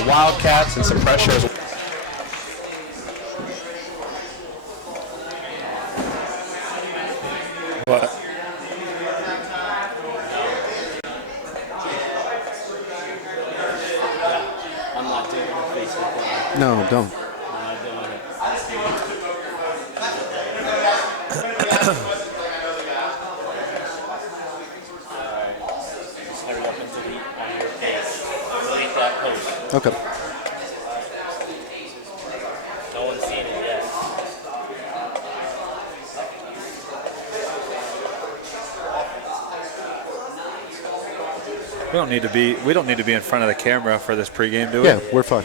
the Wildcats and some pressure as well. What? I'm not doing a Facebook Live. No, don't. I'm not doing it. Alright. Just hurry up and delete on your face. Delete that post. Okay. No one's seen it yet. We don't need to be in front of the camera for this pregame, do we? Yeah, we're fine.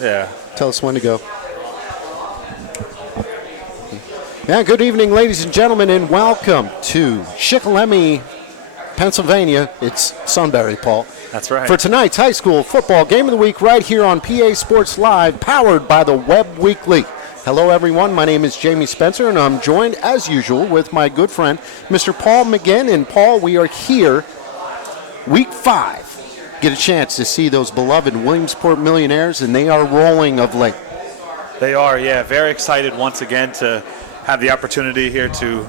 Yeah. Tell us when to go. Yeah, good evening, ladies and gentlemen, and welcome to Shik, Pennsylvania. It's Sunbury, Paul. That's right. For tonight's high school football game of the week right here on PA Sports Live, powered by the WEBB Weekly. Hello, everyone. My name is Jamie Spencer, and I'm joined, as usual, with my good friend, Mr. Paul McGinn. And, Paul, we are here Week 5, get a chance to see those beloved Williamsport Millionaires, and they are rolling of late. They are, yeah. Very excited once again to have the opportunity here to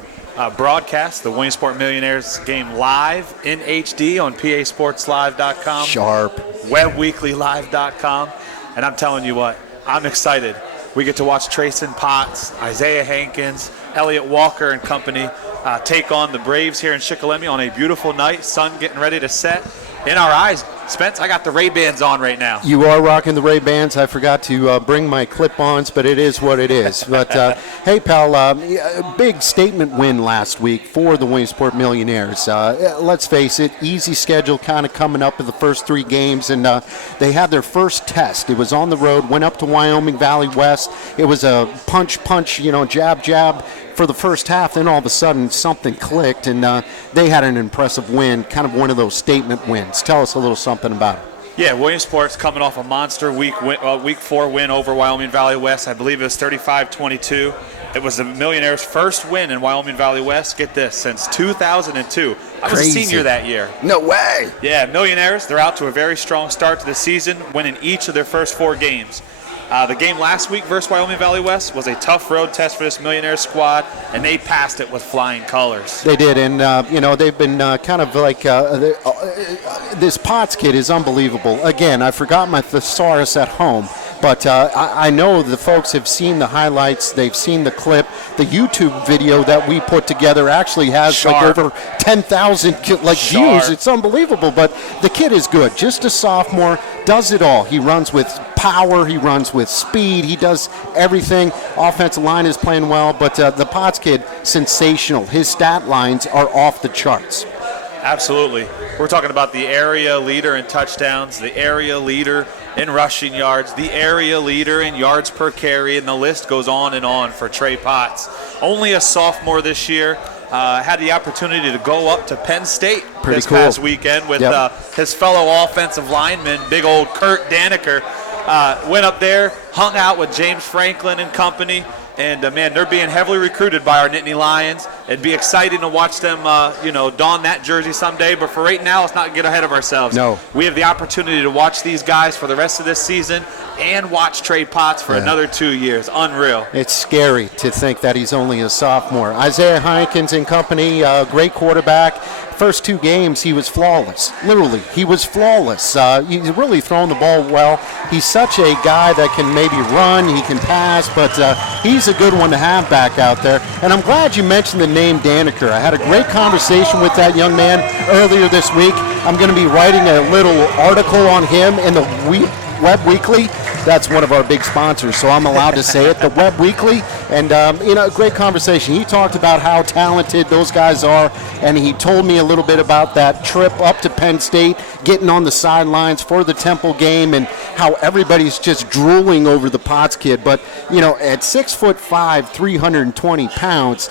broadcast the Williamsport Millionaires game live in HD on PASportsLive.com. Sharp. WebWeeklyLive.com. And I'm telling you what, I'm excited. We get to watch Trayson Potts, Isaiah Hankins, Elliott Walker and company take on the Braves here in Shikellamy on a beautiful night. Sun getting ready to set in our eyes. Spence, I got the Ray-Bans on right now. You are rocking the Ray-Bans. I forgot to bring my clip-ons, but it is what it is. But, hey, pal, a big statement win last week for the Williamsport Millionaires. Let's face it, easy schedule kind of coming up in the first 3 games, and they had their first test. It was on the road, went up to Wyoming Valley West. It was a punch, jab for the first half. Then all of a sudden something clicked, and they had an impressive win, kind of one of those statement wins. Tell us a little something about it. Yeah, Williamsport's coming off a monster week 4 win over Wyoming Valley West. I believe it was 35-22. It was the Millionaires' first win in Wyoming Valley West, get this, since 2002. I was a senior that year. No way. Yeah, Millionaires, they're out to a very strong start to the season, winning each of their first 4 games. The game last week versus Wyoming Valley West was a tough road test for this Millionaires squad, and they passed it with flying colors. They did, and, they've been kind of like this Potts kid is unbelievable. Again, I forgot my thesaurus at home, but I know the folks have seen the highlights. They've seen the clip. The YouTube video that we put together actually has like over 10,000 views. It's unbelievable, but the kid is good. Just a sophomore, does it all. He runs with power, he runs with speed, he does everything. Offensive line is playing well, but the Potts kid, sensational. His stat lines are off the charts. Absolutely. We're talking about the area leader in touchdowns, the area leader in rushing yards, the area leader in yards per carry, and the list goes on and on for Trey Potts. Only a sophomore this year. Had the opportunity to go up to Penn State past weekend with his fellow offensive lineman, big old Kurt Daniker. Went up there, hung out with James Franklin and company, and man, they're being heavily recruited by our Nittany Lions. It'd be exciting to watch them, don that jersey someday. But for right now, let's not get ahead of ourselves. No, we have the opportunity to watch these guys for the rest of this season and watch Trey Potts for another 2 years. Unreal. It's scary to think that he's only a sophomore. Isaiah Hankins and company, great quarterback. First 2 games, he was flawless. Literally, he was flawless. He's really thrown the ball well. He's such a guy that can maybe run, he can pass, but he's a good one to have back out there. And I'm glad you mentioned the name Daniker. I had a great conversation with that young man earlier this week. I'm going to be writing a little article on him in the WEBB Weekly. That's one of our big sponsors, so I'm allowed to say it, the WEBB Weekly. And, great conversation. He talked about how talented those guys are, and he told me a little bit about that trip up to Penn State, getting on the sidelines for the Temple game, and how everybody's just drooling over the Potts kid. But, at 6'5", 320 pounds,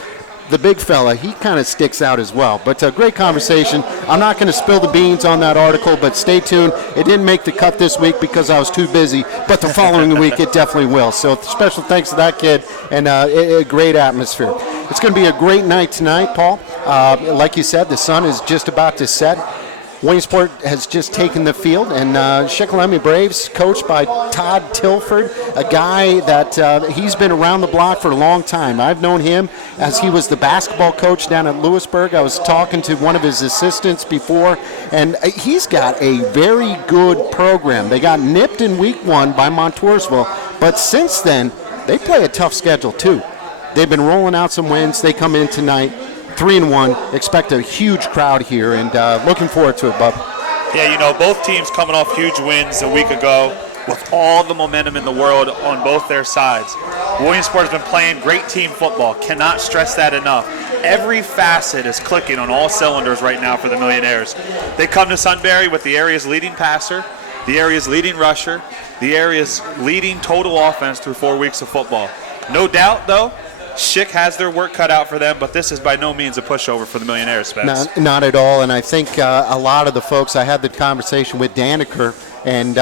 the big fella, he kind of sticks out as well. But a great conversation. I'm not going to spill the beans on that article, but stay tuned. It didn't make the cut this week because I was too busy, but the following week it definitely will. So special thanks to that kid, and a great atmosphere. It's going to be a great night tonight, Paul. Like you said, the sun is just about to set. Williamsport has just taken the field, and Shik Braves, coached by Todd Tilford, a guy that he's been around the block for a long time. I've known him as he was the basketball coach down at Lewisburg. I was talking to one of his assistants before, and he's got a very good program. They got nipped in week 1 by Montoursville, but since then, they play a tough schedule too. They've been rolling out some wins. They come in tonight 3-1. Expect a huge crowd here, and looking forward to it, Bub. Yeah, both teams coming off huge wins a week ago with all the momentum in the world on both their sides. Williamsport has been playing great team football. Cannot stress that enough. Every facet is clicking on all cylinders right now for the Millionaires. They come to Sunbury with the area's leading passer, the area's leading rusher, the area's leading total offense through 4 weeks of football. No doubt, though, Shik has their work cut out for them, but this is by no means a pushover for the Millionaires, Spence. Not at all, and I think a lot of the folks, I had the conversation with Daniker, and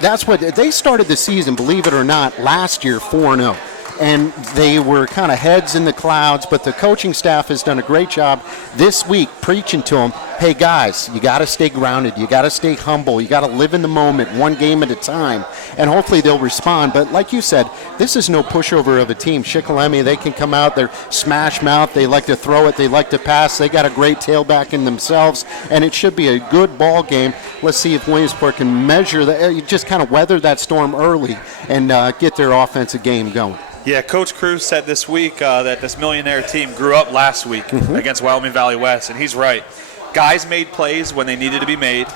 that's what they started the season, believe it or not, last year 4-0. And they were kind of heads in the clouds, but the coaching staff has done a great job this week preaching to them, hey guys, you got to stay grounded, you got to stay humble, you got to live in the moment, one game at a time, and hopefully they'll respond. But like you said, this is no pushover of a team. Shik, they can come out, they're smash mouth, they like to throw it, they like to pass, they got a great tailback in themselves, and it should be a good ball game. Let's see if Williamsport can measure that, just kind of weather that storm early and get their offensive game going. Yeah, Coach Cruz said this week that this Millionaire team grew up last week against Wyoming Valley West, and he's right. Guys made plays when they needed to be made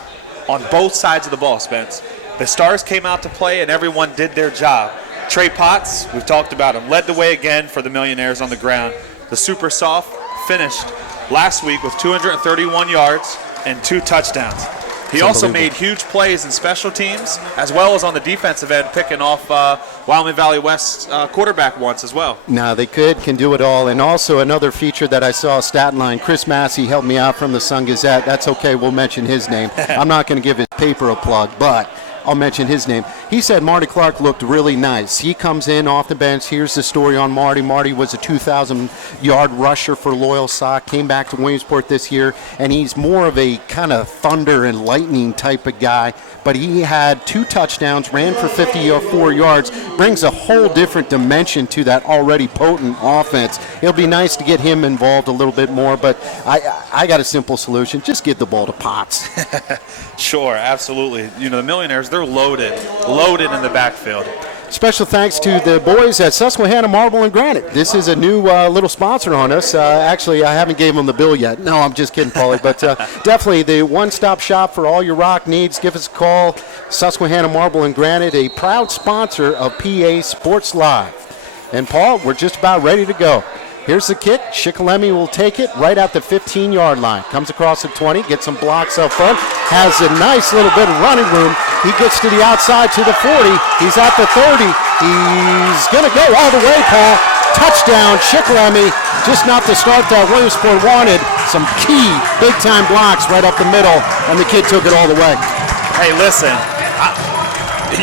on both sides of the ball, Spence. The stars came out to play, and everyone did their job. Trey Potts, we've talked about him, led the way again for the Millionaires on the ground. The Super Soft finished last week with 231 yards and 2 touchdowns. He also made huge plays in special teams as well as on the defensive end, picking off Wyoming Valley West's quarterback once as well. No, they can do it all. And also another feature that I saw, stat line, Chris Massey helped me out from the Sun Gazette. That's okay, we'll mention his name. I'm not going to give his paper a plug, but I'll mention his name. He said Marty Clark looked really nice. He comes in off the bench. Here's the story on Marty. Marty was a 2,000-yard rusher for Loyal Sock, came back to Williamsport this year, and he's more of a kind of thunder and lightning type of guy. But he had 2 touchdowns, ran for 54 yards, brings a whole different dimension to that already potent offense. It'll be nice to get him involved a little bit more, but I got a simple solution. Just give the ball to Potts. Sure, absolutely. The Millionaires, they're loaded in the backfield. Special thanks to the boys at Susquehanna Marble and Granite. This is a new little sponsor on us. Actually, I haven't gave them the bill yet. No, I'm just kidding, Paulie. But definitely the one-stop shop for all your rock needs. Give us a call. Susquehanna Marble and Granite, a proud sponsor of PA Sports Live. And, Paul, we're just about ready to go. Here's the kick. Shikalemi will take it right at the 15-yard line. Comes across the 20, gets some blocks up front, has a nice little bit of running room. He gets to the outside to the 40. He's at the 30. He's going to go all the way, Paul. Touchdown, Shikalemi. Just not the start that Williamsport wanted. Some key big-time blocks right up the middle, and the kid took it all the way. Hey, listen.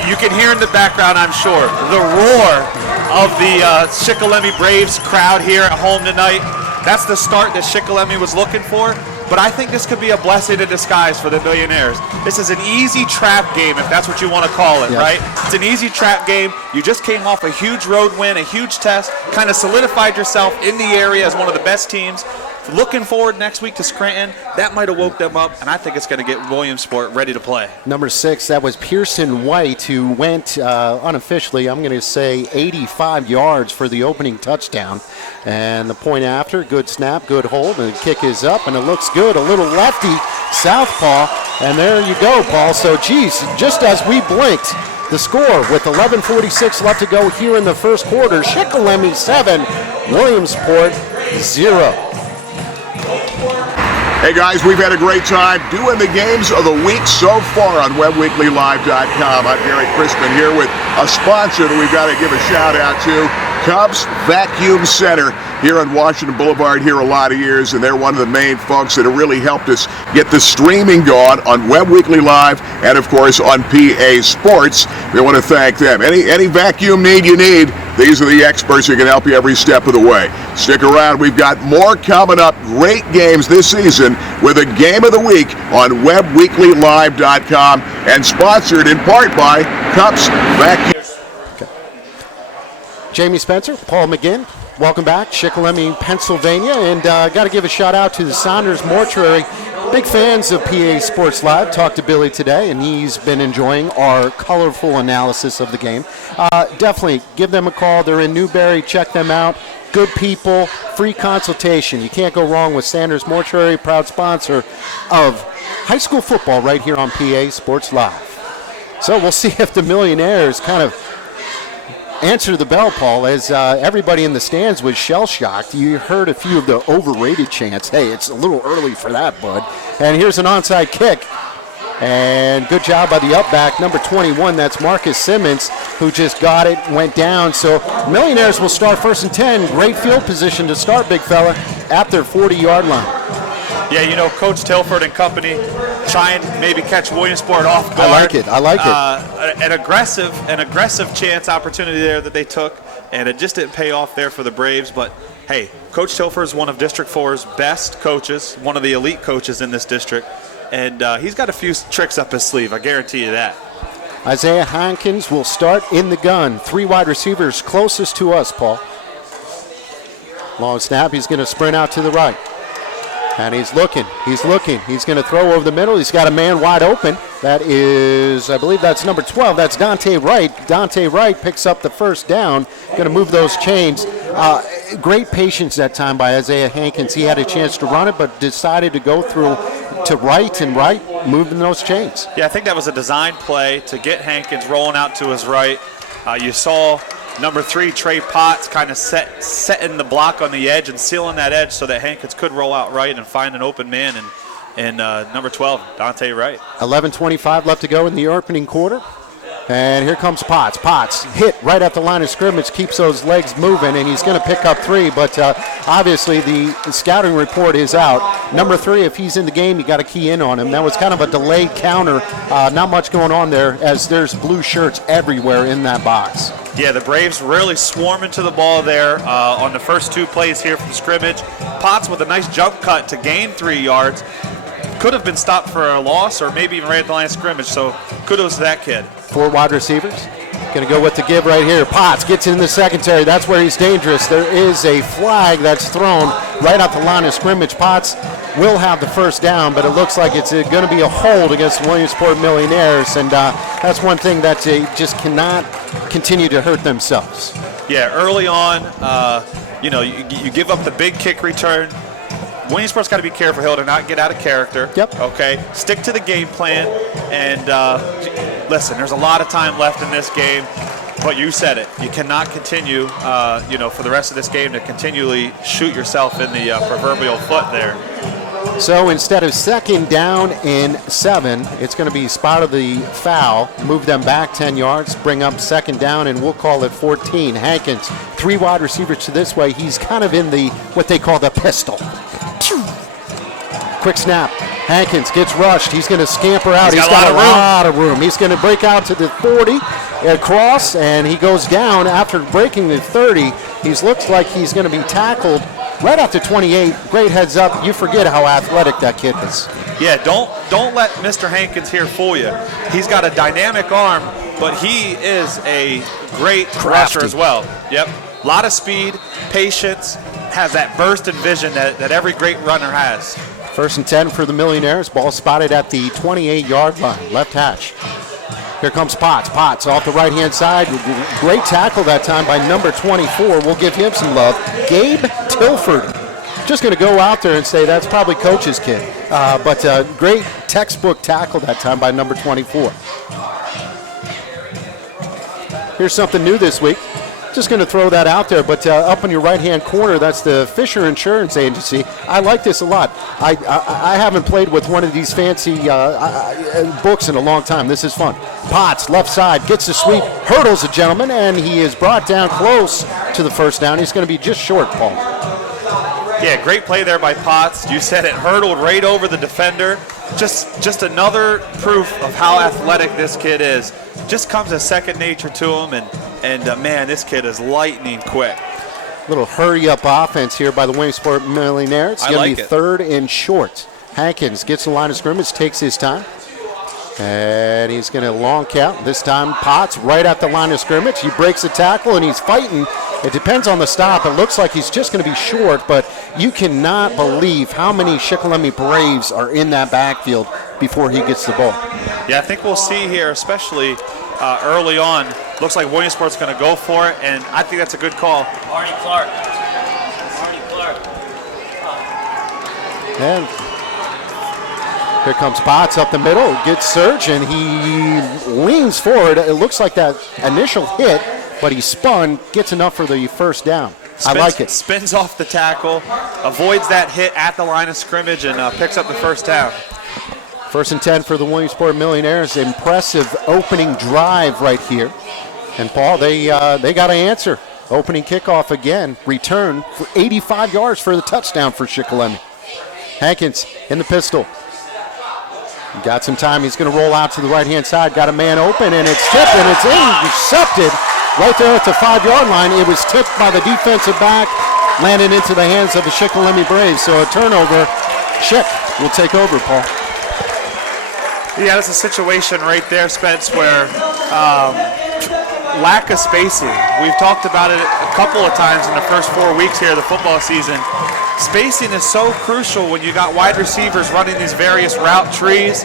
You can hear in the background, I'm sure, the roar of the Shikalemi Braves crowd here at home tonight. That's the start that Shikalemi was looking for, but I think this could be a blessing in disguise for the Millionaires. This is an easy trap game, if that's what you want to call it, right? It's an easy trap game. You just came off a huge road win, a huge test, kind of solidified yourself in the area as one of the best teams. Looking forward next week to Scranton, that might have woke them up, and I think it's going to get Williamsport ready to play. Number 6, that was Pearson White, who went unofficially, I'm going to say 85 yards for the opening touchdown. And the point after, good snap, good hold, and the kick is up, and it looks good. A little lefty southpaw, and there you go, Paul. So, geez, just as we blinked, the score with 11:46 left to go here in the first quarter, Shikalemi 7, Williamsport 0. Hey guys, we've had a great time doing the games of the week so far on WebWeeklyLive.com. I'm Gary Crispin here with a sponsor that we've got to give a shout out to, Cubs Vacuum Center here on Washington Boulevard here a lot of years, and they're one of the main folks that have really helped us get the streaming going on Web Weekly Live and of course on PA Sports. We want to thank them. Any vacuum need you need, These are the experts who can help you every step of the way. Stick around. We've got more coming up. Great games this season with a game of the week on WEBWeeklyLive.com and sponsored in part by Cups Vacuum. Jamie Spencer, Paul McGinn, welcome back, Shikellamy, Pennsylvania, and got to give a shout out to the Saunders Mortuary. Big fans of PA Sports Live. Talked to Billy today, and he's been enjoying our colorful analysis of the game. Definitely give them a call. They're in Newberry. Check them out. Good people, free consultation. You can't go wrong with Saunders Mortuary, proud sponsor of high school football right here on PA Sports Live. So we'll see if the Millionaires kind of answer the bell, Paul, as everybody in the stands was shell-shocked. You heard a few of the overrated chants. Hey, it's a little early for that, bud. And here's an onside kick. And good job by the up-back, number 21. That's Marcus Simmons, who just got it, went down. So Millionaires will start 1st and 10. Great field position to start, big fella, at their 40-yard line. Yeah, you know, Coach Tilford and company try and maybe catch Williamsport off guard. I like it. An aggressive chance opportunity there that they took, and it just didn't pay off there for the Braves. But hey, Coach Tilford is one of District 4's best coaches, one of the elite coaches in this district, and he's got a few tricks up his sleeve. I guarantee you that. Isaiah Hankins will start in the gun. 3 wide receivers closest to us, Paul. Long snap. He's going to sprint out to the right. And he's looking. He's going to throw over the middle. He's got a man wide open. That is, I believe that's number 12. That's Dante Wright. Dante Wright picks up the first down. Going to move those chains. Great patience that time by Isaiah Hankins. He had a chance to run it, but decided to go through to right, moving those chains. Yeah, I think that was a design play to get Hankins rolling out to his right. You saw number 3, Trey Potts, kind of setting the block on the edge and sealing that edge so that Hankins could roll out right and find an open man. And number 12, Dante Wright. 11:25 left to go in the opening quarter. And here comes Potts. Potts hit right at the line of scrimmage, keeps those legs moving, and he's going to pick up 3. But obviously the scouting report is out. Number 3, if he's in the game, you got to key in on him. That was kind of a delayed counter. Not much going on there, as there's blue shirts everywhere in that box. Yeah, the Braves really swarming to the ball there on the first 2 plays here from scrimmage. Potts with a nice jump cut to gain 3 yards. Could have been stopped for a loss or maybe even right at the line of scrimmage, so kudos to that kid. 4 wide receivers. Going to go with the give right here. Potts gets in the secondary. That's where he's dangerous. There is a flag that's thrown right at the line of scrimmage. Potts will have the first down, but it looks like it's going to be a hold against the Williamsport Millionaires, and that's one thing that they just cannot continue to hurt themselves. Yeah, early on, you give up the big kick return. Williamsport's got to be careful here to not get out of character. Yep. Okay. Stick to the game plan. And listen, there's a lot of time left in this game. But you said it. You cannot continue, for the rest of this game to continually shoot yourself in the proverbial foot there. So instead of 2nd down and 7, it's going to be spot of the foul, move them back 10 yards, bring up 2nd down, and we'll call it 14. Hankins, 3 wide receivers to this way. He's kind of in the what they call the pistol. Quick snap. Hankins gets rushed. He's going to scamper out. He's got a lot of room. He's going to break out to the 40, across, and he goes down after breaking the 30. He looks like he's going to be tackled right after 28. Great heads up. You forget how athletic that kid is. Yeah, don't let Mr. Hankins here fool you. He's got a dynamic arm, but he is a great rusher as well. Yep. A lot of speed, patience, has that burst and vision that every great runner has. 1st and 10 for the Millionaires. Ball spotted at the 28-yard line, left hash. Here comes Potts. Potts off the right-hand side. Great tackle that time by number 24. We'll give him some love. Gabe Tilford. Just going to go out there and say that's probably Coach's kid. But great textbook tackle that time by number 24. Here's something new this week. Just going to throw that out there, but up in your right-hand corner, that's the Fisher Insurance Agency. I like this a lot. I haven't played with one of these fancy books in a long time. This is fun. Potts, left side, gets the sweep, hurdles a gentleman, and he is brought down close to the first down. He's going to be just short, Paul. Yeah, great play there by Potts. You said it, hurdled right over the defender. Just another proof of how athletic this kid is. just comes as second nature to him. And man, this kid is lightning quick. Little hurry-up offense here by the Williamsport Millionaires. It's going to be third and short. Hankins gets the line of scrimmage, takes his time. And he's going to long count. This time, Potts right at the line of scrimmage. He breaks the tackle, and he's fighting. It depends on the stop. It looks like he's just going to be short, but you cannot believe how many Shikellamy Braves are in that backfield before he gets the ball. Yeah, I think we'll see here, especially early on. Looks like Williamsport's going to go for it, and I think that's a good call. Marty Clark. And here comes Potts up the middle, gets Surge, and he leans forward. It looks like that initial hit, but he spun, gets enough for the first down. I like it. Spins off the tackle, avoids that hit at the line of scrimmage, and picks up the first down. First and 10 for the Williamsport Millionaires. Impressive opening drive right here. And Paul, they got to answer. Opening kickoff again. Return for 85 yards for the touchdown for Shikellamy. Hankins in the pistol. Got some time. He's going to roll out to the right-hand side. Got a man open, and it's tipped, and it's intercepted right there at the 5-yard line. It was tipped by the defensive back, landed into the hands of the Shikellamy Braves. So a turnover. Shik will take over, Paul. Yeah, that's a situation right there, Spence, where lack of spacing. We've talked about it a couple of times in the first 4 weeks here of the football season. Spacing is so crucial when you got wide receivers running these various route trees.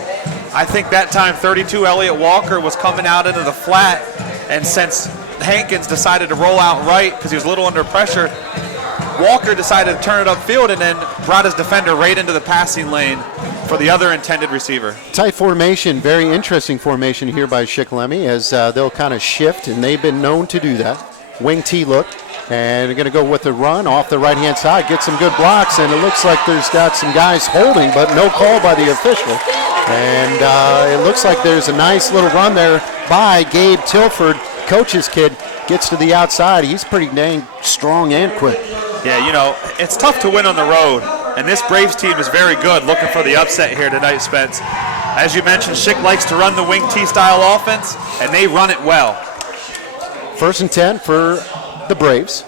I think that time 32 Elliott Walker was coming out into the flat, and since Hankins decided to roll out right because he was a little under pressure, Walker decided to turn it upfield and then brought his defender right into the passing lane for the other intended receiver. Tight formation, very interesting formation here by Shikellamy as they'll kind of shift, and they've been known to do that. Wing T look, and they're going to go with the run off the right-hand side, get some good blocks, and it looks like there's got some guys holding, but no call by the official. And it looks like there's a nice little run there by Gabe Tilford, coach's kid, gets to the outside. He's pretty dang strong and quick. Yeah, you know, it's tough to win on the road, and this Braves team is very good looking for the upset here tonight, Spence. As you mentioned, Shik likes to run the wing T-style offense, and they run it well. First and 10 for the Braves.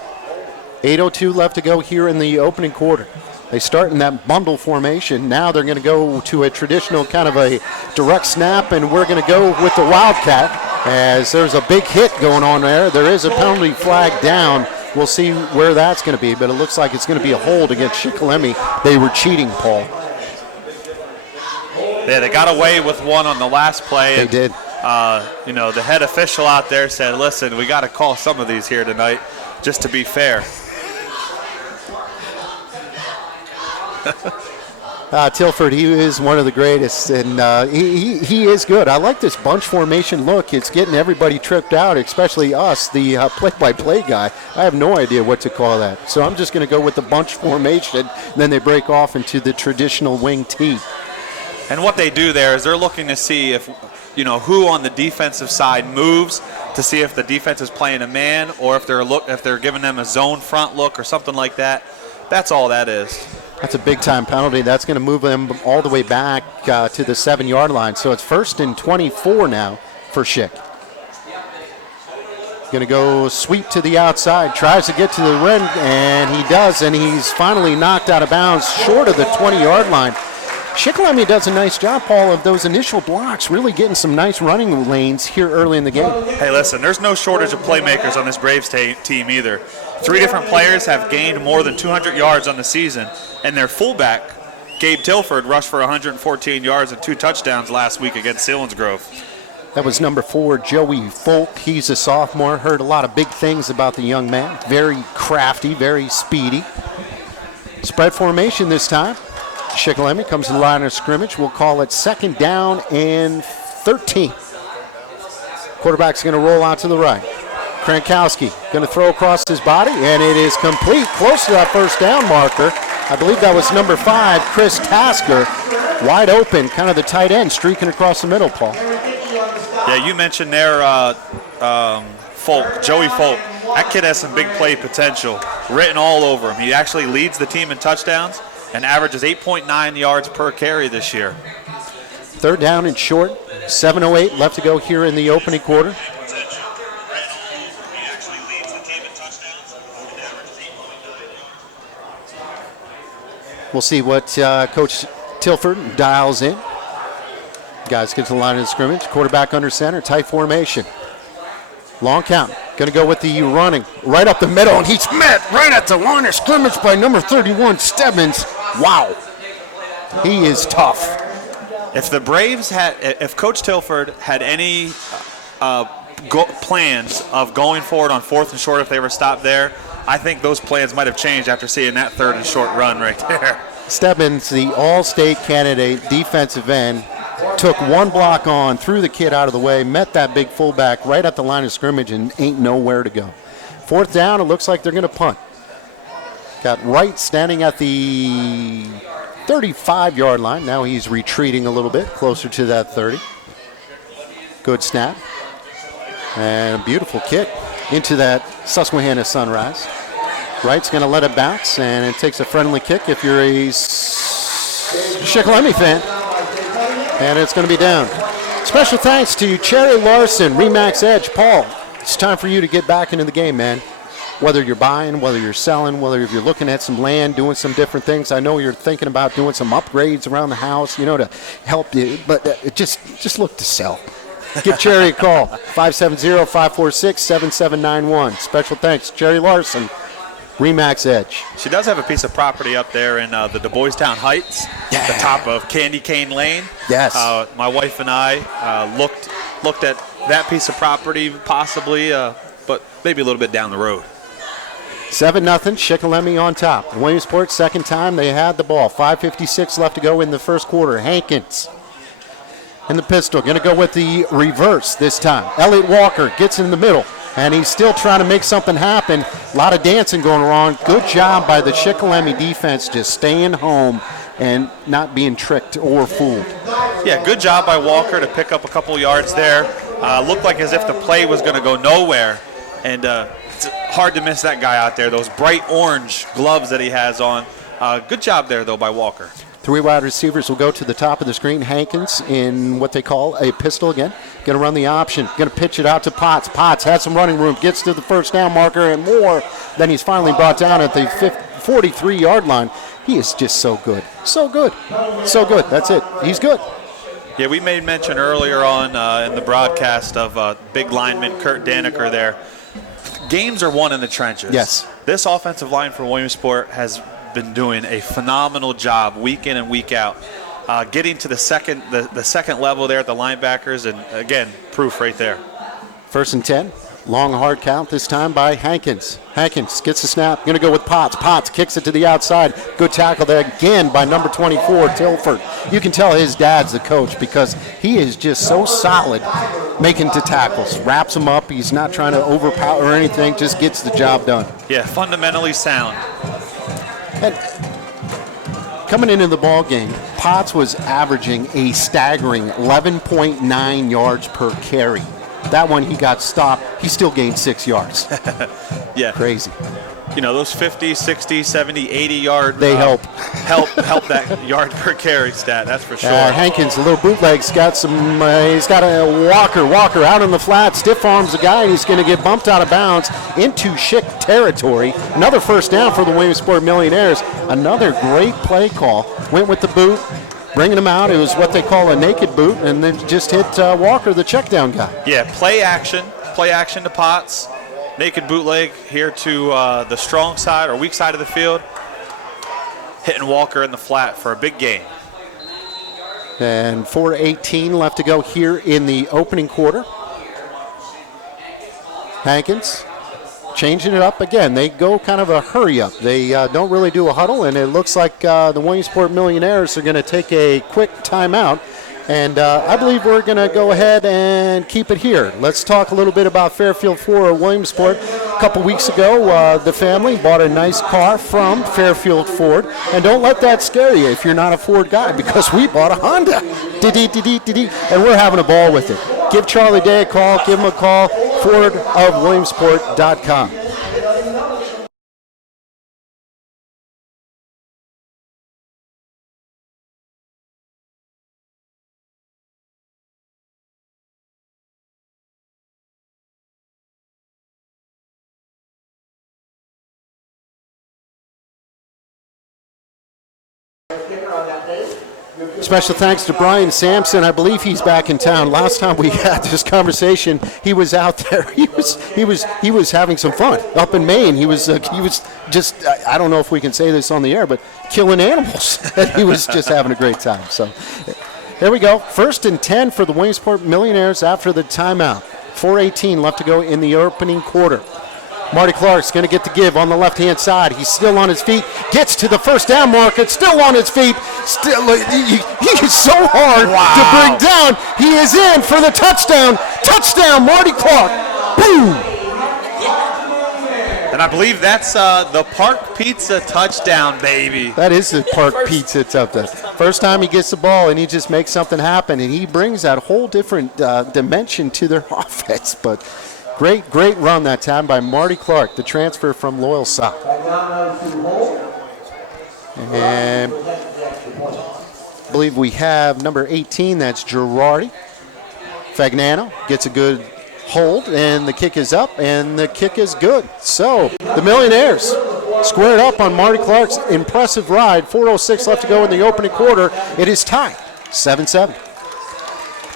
8:02 left to go here in the opening quarter. They start in that bundle formation. Now they're going to go to a traditional kind of a direct snap, and we're going to go with the Wildcat as there's a big hit going on there. There is a penalty flag down. We'll see where that's going to be, but it looks like it's going to be a hold against Shikellamy. They were cheating, Paul. Yeah, they got away with one on the last play. They did. You know, the head official out there said, listen, we got to call some of these here tonight just to be fair. Tilford, he is one of the greatest, and he is good. I like this bunch formation look. It's getting everybody tripped out, especially us, the play-by-play guy. I have no idea what to call that. So I'm just going to go with the bunch formation, and then they break off into the traditional wing T. And what they do there is they're looking to see if, you know, who on the defensive side moves to see if the defense is playing a man or if they're giving them a zone front look or something like that. That's all that is. That's a big-time penalty. That's going to move them all the way back to the 7-yard line. So it's first and 24 now for Shik. Going to go sweep to the outside, tries to get to the rim, and he does, and he's finally knocked out of bounds short of the 20-yard line. Shikellamy does a nice job, Paul, of those initial blocks, really getting some nice running lanes here early in the game. Hey, listen, there's no shortage of playmakers on this Braves team either. 3 different players have gained more than 200 yards on the season, and their fullback, Gabe Tilford, rushed for 114 yards and 2 touchdowns last week against Selinsgrove. That was number 4, Joey Folk. He's a sophomore. Heard a lot of big things about the young man. Very crafty, very speedy. Spread formation this time. Shikellamy comes to the line of scrimmage. We'll call it second down and 13. Quarterback's going to roll out to the right. Krankowski going to throw across his body, and it is complete, close to that first down marker. I believe that was number 5, Chris Tasker, wide open, kind of the tight end, streaking across the middle, Paul. Yeah, you mentioned there Folk, Joey Folk. That kid has some big play potential written all over him. He actually leads the team in touchdowns and averages 8.9 yards per carry this year. Third down and short. 7:08 left to go here in the opening quarter. We'll see what Coach Tilford dials in. Guys get to the line of scrimmage. Quarterback under center, tight formation. Long count. Going to go with the running right up the middle, and he's met right at the line of scrimmage by number 31, Stebbins. Wow. He is tough. If the Braves if Coach Tilford had any plans of going forward on 4th and short if they were stopped there, I think those plans might have changed after seeing that 3rd and short run right there. Stebbins, the all-state candidate defensive end, took one block on, threw the kid out of the way, met that big fullback right at the line of scrimmage, and ain't nowhere to go. 4th down, it looks like they're going to punt. Got Wright standing at the 35-yard line. Now he's retreating a little bit, closer to that 30. Good snap. And a beautiful kick into that Susquehanna Sunrise. Wright's going to let it bounce, and it takes a friendly kick if you're a Shik fan. And it's going to be down. Special thanks to Cherry Larson, Remax Edge. Paul, it's time for you to get back into the game, man. Whether you're buying, whether you're selling, whether you're looking at some land, doing some different things. I know you're thinking about doing some upgrades around the house, to help you, but just look to sell. Give Cherry a call, 570-546-7791. Special thanks, Cherry Larson, Remax Edge. She does have a piece of property up there in the Du Bois Town Heights, the top of Candy Cane Lane. Yes. My wife and I looked at that piece of property possibly, but maybe a little bit down the road. 7-0, Shikellamy on top. Williamsport, second time they had the ball. 5:56 left to go in the first quarter. Hankins in the pistol, going to go with the reverse this time. Elliott Walker gets in the middle, and he's still trying to make something happen. A lot of dancing going wrong. Good job by the Shikellamy defense just staying home and not being tricked or fooled. Yeah, good job by Walker to pick up a couple yards there. Looked like as if the play was going to go nowhere, and it's hard to miss that guy out there. Those bright orange gloves that he has on. Good job there, though, by Walker. 3 wide receivers will go to the top of the screen. Hankins in what they call a pistol again. Going to run the option. Going to pitch it out to Potts. Potts has some running room. Gets to the first down marker and more. Then he's finally brought down at the 43-yard line. He is just so good. So good. So good. That's it. He's good. Yeah, we made mention earlier on in the broadcast of big lineman Kurt Daniker there. Games are won in the trenches. Yes. This offensive line for Williamsport has been doing a phenomenal job week in and week out, getting to the second level there at the linebackers, and again, proof right there. 1st and 10. Long hard count this time by Hankins. Hankins gets the snap. Going to go with Potts. Potts kicks it to the outside. Good tackle there again by number 24, Tilford. You can tell his dad's the coach because he is just so solid making the tackles. Wraps him up. He's not trying to overpower or anything. Just gets the job done. Yeah, fundamentally sound. And coming into the ball game, Potts was averaging a staggering 11.9 yards per carry. That one he got stopped. He still gained 6 yards. Yeah. Crazy. You know, those 50, 60, 70, 80 yard. They help that yard per carry stat, that's for sure. Hankins, a little bootleg's got some, he's got a Walker out on the flat, stiff arms the guy, and he's going to get bumped out of bounds into Shik territory. Another first down for the Williamsport Millionaires. Another great play call. Went with the boot. Bringing him out, it was what they call a naked boot, and then just hit Walker, the check down guy. Yeah, play action to Potts. Naked bootleg here to the strong side or weak side of the field. Hitting Walker in the flat for a big gain. And 4:18 left to go here in the opening quarter. Hankins changing it up again. They go kind of a hurry up. They don't really do a huddle, and it looks like the Williamsport Millionaires are going to take a quick timeout. And I believe we're going to go ahead and keep it here. Let's talk a little bit about Fairfield Ford Williamsport. A couple weeks ago, the family bought a nice car from Fairfield Ford. And don't let that scare you if you're not a Ford guy, because we bought a Honda. And we're having a ball with it. Give Charlie Day a call. Give him a call. FordofWilliamsport.com. Special thanks to Brian Sampson. I believe he's back in town. Last time we had this conversation, he was out there. He was having some fun up in Maine. He was just, I don't know if we can say this on the air, but killing animals. And he was just having a great time. So there we go. 1st and 10 for the Williamsport Millionaires after the timeout. 4:18 left to go in the opening quarter. Marty Clark's going to get the give on the left-hand side. He's still on his feet. Gets to the first down marker. Still on his feet. Still, he is so hard to bring down. He is in for the touchdown. Touchdown, Marty Clark. Boom. And I believe that's the Park Pizza touchdown, baby. That is the Park Pizza touchdown. First time he gets the ball, and he just makes something happen, and he brings that whole different dimension to their offense. But great run that time by Marty Clark, the transfer from Loyal Sock. And I believe we have number 18, that's Girardi. Fagnano gets a good hold, and the kick is up, and the kick is good. So the Millionaires squared up on Marty Clark's impressive ride. 4:06 left to go in the opening quarter. It is tied 7-7.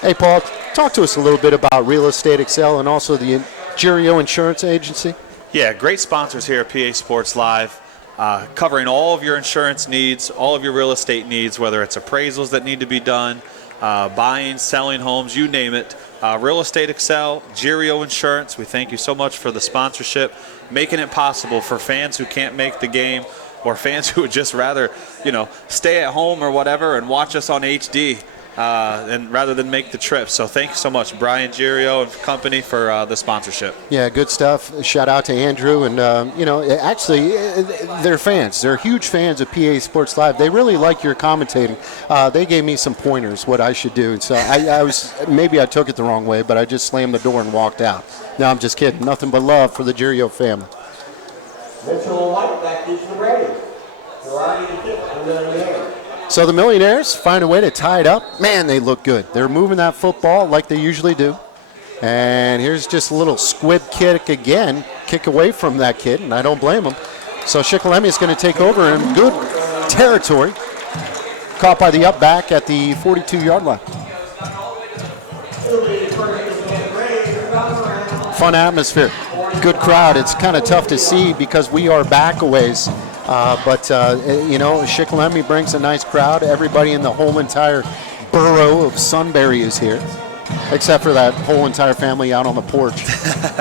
Hey, Paul, talk to us a little bit about Real Estate Excel and also the Girio Insurance Agency. Yeah, great sponsors here at PA Sports Live, covering all of your insurance needs, all of your real estate needs, whether it's appraisals that need to be done, buying, selling homes, you name it. Real Estate Excel, Girio Insurance, we thank you so much for the sponsorship, making it possible for fans who can't make the game or fans who would just rather, stay at home or whatever and watch us on HD. And rather than make the trip. So thank you so much, Brian Girio and company, for the sponsorship. Yeah, good stuff. Shout out to Andrew. And, actually, they're fans. They're huge fans of PA Sports Live. They really like your commentating. They gave me some pointers what I should do. So maybe I took it the wrong way, but I just slammed the door and walked out. No, I'm just kidding. Nothing but love for the Girio family. Mitchell White back is ready. So the Millionaires find a way to tie it up. Man, they look good. They're moving that football like they usually do. And here's just a little squib kick again. Kick away from that kid, and I don't blame him. So Shikellamy is going to take over in good territory. Caught by the up back at the 42-yard line. Fun atmosphere. Good crowd. It's kind of tough to see because we are back a ways. But Shikellamy brings a nice crowd. Everybody in the whole entire borough of Sunbury is here, except for that whole entire family out on the porch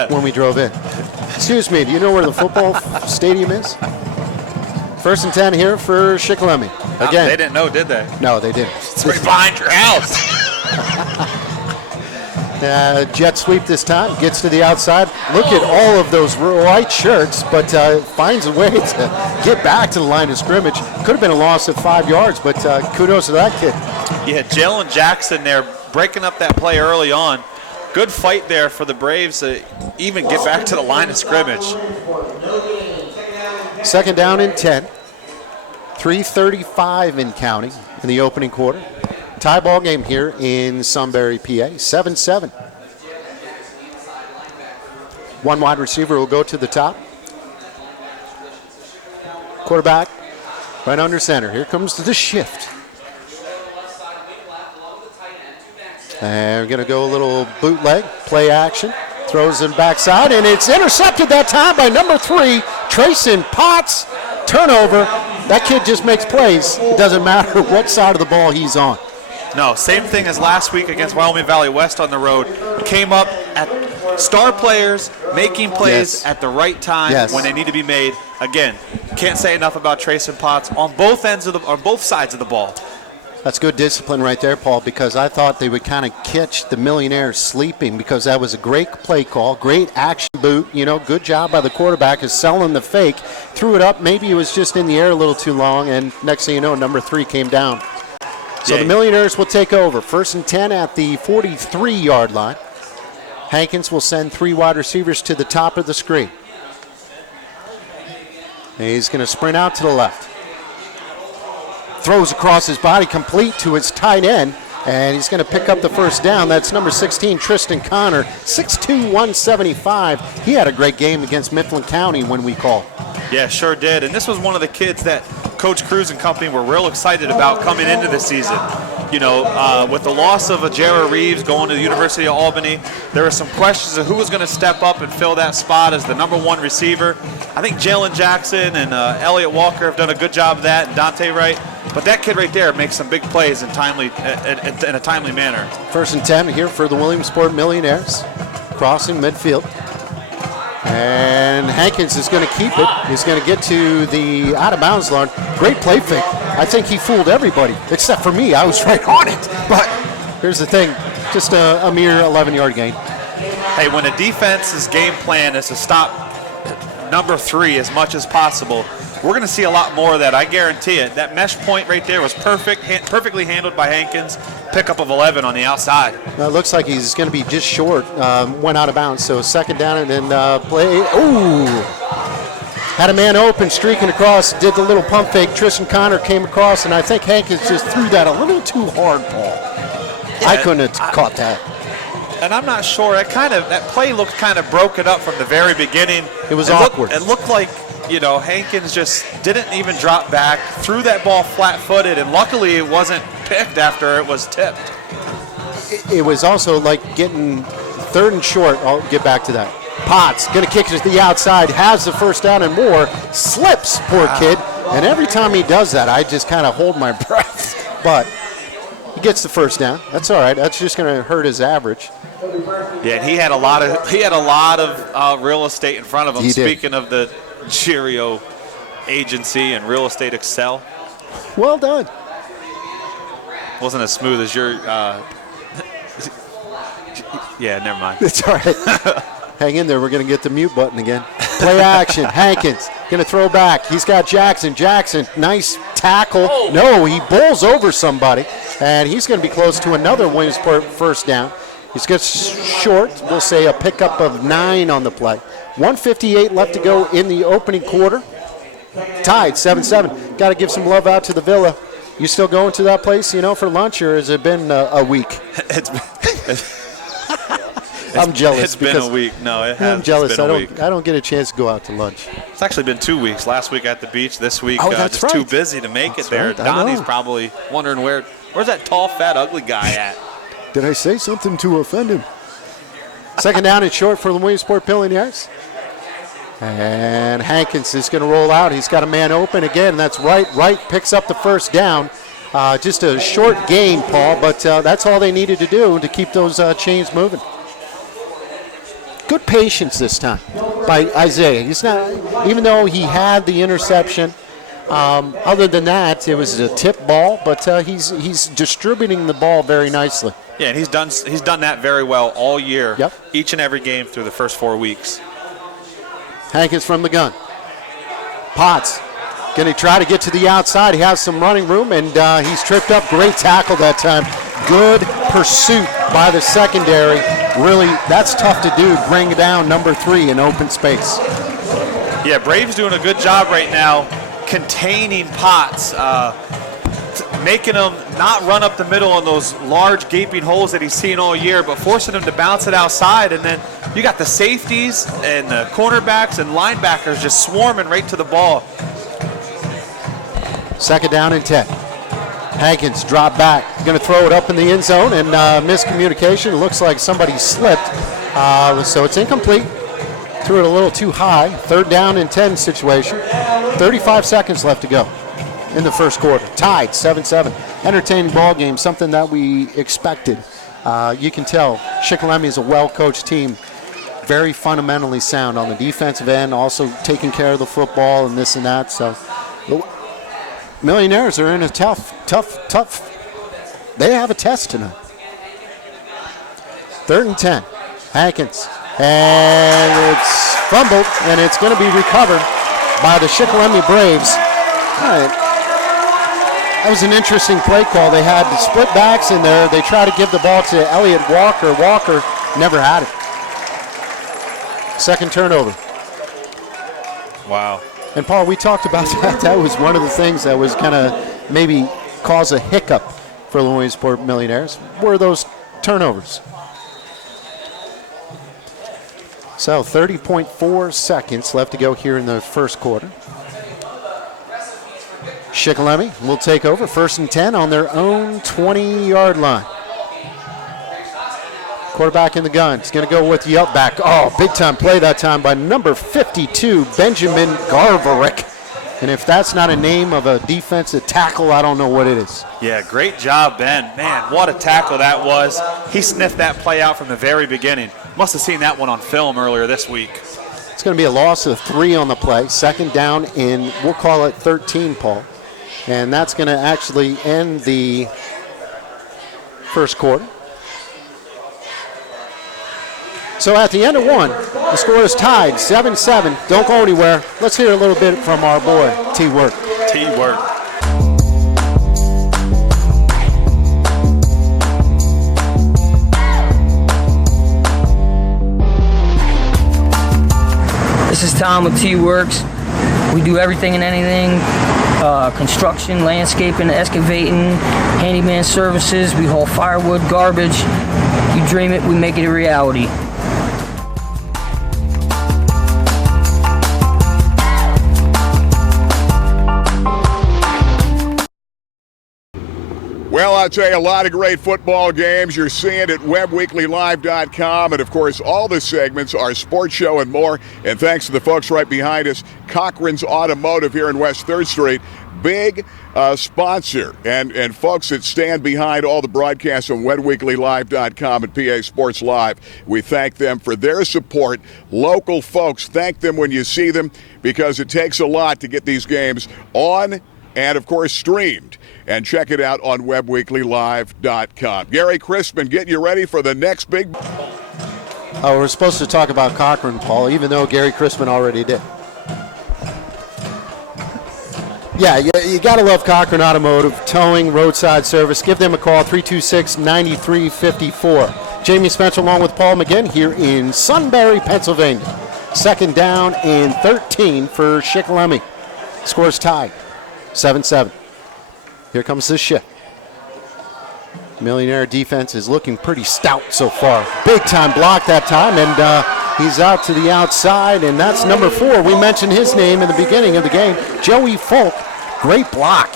when we drove in. Excuse me, do you know where the football stadium is? 1st and 10 here for Shikellamy. Again. They didn't know, did they? No, they didn't. It's right behind your house. Jet sweep this time, gets to the outside. Look at all of those white shirts, but finds a way to get back to the line of scrimmage. Could have been a loss of 5 yards, but kudos to that kid. Yeah, Jalen Jackson there breaking up that play early on. Good fight there for the Braves to even get back to the line of scrimmage. 2nd down and 10. 3:35 in counting in the opening quarter. Tie ball game here in Sunbury, PA, 7-7. One wide receiver will go to the top. Quarterback right under center. Here comes the shift. And we're going to go a little bootleg, play action. Throws him backside, and it's intercepted that time by number 3, Trayson Potts. Turnover. That kid just makes plays. It doesn't matter what side of the ball he's on. No, same thing as last week against Wyoming Valley West on the road. Came up at star players making plays at the right time when they need to be made. Again, can't say enough about Trayson Potts on both sides of the ball. That's good discipline right there, Paul, because I thought they would kind of catch the Millionaires sleeping because that was a great play call, great action boot. Good job by the quarterback is selling the fake. Threw it up. Maybe it was just in the air a little too long, and next thing you know, number 3 came down. So the Millionaires will take over. 1st and 10 at the 43-yard line. Hankins will send 3 wide receivers to the top of the screen. And he's going to sprint out to the left. Throws across his body, complete to his tight end, and he's going to pick up the first down. That's number 16, Tristan Connor, 6'2", 175. He had a great game against Mifflin County when we called. Yeah, sure did. And this was one of the kids that Coach Cruz and company were real excited about coming into the season. You know, with the loss of Ajara Reeves going to the University of Albany, there were some questions of who was going to step up and fill that spot as the #1 receiver. I think Jalen Jackson and Elliott Walker have done a good job of that, and Dante Wright. But that kid right there makes some big plays in a timely manner. 1st and 10 here for the Williamsport Millionaires. Crossing midfield. And Hankins is going to keep it. He's going to get to the out-of-bounds line. Great play fake. I think he fooled everybody, except for me. I was right on it. But here's the thing, just a mere 11-yard gain. Hey, when a defense's game plan is to stop number 3 as much as possible, we're going to see a lot more of that. I guarantee it. That mesh point right there was perfectly handled by Hankins. Pickup of 11 on the outside. It looks like he's going to be just short. Went out of bounds. So 2nd down and then play. Ooh! Had a man open, streaking across, did the little pump fake. Tristan Connor came across, and I think Hankins just threw that a little too hard, Paul. Yeah, I couldn't have caught that. And I'm not sure. That play looked kind of broken up from the very beginning. It was awkward. It looked like, you know, Hankins just didn't even drop back, threw that ball flat-footed, and luckily it wasn't picked after it was tipped. It was also like getting 3rd and short. I'll get back to that. Potts going to kick it to the outside, has the 1st down and more, slips, poor kid. And every time he does that, I just kind of hold my breath. But he gets the 1st down. That's all right. That's just going to hurt his average. Yeah, and he had a lot of real estate in front of him. He did. Speaking of the Cheerio agency and Real Estate Excel. Well done. Wasn't as smooth as your. Yeah, never mind. It's all right. Hang in there. We're going to get the mute button again. Play action. Hankins going to throw back. He's got Jackson. Jackson, nice tackle. Oh. No, he bowls over somebody, and he's going to be close to another Williamsport 1st down. He's gets short. We'll say a pickup of 9 on the play. 1:58 left to go in the opening quarter. Tied 7-7. Got to give some love out to the Villa. You still going to that place, you know, for lunch, or has it been a week? I'm jealous. It's been a week. No, it has. I'm jealous. It's been a week. I don't get a chance to go out to lunch. It's actually been 2 weeks. Last week at the beach. This week, that's just right. too busy to make That's it there. right. I Donnie's know. probably wondering where's that tall, fat, ugly guy at? Did I say something to offend him? 2nd down and short for the Williamsport Millionaires. And Hankins is going to roll out. He's got a man open again. That's right. Wright picks up the 1st down. Just a short gain, Paul, but that's all they needed to do to keep those chains moving. Good patience this time by Isaiah. He's not, even though he had the interception. Other than that, it was a tip ball, but he's distributing the ball very nicely. Yeah, and he's done that very well all year. Yep. Each and every game through the first 4 weeks. Hankins from the gun. Potts going to try to get to the outside. He has some running room, and he's tripped up. Great tackle that time. Good pursuit by the secondary. Really, that's tough to do, bring down number 3 in open space. Yeah, Braves doing a good job right now containing Potts, making him not run up the middle on those large gaping holes that he's seen all year, but forcing him to bounce it outside. And then you got the safeties and the cornerbacks and linebackers just swarming right to the ball. 2nd down and 10. Hankins drop back, going to throw it up in the end zone, and miscommunication. It looks like somebody slipped, so it's incomplete. Threw it a little too high. 3rd down and 10 situation. 35 seconds left to go in the first quarter. Tied 7-7. Entertaining ball game, something that we expected. You can tell Shikellamy is a well-coached team, very fundamentally sound on the defensive end, also taking care of the football and this and that. So Millionaires are in a tough. They have a test tonight. 3rd and 10. Hankins. And it's fumbled, and it's going to be recovered by the Shikellamy Braves. All right. That was an interesting play call. They had the split backs in there. They tried to give the ball to Elliott Walker. Walker never had it. 2nd turnover. Wow. And, Paul, we talked about that. That was one of the things that was going to maybe cause a hiccup for the Williamsport Millionaires, were those turnovers. So 30.4 seconds left to go here in the first quarter. Shik will take over 1st and 10 on their own 20-yard line. Quarterback in the gun. He's going to go with the up back. Oh, big-time play that time by number 52, Benjamin Garverick. And if that's not a name of a defensive tackle, I don't know what it is. Yeah, great job, Ben. Man, what a tackle that was. He sniffed that play out from the very beginning. Must have seen that one on film earlier this week. It's going to be a loss of 3 on the play. 2nd down in, we'll call it 13, Paul. And that's going to actually end the first quarter. So at the end of 1, the score is tied 7-7. Don't go anywhere. Let's hear a little bit from our boy, T-Work. T-Work. This is Tom with T-Works. We do everything and anything. Construction, landscaping, excavating, handyman services. We haul firewood, garbage. You dream it, we make it a reality. Well, I'll tell you, a lot of great football games. You're seeing at WebWeeklyLive.com. And, of course, all the segments, our sports show and more. And thanks to the folks right behind us, Cochran's Automotive here in West 3rd Street. Big sponsor and folks that stand behind all the broadcasts on WebWeeklyLive.com and PA Sports Live. We thank them for their support. Local folks, thank them when you see them because it takes a lot to get these games on and, of course, streamed. And check it out on WebWeeklyLive.com. Gary Crispin, getting you ready for the next big... Oh, we're supposed to talk about Cochran, Paul, even though Gary Crispin already did. Yeah, you got to love Cochran Automotive, towing, roadside service. Give them a call, 326-9354. Jamie Spencer along with Paul McGinn here in Sunbury, Pennsylvania. 2nd down and 13 for Shik. Scores tied, 7-7. Here comes this shift. Millionaire defense is looking pretty stout so far. Big time block that time, and he's out to the outside, and that's number 4. We mentioned his name in the beginning of the game, Joey Folk. Great block.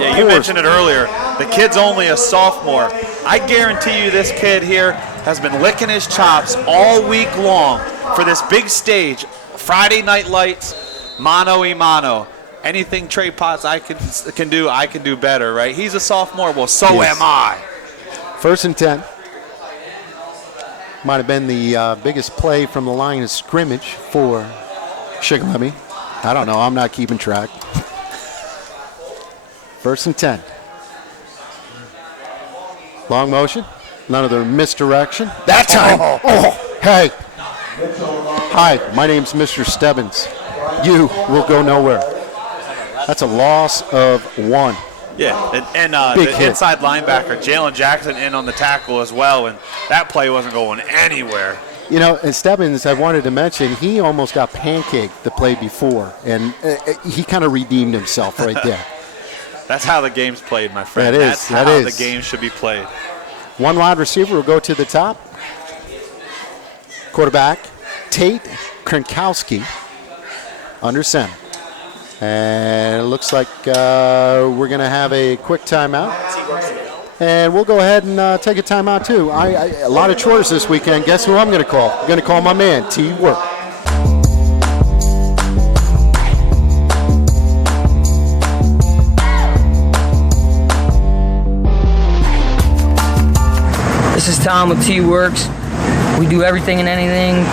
Yeah, you mentioned it earlier. The kid's only a sophomore. I guarantee you this kid here has been licking his chops all week long for this big stage. Friday Night Lights, mano y mano. Anything Trey Potts I can do better, right? He's a sophomore. Well, so Yes. am I. 1st and 10. Might have been the biggest play from the line of scrimmage for Shik. I don't know. I'm not keeping track. 1st and 10. Long motion. Another misdirection. That time. Oh, hey. Hi, my name's Mr. Stebbins. You will go nowhere. That's a loss of 1. Yeah, and Big the hit. inside linebacker, Jalen Jackson, in on the tackle as well, and that play wasn't going anywhere. You know, and Stebbins, I wanted to mention, he almost got pancaked the play before, and he kind of redeemed himself right there. That's how the game's played, my friend. That is, That's that how is. the game should be played. One wide receiver will go to the top. Quarterback, Tate Krinkowski, under center. And it looks like we're going to have a quick timeout. And we'll go ahead and take a timeout, too. A lot of chores this weekend. Guess who I'm going to call? I'm going to call my man, T-Work. This is Tom with T-Works. We do everything and anything.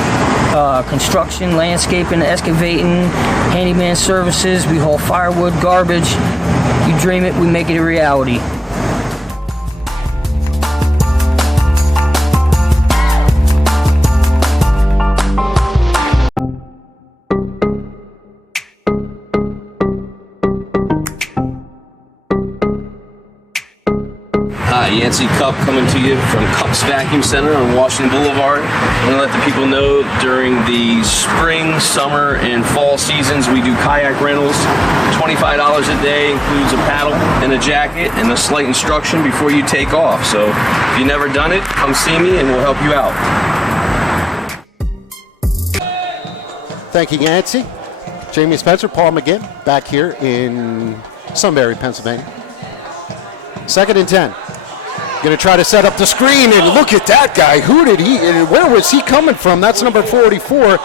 Construction, landscaping, excavating, handyman services. We haul firewood, garbage. You dream it, we make it a reality. Hi, Yancey Cup coming to you from Cups Vacuum Center on Washington Boulevard. I want to let the people know during the spring, summer, and fall seasons we do kayak rentals. $25 a day includes a paddle and a jacket and a slight instruction before you take off. So if you've never done it, come see me and we'll help you out. Thank you, Yancey. Jamie Spencer, Paul McGinn, back here in Sunbury, Pennsylvania. 2nd and 10. Going to try to set up the screen, and look at that guy. Where was he coming from? That's number 44,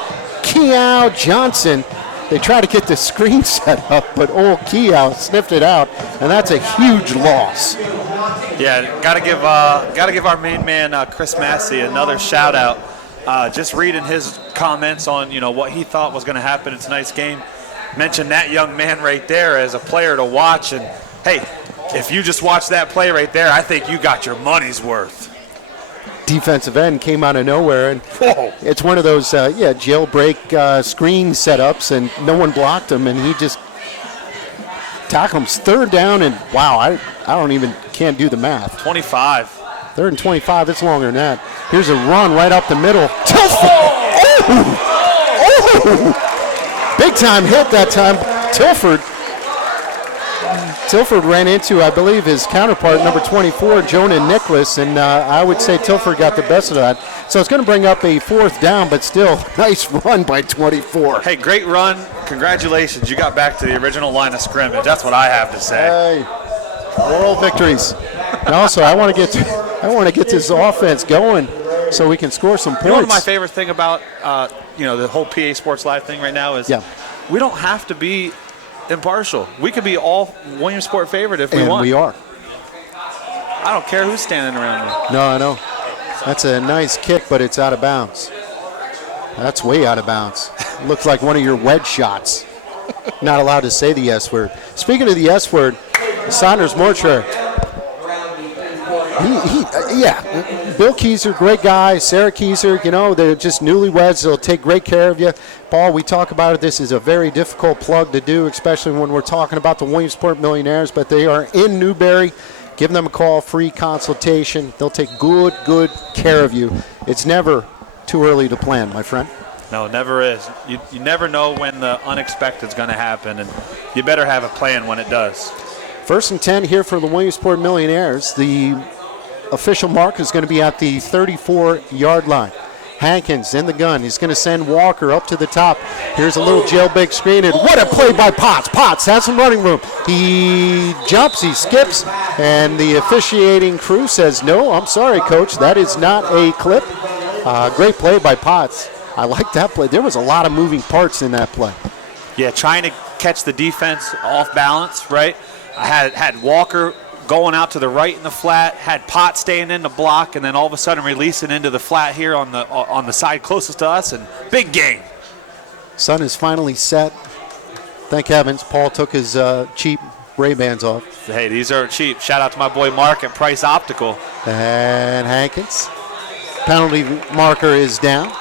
Keow Johnson. They try to get the screen set up, but old Keow sniffed it out, and that's a huge loss. Yeah, got to give our main man Chris Massey another shout out. Just reading his comments on what he thought was going to happen in tonight's game. Mentioned that young man right there as a player to watch, and hey, if you just watch that play right there, I think you got your money's worth. Defensive end came out of nowhere, and it's one of those jailbreak screen setups, and no one blocked him, and he just tackled him. 3rd down, and wow, I can't do the math. 25. 3rd and 25. It's longer than that. Here's a run right up the middle. Tilford! Oh! Big time hit that time. Tilford ran into, I believe, his counterpart, number 24, Jonah Nicholas, and I would say Tilford got the best of that. So it's going to bring up a 4th down, but still, nice run by 24. Hey, great run. Congratulations. You got back to the original line of scrimmage. That's what I have to say. Hey, moral victories. And also, I want to get this offense going so we can score some points. One of my favorite thing about the whole PA Sports Live thing right now is we don't have to be impartial. We could be all Williamsport favorite if we want. And we are. I don't care who's standing around me. No, I know. That's a nice kick, but it's out of bounds. That's way out of bounds. Looks like one of your wedge shots. Not allowed to say the S word. Speaking of the S word, Saunders Mortuary. Bill Keyser, great guy. Sarah Keyser, they're just newlyweds. They'll take great care of you. Paul, we talk about it. This is a very difficult plug to do, especially when we're talking about the Williamsport Millionaires, but they are in Newberry. Give them a call, free consultation. They'll take good care of you. It's never too early to plan, my friend. No, it never is. You never know when the unexpected is going to happen, and you better have a plan when it does. 1st and 10 here for the Williamsport Millionaires. The official mark is going to be at the 34-yard line. Hankins in the gun. He's going to send Walker up to the top. Here's a little jailbreak screen, and what a play by Potts. Potts has some running room. He jumps, he skips, and the officiating crew says, no, I'm sorry, Coach. That is not a clip. Great play by Potts. I like that play. There was a lot of moving parts in that play. Yeah, trying to catch the defense off balance, right? I had Walker going out to the right in the flat, had Pot staying in the block, and then all of a sudden releasing into the flat here on the side closest to us, and big game. Sun is finally set. Thank heavens. Paul took his cheap Ray-Bans off. Hey, these are cheap. Shout out to my boy Mark at Price Optical. And Hankins. Penalty marker is down.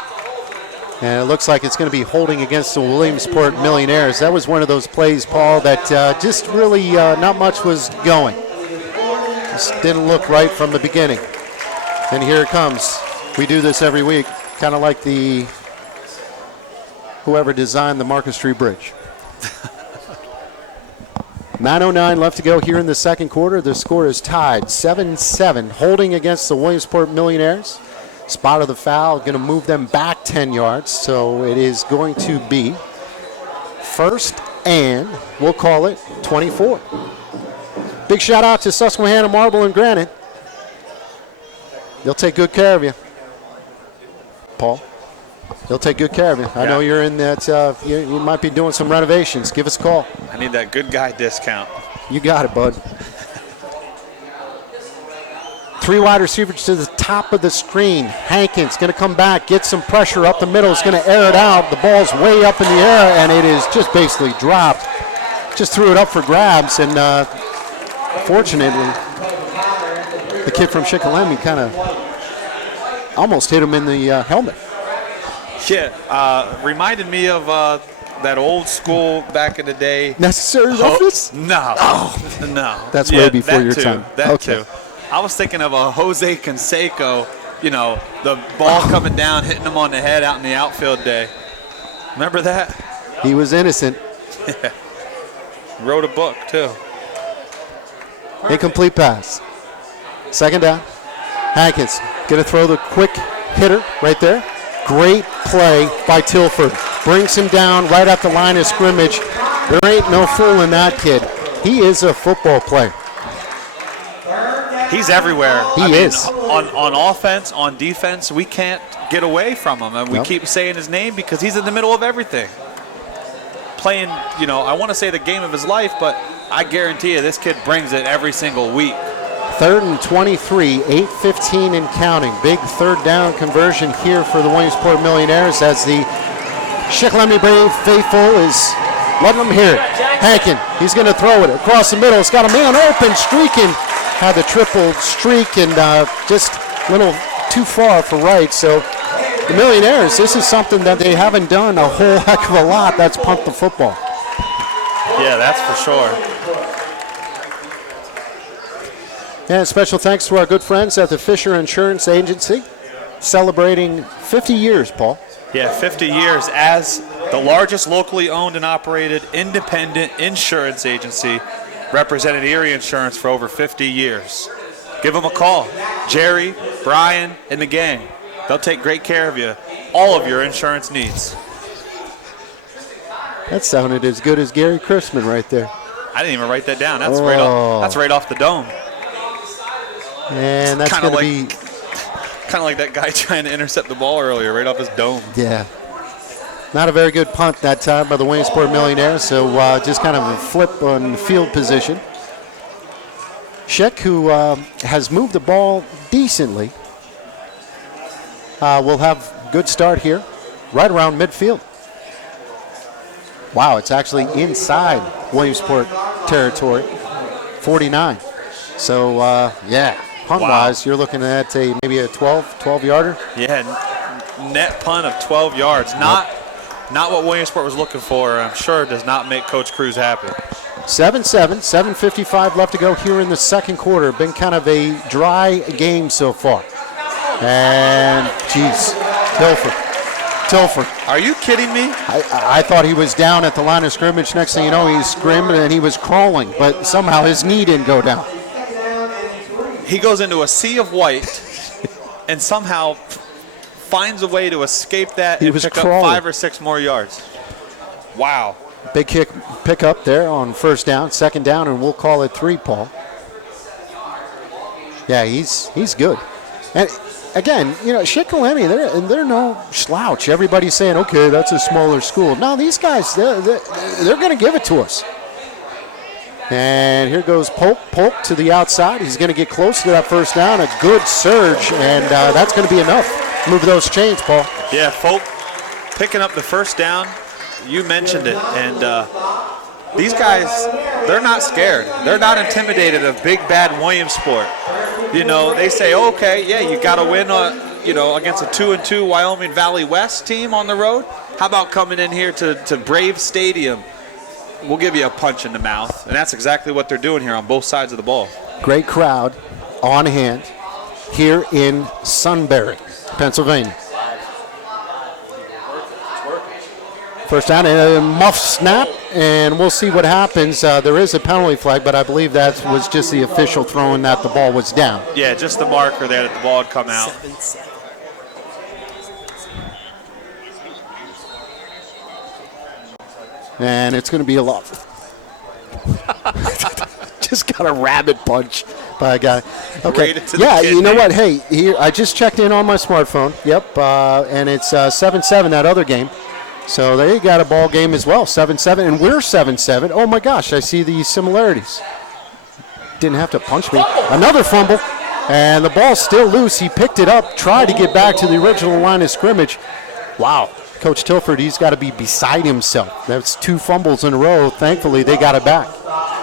And it looks like it's going to be holding against the Williamsport Millionaires. That was one of those plays, Paul, that just really not much was going. Just didn't look right from the beginning. And here it comes. We do this every week, kind of like whoever designed the Market Street Bridge. 9:09 left to go here in the second quarter. The score is tied 7-7, holding against the Williamsport Millionaires. Spot of the foul, going to move them back 10 yards. So it is going to be 1st and, we'll call it, 24. Big shout out to Susquehanna Marble and Granite. They'll take good care of you. Paul, they'll take good care of you. I know you're in that, you might be doing some renovations. Give us a call. I need that good guy discount. You got it, bud. 3 wide receivers to the top of the screen. Hankins going to come back, get some pressure up the middle. Is going to air it out. The ball's way up in the air, and it is just basically dropped. Just threw it up for grabs, and fortunately, the kid from Shikellamy kind of almost hit him in the helmet. Yeah, reminded me of that old school back in the day. Necessary roughness? No. Oh. No. That's way before your time. That too. I was thinking of a Jose Canseco, the ball coming down, hitting him on the head out in the outfield day. Remember that? He was innocent. Yeah. Wrote a book, too. Incomplete pass. 2nd down. Hankins going to throw the quick hitter right there. Great play by Tilford. Brings him down right at the line of scrimmage. There ain't no fooling that kid. He is a football player. He's everywhere. He is. On offense, on defense, we can't get away from him. And we keep saying his name because he's in the middle of everything. Playing, I want to say the game of his life, but I guarantee you this kid brings it every single week. 3rd and 23, 8:15 and counting. Big third down conversion here for the Williamsport Millionaires as the Shik Brave faithful is letting them hear it. Hankin, he's going to throw it across the middle. It's got a man open, streaking. Had the triple streak and just a little too far for right. So the Millionaires, this is something that they haven't done a whole heck of a lot. That's punt the football. Yeah, that's for sure. And special thanks to our good friends at the Fisher Insurance Agency, celebrating 50 years, Paul. Yeah, 50 years as the largest locally owned and operated independent insurance agency, represented Erie Insurance for over 50 years. Give them a call. Jerry, Brian, and the gang. They'll take great care of you, all of your insurance needs. That sounded as good as Gary Chrisman right there. I didn't even write that down. That's right off the dome. And that's going to be kind of like that guy trying to intercept the ball earlier, right off his dome. Yeah. Not a very good punt that time by the Williamsport Millionaires, so just kind of a flip on field position. Shik, who has moved the ball decently, will have good start here, right around midfield. Wow, it's actually inside Williamsport territory, 49. So, punt-wise, you're looking at maybe a 12-yarder. Yeah, net punt of 12 yards. Not what Williamsport was looking for. I'm sure does not make Coach Cruz happy. 7-7, 7:55 left to go here in the second quarter. Been kind of a dry game so far. And, geez, Tilford. Are you kidding me? I thought he was down at the line of scrimmage. Next thing you know, he's screaming and he was crawling, but somehow his knee didn't go down. He goes into a sea of white and somehow finds a way to escape that and pick up 5 or 6 more yards. Wow. Big pick up there on first down, second down, and we'll call it 3, Paul. Yeah, he's good. And again, Shikalemi, they're no slouch. Everybody's saying, okay, that's a smaller school. No, these guys, they're going to give it to us. And here goes Polk to the outside. He's going to get close to that first down. A good surge, and that's going to be enough. Move those chains, Paul. Yeah, Polk picking up the first down. You mentioned it. And these guys, they're not scared. They're not intimidated of big, bad Williamsport. They say, okay, yeah, you got to win against a 2-2 Wyoming Valley West team on the road. How about coming in here to Brave Stadium? We'll give you a punch in the mouth. And that's exactly what they're doing here on both sides of the ball. Great crowd on hand here in Sunbury, Pennsylvania. First down, a muff snap, and we'll see what happens. There is a penalty flag, but I believe that was just the official throwing that the ball was down. Yeah, just the marker there that the ball had come out. 7-7. And it's going to be a lot. Just got a rabbit punch by a guy. Okay. Yeah, you know what? Hey, here I just checked in on my smartphone. Yep, and it's 7-7 that other game. So they got a ball game as well, 7-7, and we're 7-7. Oh my gosh, I see the similarities. Didn't have to punch me. Another fumble, and the ball's still loose. He picked it up, tried to get back to the original line of scrimmage. Wow. Coach Tilford, he's got to be beside himself. That's 2 fumbles in a row. Thankfully, they got it back.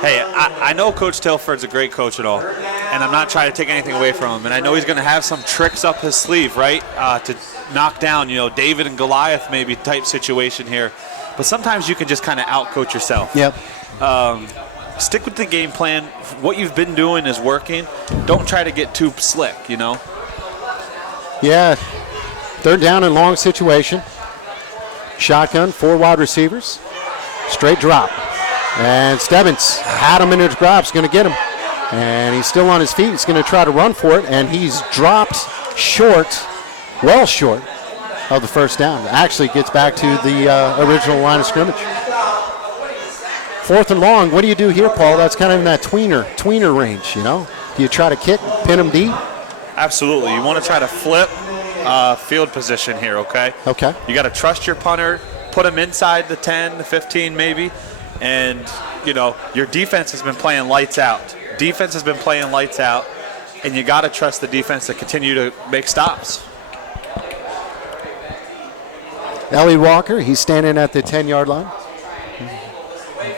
Hey, I know Coach Tilford's a great coach and all, and I'm not trying to take anything away from him. And I know he's going to have some tricks up his sleeve, right, to knock down, David and Goliath maybe type situation here. But sometimes you can just kind of out-coach yourself. Yep. Stick with the game plan. What you've been doing is working. Don't try to get too slick, Yeah. Third down and long situation. Shotgun, 4 wide receivers. Straight drop. And Stebbins had him in his grab. He's going to get him. And he's still on his feet. He's going to try to run for it. And he's dropped short, well short of the first down. Actually gets back to the original line of scrimmage. 4th and long. What do you do here, Paul? That's kind of in that tweener range, you know? Do you try to kick, pin them deep? Absolutely. You want to try to flip field position here, okay? Okay. You got to trust your punter, put him inside the 10, the 15 maybe, and, you know, your defense has been playing lights out. Defense has been playing lights out, and you got to trust the defense to continue to make stops. Ellie Walker, he's standing at the 10-yard line.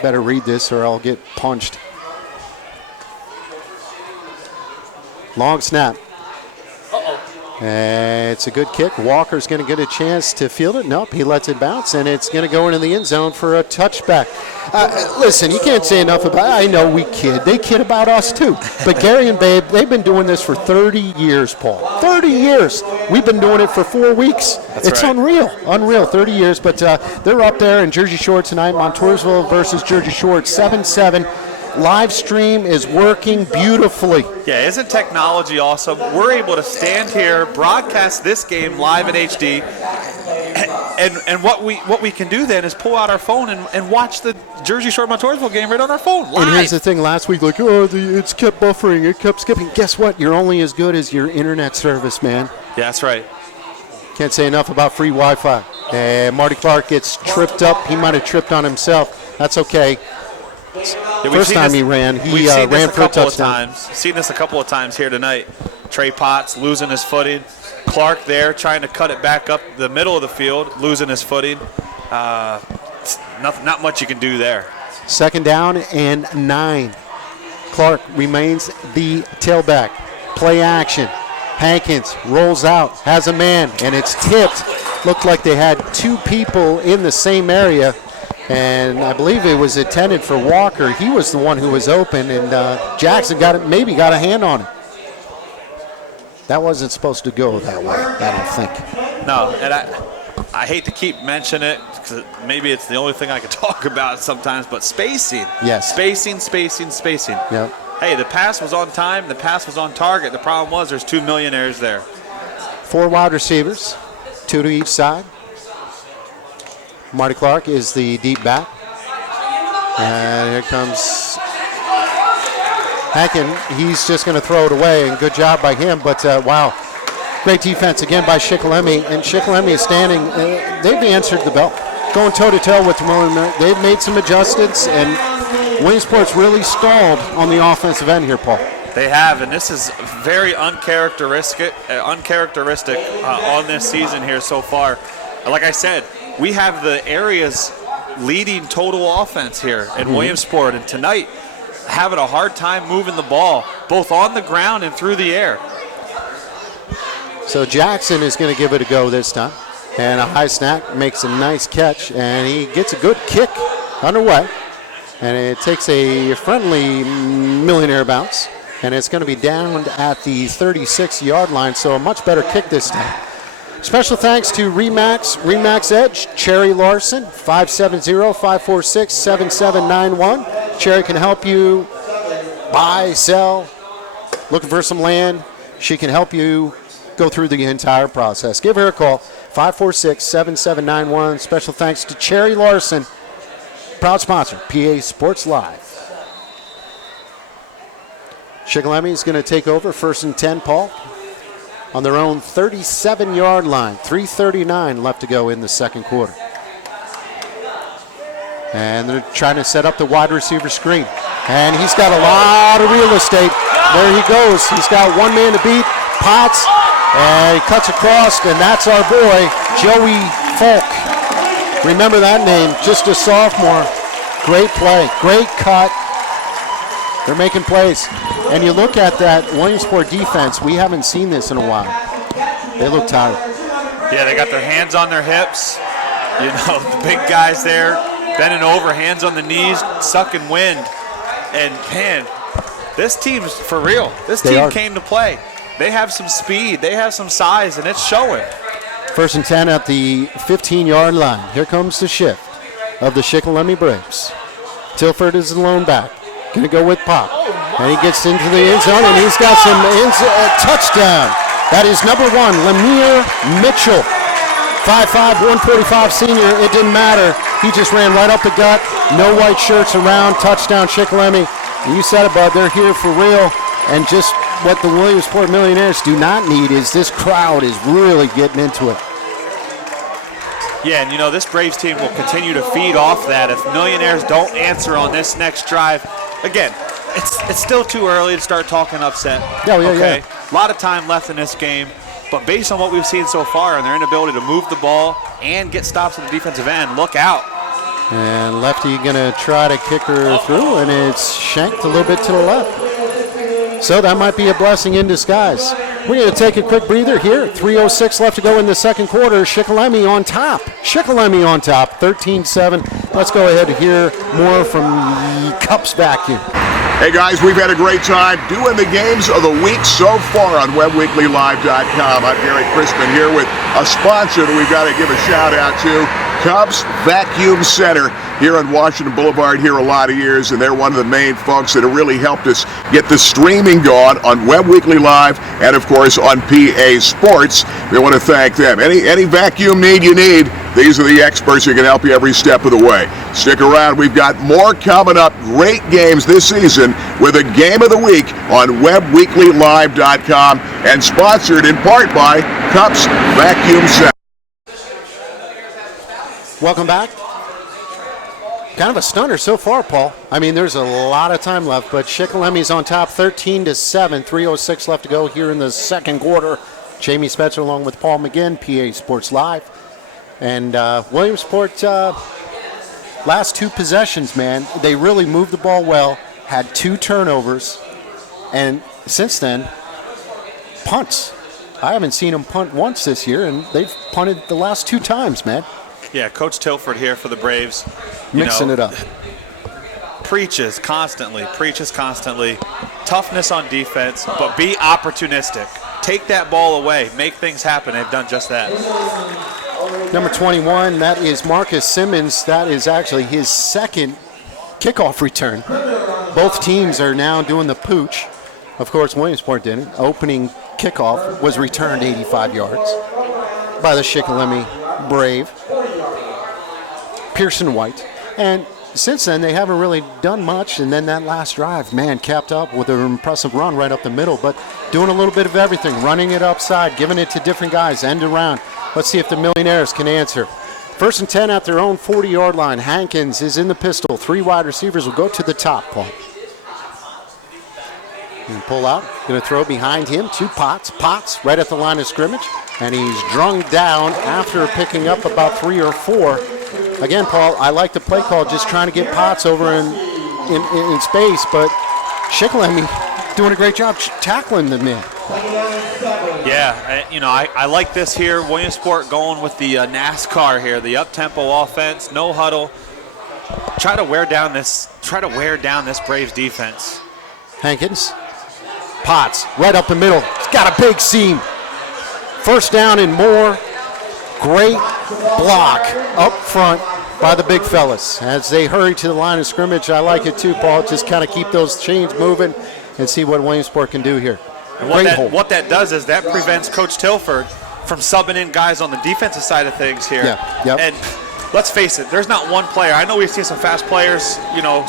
Better read this or I'll get punched. Long snap. It's a good kick. Walker's going to get a chance to field it. Nope, he lets it bounce, and it's going to go into the end zone for a touchback. Listen, you can't say enough about it. I know we kid. They kid about us, too. But Gary and Babe, they've been doing this for 30 years, Paul. 30 years. We've been doing it for 4 weeks. It's right. Unreal, 30 years. But they're up there in Jersey Shore tonight, Montoursville versus Jersey Shore at 7-7. Live stream is working beautifully. Yeah, isn't technology awesome? We're able to stand here, broadcast this game live in HD, and what we can do then is pull out our phone and watch the Jersey Shore Montoursville game right on our phone live. And here's the thing: last week, it's kept buffering, it kept skipping. Guess what? You're only as good as your internet service, man. Yeah, that's right. Can't say enough about free Wi-Fi. And Marty Clark gets tripped up. He might have tripped on himself. That's okay. Yeah, First time he ran, he ran for a touchdown. Seen this a couple of times here tonight. Trey Potts losing his footing. Clark there trying to cut it back up the middle of the field, losing his footing. Not much you can do there. 2nd down and 9. Clark remains the tailback. Play action. Hankins rolls out, has a man, and it's tipped. Looked like they had 2 people in the same area. And I believe it was intended for Walker. He was the one who was open, and Jackson got a hand on it. That wasn't supposed to go that way, I don't think. No, and I hate to keep mentioning it because maybe it's the only thing I can talk about sometimes, but spacing. Yes. Spacing. Yep. Hey, the pass was on time. The pass was on target. The problem was there's 2 millionaires there. 4 wide receivers, 2 to each side. Marty Clark is the deep back. And here comes Hacken. He's just going to throw it away, and good job by him. But, wow, great defense again by Shikalemi. And Shikalemi is standing. They've answered the bell. Going toe-to-toe with Williamsport. They've made some adjustments, and Williamsport's really stalled on the offensive end here, Paul. They have, and this is very uncharacteristic on this season here so far. Like I said, we have the area's leading total offense here in Williamsport, and tonight having a hard time moving the ball, both on the ground and through the air. So Jackson is going to give it a go this time, and a high snap, makes a nice catch, and he gets a good kick underway, and it takes a friendly Millionaire bounce, and it's going to be down at the 36-yard line, so a much better kick this time. Special thanks to Remax Edge, Cherry Larson, 570-546-7791. Cherry can help you buy, sell, looking for some land. She can help you go through the entire process. Give her a call, 546-7791. Special thanks to Cherry Larson, proud sponsor, PA Sports Live. Shikalemi is going to take over 1st and 10, Paul, on their own 37-yard line. 3:39 left to go in the second quarter. And they're trying to set up the wide receiver screen. And he's got a lot of real estate. There he goes. He's got one man to beat, Potts, and he cuts across, and that's our boy, Joey Falk. Remember that name, just a sophomore. Great play, great cut. They're making plays. And you look at that Williamsport defense, we haven't seen this in a while. They look tired. Yeah, they got their hands on their hips. You know, the big guys there, bending over, hands on the knees, sucking wind. And, man, this team's for real. This team came to play. They have some speed. They have some size, and it's showing. 1st and 10 at the 15-yard line. Here comes the shift of the Shikalemi Braves. Tilford is the lone back. Going to go with Pop. And he gets into the end zone, and he's got some touchdown. That is number 1, Lemire Mitchell 5'5", 145 senior. It didn't matter. He just ran right up the gut. No white shirts around. Touchdown, Shikellamy. You said it, bud. They're here for real. And just what the Williamsport Millionaires do not need is this crowd is really getting into it. Yeah, and you know, this Braves team will continue to feed off that if Millionaires don't answer on this next drive. Again, it's still too early to start talking upset. Yeah. A lot of time left in this game, but based on what we've seen so far and their inability to move the ball and get stops at the defensive end, look out. And lefty going to try to kick her through, and it's shanked a little bit to the left. So that might be a blessing in disguise. We're going to take a quick breather here. 3:06 left to go in the second quarter. Shikellamy on top. 13-7. Let's go ahead and hear more from the Cups Vacuum. Hey guys, we've had a great time doing the games of the week so far on WebWeeklyLive.com. I'm Gary Crispin here with a sponsor that we've got to give a shout out to, Cubs Vacuum Center here on Washington Boulevard here a lot of years, and they're one of the main folks that have really helped us get the streaming going on Web Weekly Live and of course on PA Sports. We want to thank them. Any vacuum need you need, these are the experts who can help you every step of the way. Stick around, we've got more coming up. Great games this season with a game of the week on WebWeeklyLive.com and sponsored in part by Cups Vacuum Center. Welcome back. Kind of a stunner so far, Paul. I mean, there's a lot of time left, but Shikelamy's on top 13-7. 3:06 left to go here in the second quarter. Jamie Spetzer along with Paul McGinn, PA Sports Live. And Williamsport, last two possessions, man, they really moved the ball well, had 2 turnovers, and since then, punts. I haven't seen them punt once this year, and they've punted the last 2 times, man. Yeah, Coach Tilford here for the Braves. Mixing it up. Preaches constantly. Toughness on defense, but be opportunistic. Take that ball away. Make things happen. They've done just that. Number 21, that is Marcus Simmons. That is actually his second kickoff return. Both teams are now doing the pooch. Of course, Williamsport didn't. Opening kickoff was returned 85 yards by the Shikellamy Brave, Pearson White. And since then, they haven't really done much. And then that last drive, man, capped up with an impressive run right up the middle, but doing a little bit of everything, running it upside, giving it to different guys, end around. Let's see if the Millionaires can answer. 1st and 10 at their own 40-yard line. Hankins is in the pistol. 3 wide receivers will go to the top, Paul. And pull out, going to throw behind him, 2 Potts. Potts right at the line of scrimmage, and he's drummed down after picking up about 3 or 4. Again, Paul, I like the play call, just trying to get Potts over in space, but Shikellamy doing a great job tackling the man. Yeah, I like this here. Williamsport going with the NASCAR here, the up-tempo offense, no huddle. Try to wear down this Braves defense. Hankins, Potts, right up the middle. He's got a big seam. 1st down and more. Great block up front by the big fellas. As they hurry to the line of scrimmage, I like it too, Paul. Just kind of keep those chains moving and see what Williamsport can do here. And what that does is that prevents Coach Tilford from subbing in guys on the defensive side of things here. Yeah, yep. And let's face it, there's not one player. I know we've seen some fast players,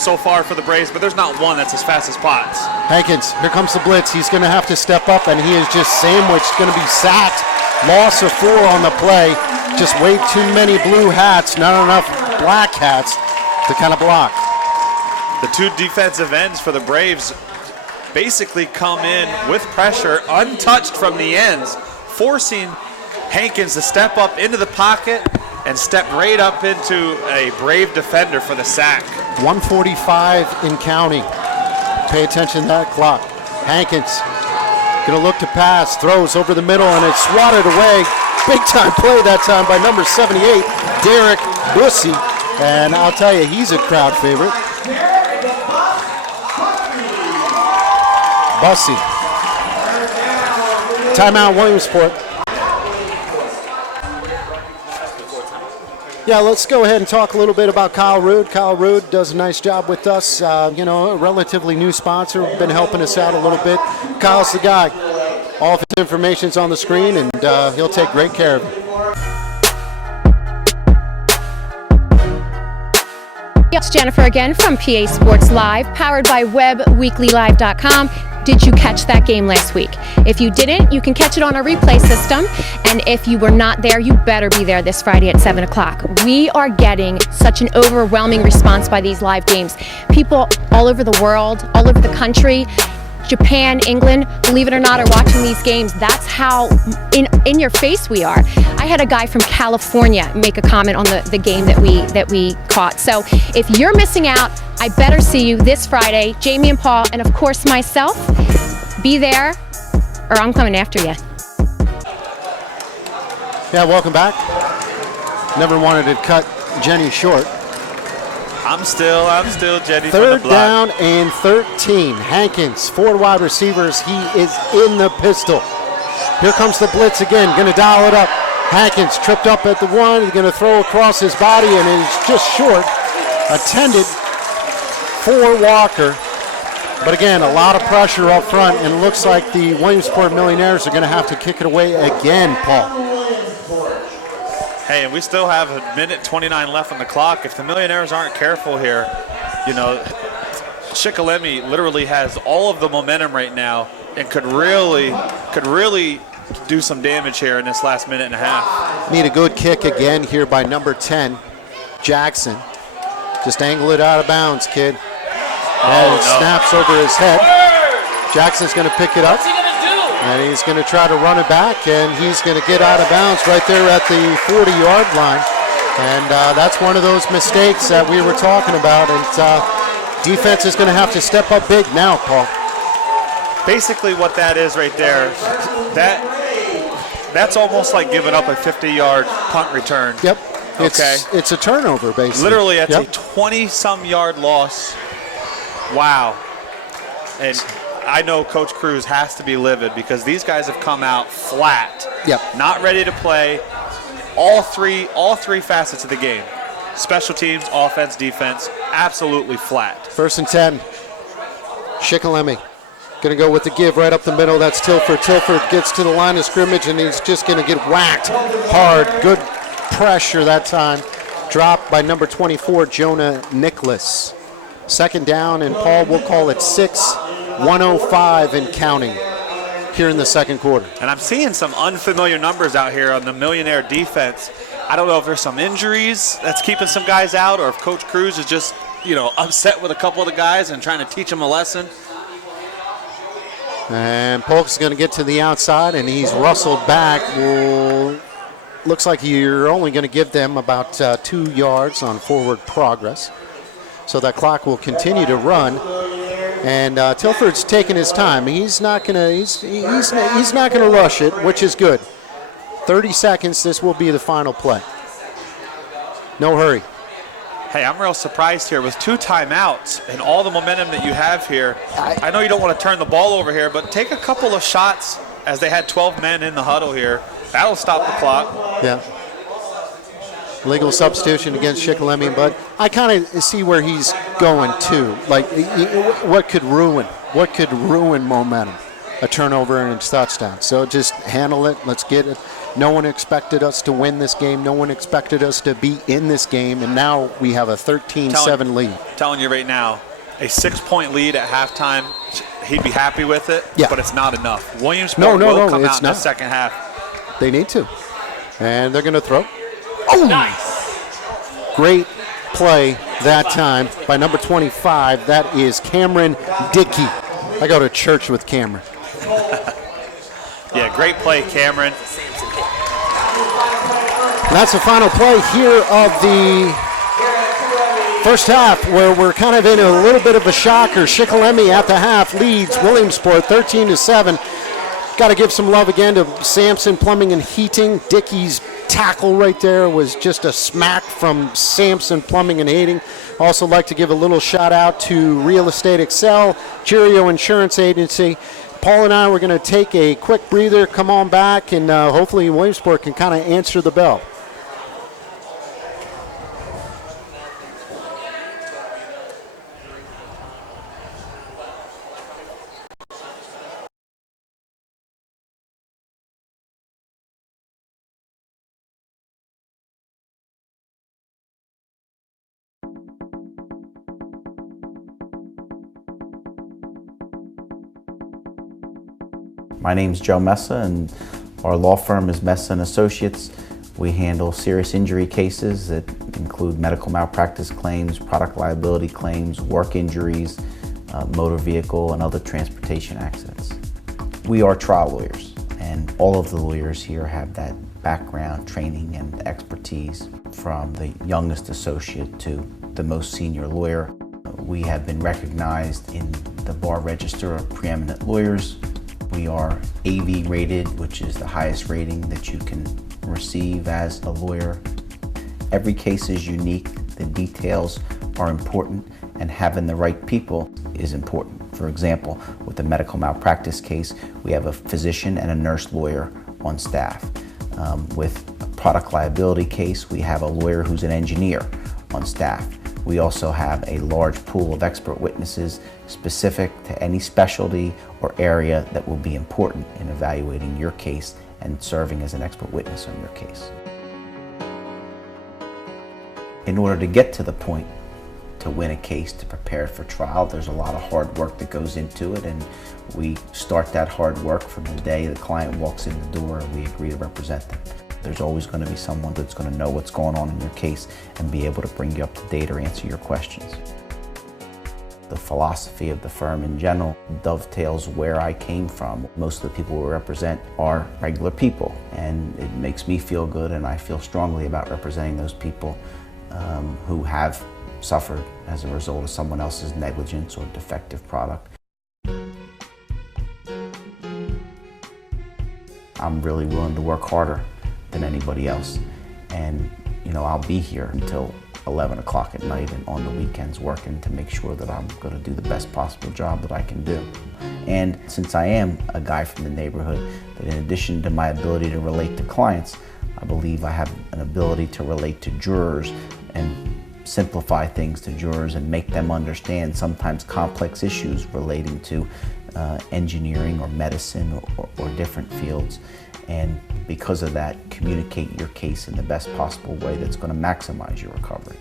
so far for the Braves, but there's not one that's as fast as Potts. Hankins, here comes the blitz. He's going to have to step up, and he is just sandwiched, going to be sacked. Loss of 4 on the play. Just way too many blue hats, not enough black hats to kind of block. The 2 defensive ends for the Braves basically come in with pressure, untouched from the ends, forcing Hankins to step up into the pocket and step right up into a Brave defender for the sack. 1:45 in counting. Pay attention to that clock. Hankins going to look to pass, throws over the middle, and it's swatted away. Big time play that time by number 78, Derek Bussey. And I'll tell you, he's a crowd favorite. Bussey. Timeout, Williamsport. Yeah, let's go ahead and talk a little bit about Kyle Rood. Kyle Rood does a nice job with us. A relatively new sponsor, been helping us out a little bit. Kyle's the guy. All of his information's on the screen, and he'll take great care of you. It's Jennifer again from PA Sports Live, powered by WEBBweeklyLive.com. Did you catch that game last week? If you didn't, you can catch it on our replay system. And if you were not there, you better be there this Friday at 7 o'clock. We are getting such an overwhelming response by these live games. People all over the world, all over the country, Japan, England, believe it or not, are watching these games. That's how in your face we are. I had a guy from California make a comment on the game that we caught. So if you're missing out, I better see you this Friday. Jamie and Paul, and of course myself. Be there, or I'm coming after you. Yeah, welcome back. Never wanted to cut Jenny short. I'm still Jenny from the Third block. down and 13. Hankins, 4 wide receivers. He is in the pistol. Here comes the blitz again. Going to dial it up. Hankins tripped up at the 1. He's going to throw across his body, and is just short. Attended for Walker. But again, a lot of pressure up front, and it looks like the Williamsport Millionaires are going to have to kick it away again, Paul. Hey, and we still have 1:29 left on the clock. If the Millionaires aren't careful here, you know, Shikalemi literally has all of the momentum right now and could really do some damage here in this last minute and a half. Need a good kick again here by number 10, Jackson. Just angle it out of bounds, kid. And it snaps over his head. Jackson's going to pick it up. And he's going to try to run it back, and he's going to get out of bounds right there at the 40-yard line. And that's one of those mistakes that we were talking about. And defense is going to have to step up big now, Paul. Basically what that is right there, that's almost like giving up a 50-yard punt return. Yep. Okay. It's a turnover, basically. Literally, that's a 20-some-yard loss. Wow. And I know Coach Cruz has to be livid because these guys have come out flat. Yep. Not ready to play all three facets of the game. Special teams, offense, defense, absolutely flat. 1st and 10. Shikalemi going to go with the give right up the middle. That's Tilford. Tilford gets to the line of scrimmage, and he's just going to get whacked hard. Good pressure that time. Dropped by number 24, Jonah Nicholas. 2nd down, and Paul will call it 6. 105 and counting here in the 2nd quarter. And I'm seeing some unfamiliar numbers out here on the Millionaire defense. I don't know if there's some injuries that's keeping some guys out, or if Coach Cruz is just, upset with a couple of the guys and trying to teach them a lesson. And Polk's going to get to the outside, and he's rustled back. Looks like you're only going to give them about 2 yards on forward progress. So that clock will continue to run. And Tilford's taking his time. He's not gonna rush it, which is good. 30 seconds. This will be the final play. No hurry. Hey, I'm real surprised here with 2 timeouts and all the momentum that you have here. I know you don't want to turn the ball over here, but take a couple of shots as they had 12 men in the huddle here. That'll stop the clock. Yeah. Legal substitution against Shikalemi, but I kind of see where he's going too. Like, what could ruin momentum? A turnover and a touchdown. So just handle it. Let's get it. No one expected us to win this game. No one expected us to be in this game, and now we have a 13-7 lead. Telling you right now, a 6-point lead at halftime, he'd be happy with it, but it's not enough. Williamsport will come out in the second half. They need to. And they're going to throw. Oh! Nice. Great play that time by number 25. That is Cameron Dickey. I go to church with Cameron. Yeah, great play, Cameron. And that's the final play here of the first half, where we're kind of in a little bit of a shocker. Shikalemi at the half leads Williamsport 13-7. Got to give some love again to Sampson Plumbing and Heating. Dickey's tackle right there was just a smack from Sampson Plumbing and Heating. Also like to give a little shout out to Real Estate Excel, Cheerio Insurance Agency. Paul and I were going to take a quick breather, come on back, and hopefully Williamsport can kind of answer the bell. My name's Joe Messa, and our law firm is Messa and Associates. We handle serious injury cases that include medical malpractice claims, product liability claims, work injuries, motor vehicle and other transportation accidents. We are trial lawyers, and all of the lawyers here have that background, training, and expertise, from the youngest associate to the most senior lawyer. We have been recognized in the Bar Register of Preeminent Lawyers. We are AV rated, which is the highest rating that you can receive as a lawyer. Every case is unique, the details are important, and having the right people is important. For example, with the medical malpractice case, we have a physician and a nurse lawyer on staff. With a product liability case, we have a lawyer who's an engineer on staff. We also have a large pool of expert witnesses specific to any specialty or area that will be important in evaluating your case and serving as an expert witness on your case. In order to get to the point to win a case, to prepare for trial, there's a lot of hard work that goes into it, and we start that hard work from the day the client walks in the door and we agree to represent them. There's always going to be someone that's going to know what's going on in your case and be able to bring you up to date or answer your questions. The philosophy of the firm in general dovetails where I came from. Most of the people we represent are regular people, and it makes me feel good, and I feel strongly about representing those people who have suffered as a result of someone else's negligence or defective product. I'm really willing to work harder than anybody else, and I'll be here until 11 o'clock at night and on the weekends working to make sure that I'm going to do the best possible job that I can do. And since I am a guy from the neighborhood, that in addition to my ability to relate to clients, I believe I have an ability to relate to jurors and simplify things to jurors and make them understand sometimes complex issues relating to engineering or medicine or different fields. And because of that, communicate your case in the best possible way that's going to maximize your recovery.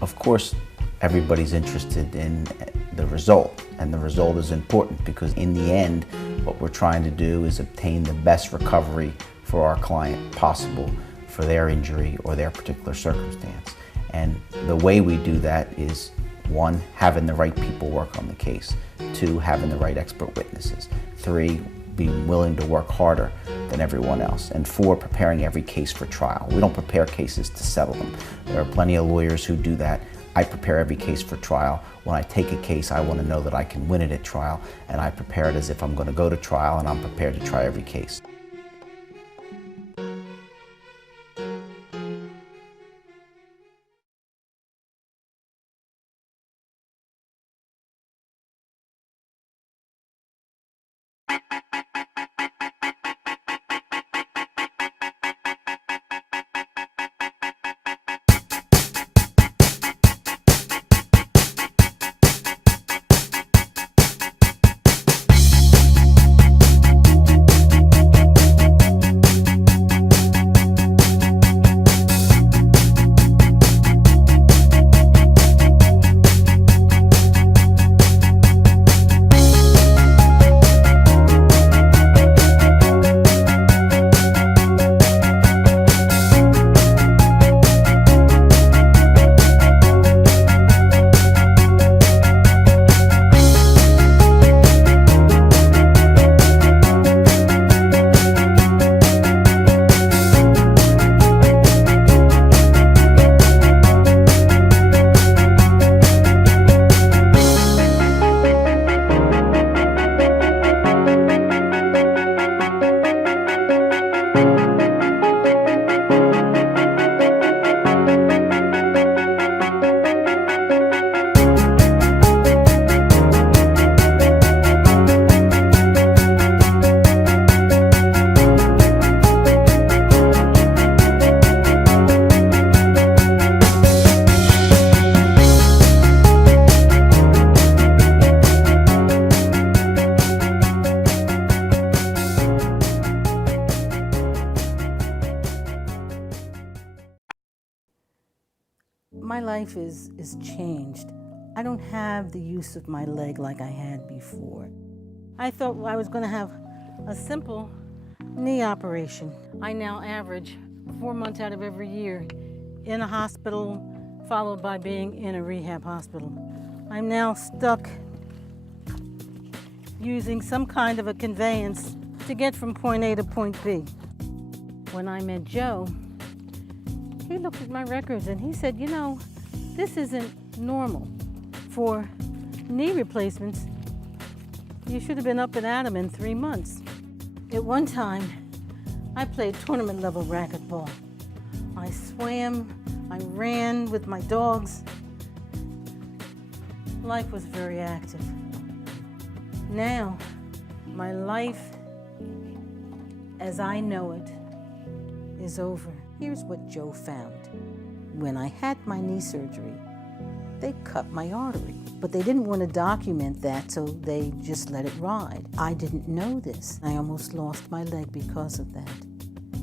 Of course, everybody's interested in the result, and the result is important because in the end, what we're trying to do is obtain the best recovery for our client possible for their injury or their particular circumstance. And the way we do that is, 1, having the right people work on the case, 2, having the right expert witnesses, 3, being willing to work harder than everyone else, and 4, preparing every case for trial. We don't prepare cases to settle them. There are plenty of lawyers who do that. I prepare every case for trial. When I take a case, I want to know that I can win it at trial, and I prepare it as if I'm going to go to trial, and I'm prepared to try every case. My life is changed. I don't have the use of my leg like I had before. I thought I was going to have A simple knee operation. I now average 4 months out of every year in a hospital, followed by being in a rehab hospital. I'm now stuck using some kind of a conveyance to get from point A to point B. When I met Joe, he looked at my records and he said, you know, this isn't normal. For knee replacements, you should have been up and at 'em in 3 months. At one time, I played tournament level racquetball. I swam, I ran with my dogs. Life was very active. Now, my life as I know it is over. Here's what Joe found. When I had my knee surgery, they cut my artery, but they didn't want to document that, so they just let it ride. I didn't know this. I almost lost my leg because of that.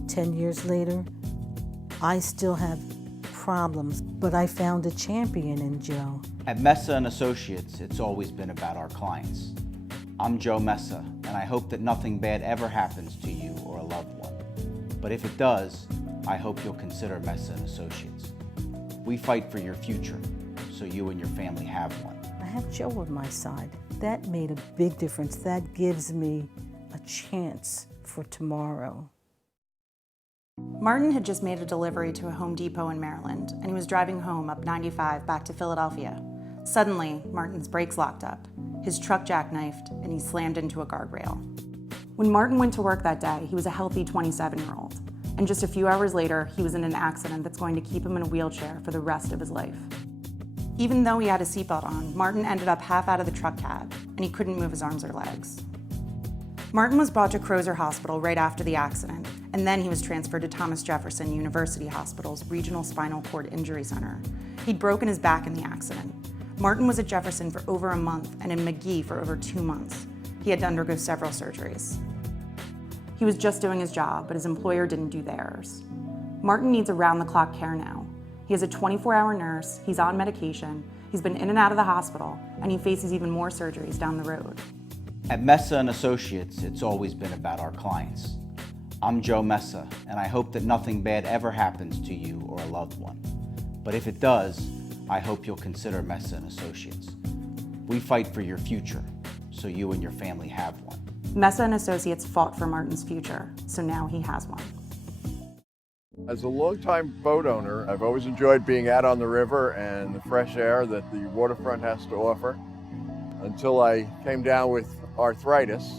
10 years later, I still have problems, but I found a champion in Joe. At Mesa & Associates, it's always been about our clients. I'm Joe Mesa, and I hope that nothing bad ever happens to you or a loved one. But if it does, I hope you'll consider Mesa & Associates. We fight for your future, so you and your family have one. I have Joe on my side. That made a big difference. That gives me a chance for tomorrow. Martin had just made a delivery to a Home Depot in Maryland, and he was driving home up 95 back to Philadelphia. Suddenly, Martin's brakes locked up, his truck jackknifed, and he slammed into a guardrail. When Martin went to work that day, he was a healthy 27-year-old, and just a few hours later, he was in an accident that's going to keep him in a wheelchair for the rest of his life. Even though he had a seatbelt on, Martin ended up half out of the truck cab, and he couldn't move his arms or legs. Martin was brought to Crozer Hospital right after the accident, and then he was transferred to Thomas Jefferson University Hospital's Regional Spinal Cord Injury Center. He'd broken his back in the accident. Martin was at Jefferson for over a month and in McGee for over 2 months. He had to undergo several surgeries. He was just doing his job, but his employer didn't do theirs. Martin needs around-the-clock care now. He has a 24-hour nurse, he's on medication, he's been in and out of the hospital, and he faces even more surgeries down the road. At Mesa & Associates, it's always been about our clients. I'm Joe Mesa, and I hope that nothing bad ever happens to you or a loved one. But if it does, I hope you'll consider Mesa & Associates. We fight for your future, so you and your family have one. Mesa & Associates fought for Martin's future, so now he has one. As a longtime boat owner, I've always enjoyed being out on the river and the fresh air that the waterfront has to offer, until I came down with arthritis,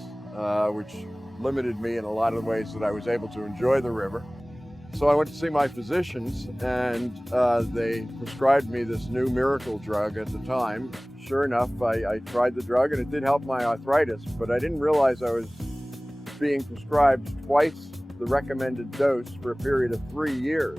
which limited me in a lot of the ways that I was able to enjoy the river. So I went to see my physicians, and they prescribed me this new miracle drug at the time. Sure enough, I tried the drug and it did help my arthritis, but I didn't realize I was being prescribed twice the recommended dose for a period of 3 years.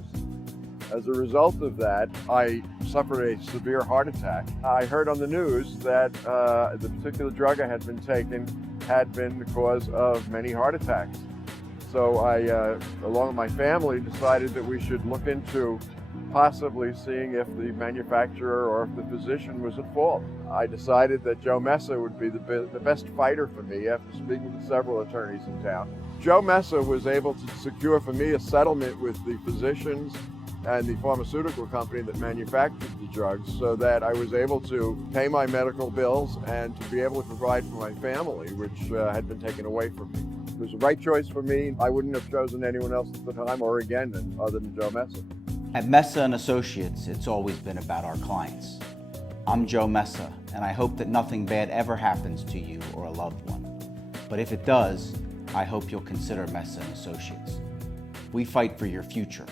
As a result of that, I suffered a severe heart attack. I heard on the news that the particular drug I had been taking had been the cause of many heart attacks. So I, along with my family, decided that we should look into possibly seeing if the manufacturer or if the physician was at fault. I decided that Joe Mesa would be the best fighter for me after speaking to several attorneys in town. Joe Mesa was able to secure for me a settlement with the physicians and the pharmaceutical company that manufactured the drugs, so that I was able to pay my medical bills and to be able to provide for my family, which had been taken away from me. It was the right choice for me. I wouldn't have chosen anyone else at the time or again other than Joe Mesa. At Mesa & Associates, it's always been about our clients. I'm Joe Mesa, and I hope that nothing bad ever happens to you or a loved one. But if it does, I hope you'll consider Mesa & Associates. We fight for your future,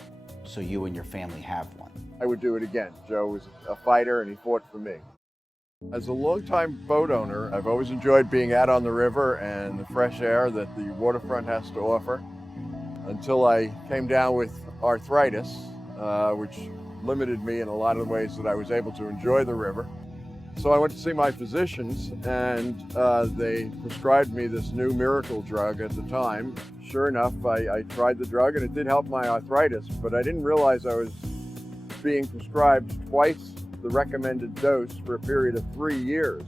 so you and your family have one. I would do it again. Joe was a fighter and he fought for me. As a longtime boat owner, I've always enjoyed being out on the river and the fresh air that the waterfront has to offer, until I came down with arthritis, which limited me in a lot of the ways that I was able to enjoy the river. So I went to see my physicians, and they prescribed me this new miracle drug at the time. Sure enough, I tried the drug and it did help my arthritis, but I didn't realize I was being prescribed twice the recommended dose for a period of 3 years.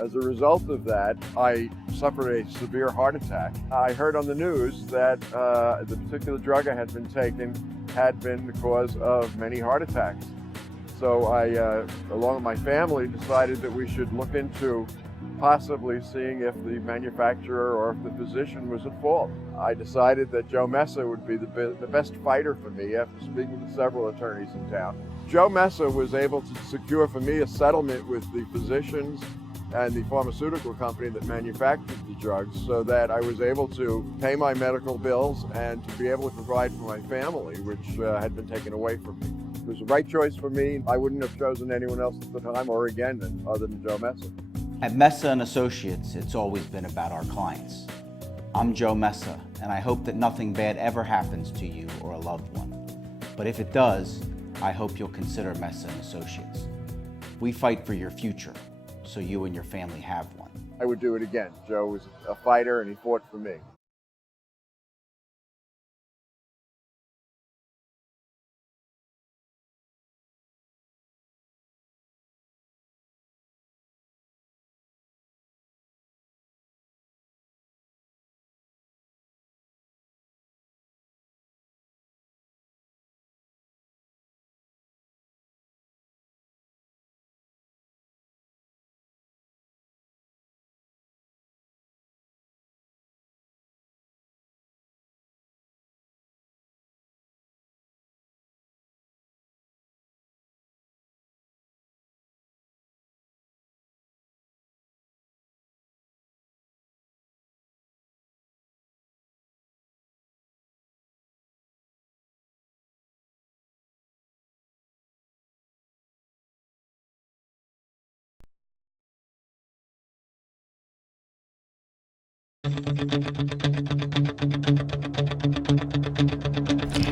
As a result of that, I suffered a severe heart attack. I heard on the news that the particular drug I had been taking had been the cause of many heart attacks. So I, along with my family, decided that we should look into possibly seeing if the manufacturer or if the physician was at fault. I decided that Joe Messa would be the best fighter for me after speaking to several attorneys in town. Joe Messa was able to secure for me a settlement with the physicians and the pharmaceutical company that manufactured the drugs so that I was able to pay my medical bills and to be able to provide for my family, which had been taken away from me. It was the right choice for me. I wouldn't have chosen anyone else at the time or again other than Joe Messa. At Messa & Associates, it's always been about our clients. I'm Joe Messa, and I hope that nothing bad ever happens to you or a loved one. But if it does, I hope you'll consider Messa & Associates. We fight for your future, so you and your family have one. I would do it again. Joe was a fighter and he fought for me.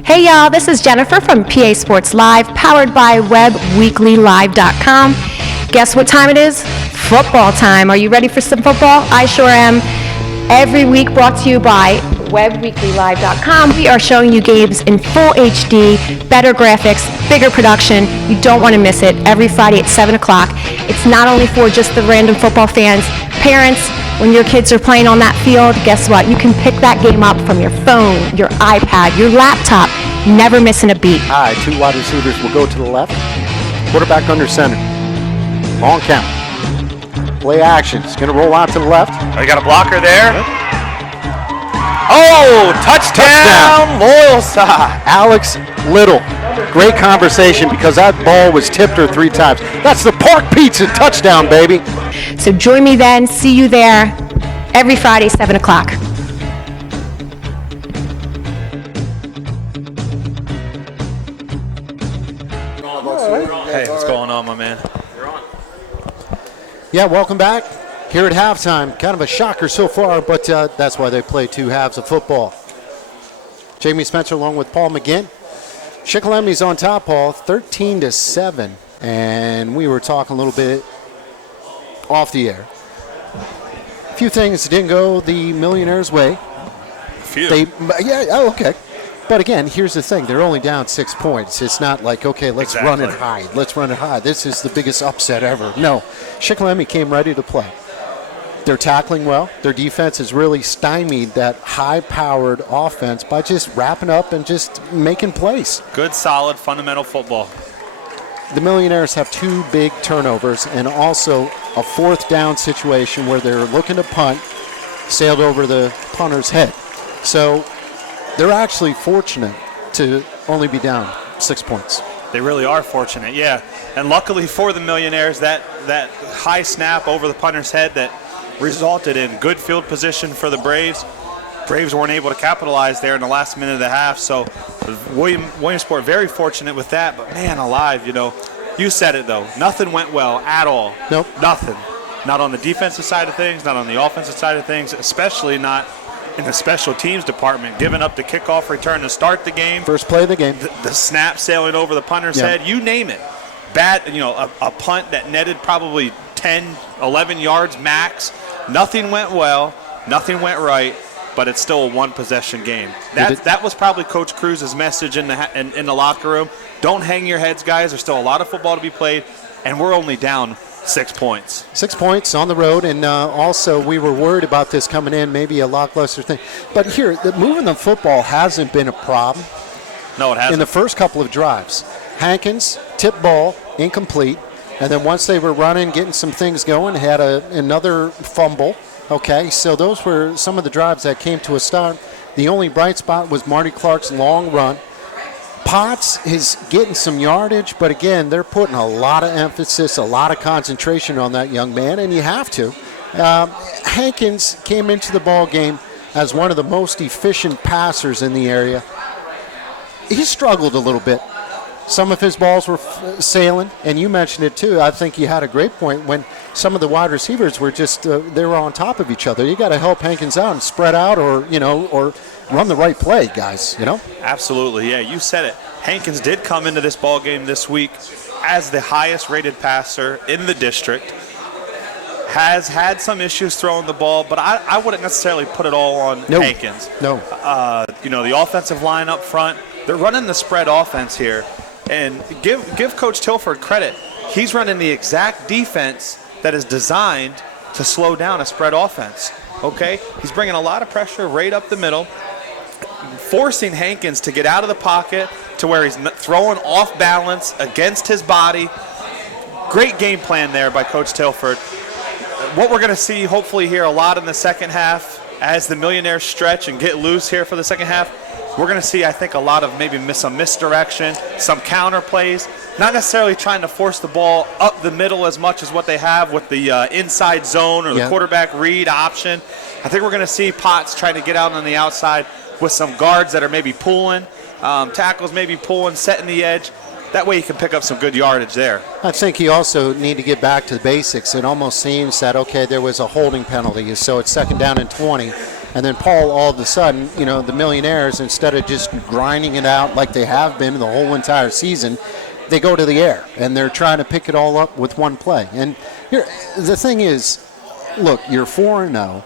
Hey y'all, this is Jennifer from PA Sports Live, powered by WEBWeeklyLive.com. Guess what time it is? Football time. Are you ready for some football? I sure am. Every week brought to you by WEBWeeklyLive.com. We are showing you games in full HD, better graphics, bigger production. You don't want to miss it. Every Friday at 7 o'clock. It's not only for just the random football fans. Parents, when your kids are playing on that field, guess what? You can pick that game up from your phone, your iPad, your laptop, never missing a beat. All right, two wide receivers will go to the left. Quarterback under center. Long count. Play action. It's going to roll out to the left. Oh, you got a blocker there. Oh, touchdown, Loyal side. Alex Little. Great conversation because that ball was tipped her 3 times. That's the Park Pizza touchdown, baby. So join me then. See you there every Friday, 7 o'clock. Hey, what's going on, my man? Yeah, welcome back. Here at halftime, kind of a shocker so far, but that's why they play 2 halves of football. Jamie Spencer along with Paul McGinn. Shikellami's on top, Paul, 13-7, and we were talking a little bit off the air. A few things didn't go the Millionaires' way. Okay. But again, here's the thing. They're only down 6 points. It's not like, okay, let's run and hide. Let's run and hide. This is the biggest upset ever. No. Shikellami came ready to play. They're tackling well. Their defense has really stymied that high-powered offense by just wrapping up and just making plays. Good, solid, fundamental football. The Millionaires have 2 big turnovers and also a 4th down situation where they're looking to punt, sailed over the punter's head. So they're actually fortunate to only be down 6 points. They really are fortunate, yeah. And luckily for the Millionaires, that high snap over the punter's head that resulted in good field position for the Braves. Braves weren't able to capitalize there in the last minute of the half, so Williamsport very fortunate with that. But man alive, you said it though, nothing went well at all. Nope. Nothing. Not on the defensive side of things, not on the offensive side of things, especially not in the special teams department, giving up the kickoff return to start the game. First play of the game. The snap sailing over the punter's head, you name it. Bad, a punt that netted probably 10, 11 yards max. Nothing went well, nothing went right, but it's still a 1-possession game. That was probably Coach Cruz's message in the locker room. Don't hang your heads, guys. There's still a lot of football to be played, and we're only down 6 points. 6 points on the road, and also we were worried about this coming in, maybe a lackluster thing. But here, moving the football hasn't been a problem. No, it hasn't. In the first couple of drives, Hankins, tip ball, incomplete, and then once they were running, getting some things going, had another fumble. Okay, so those were some of the drives that came to a start. The only bright spot was Marty Clark's long run. Potts is getting some yardage, but again, they're putting a lot of emphasis, a lot of concentration on that young man, and you have to. Hankins came into the ball game as one of the most efficient passers in the area. He struggled a little bit. Some of his balls were sailing, and you mentioned it too. I think you had a great point when some of the wide receivers were just they were on top of each other. You got to help Hankins out and spread out, or run the right play, guys. Absolutely, yeah. You said it. Hankins did come into this ball game this week as the highest-rated passer in the district. Has had some issues throwing the ball, but I wouldn't necessarily put it all on Hankins. No. The offensive line up front, they're running the spread offense here. And give Coach Tilford credit. He's running the exact defense that is designed to slow down a spread offense. Okay? He's bringing a lot of pressure right up the middle, forcing Hankins to get out of the pocket to where he's throwing off balance against his body. Great game plan there by Coach Tilford. What we're going to see hopefully here a lot in the second half as the Millionaires stretch and get loose here for the second half, we're going to see, I think, a lot of maybe some misdirection, some counter plays, not necessarily trying to force the ball up the middle as much as what they have with the inside zone or the quarterback read option. I think we're going to see Potts trying to get out on the outside with some guards that are maybe pulling, tackles maybe pulling, setting the edge. That way you can pick up some good yardage there. I think you also need to get back to the basics. It almost seems that, okay, there was a holding penalty, so it's 2nd down and 20. And then Paul, all of a sudden, the Millionaires, instead of just grinding it out like they have been the whole entire season, they go to the air, and they're trying to pick it all up with one play. And the thing is, look, you're 4-0.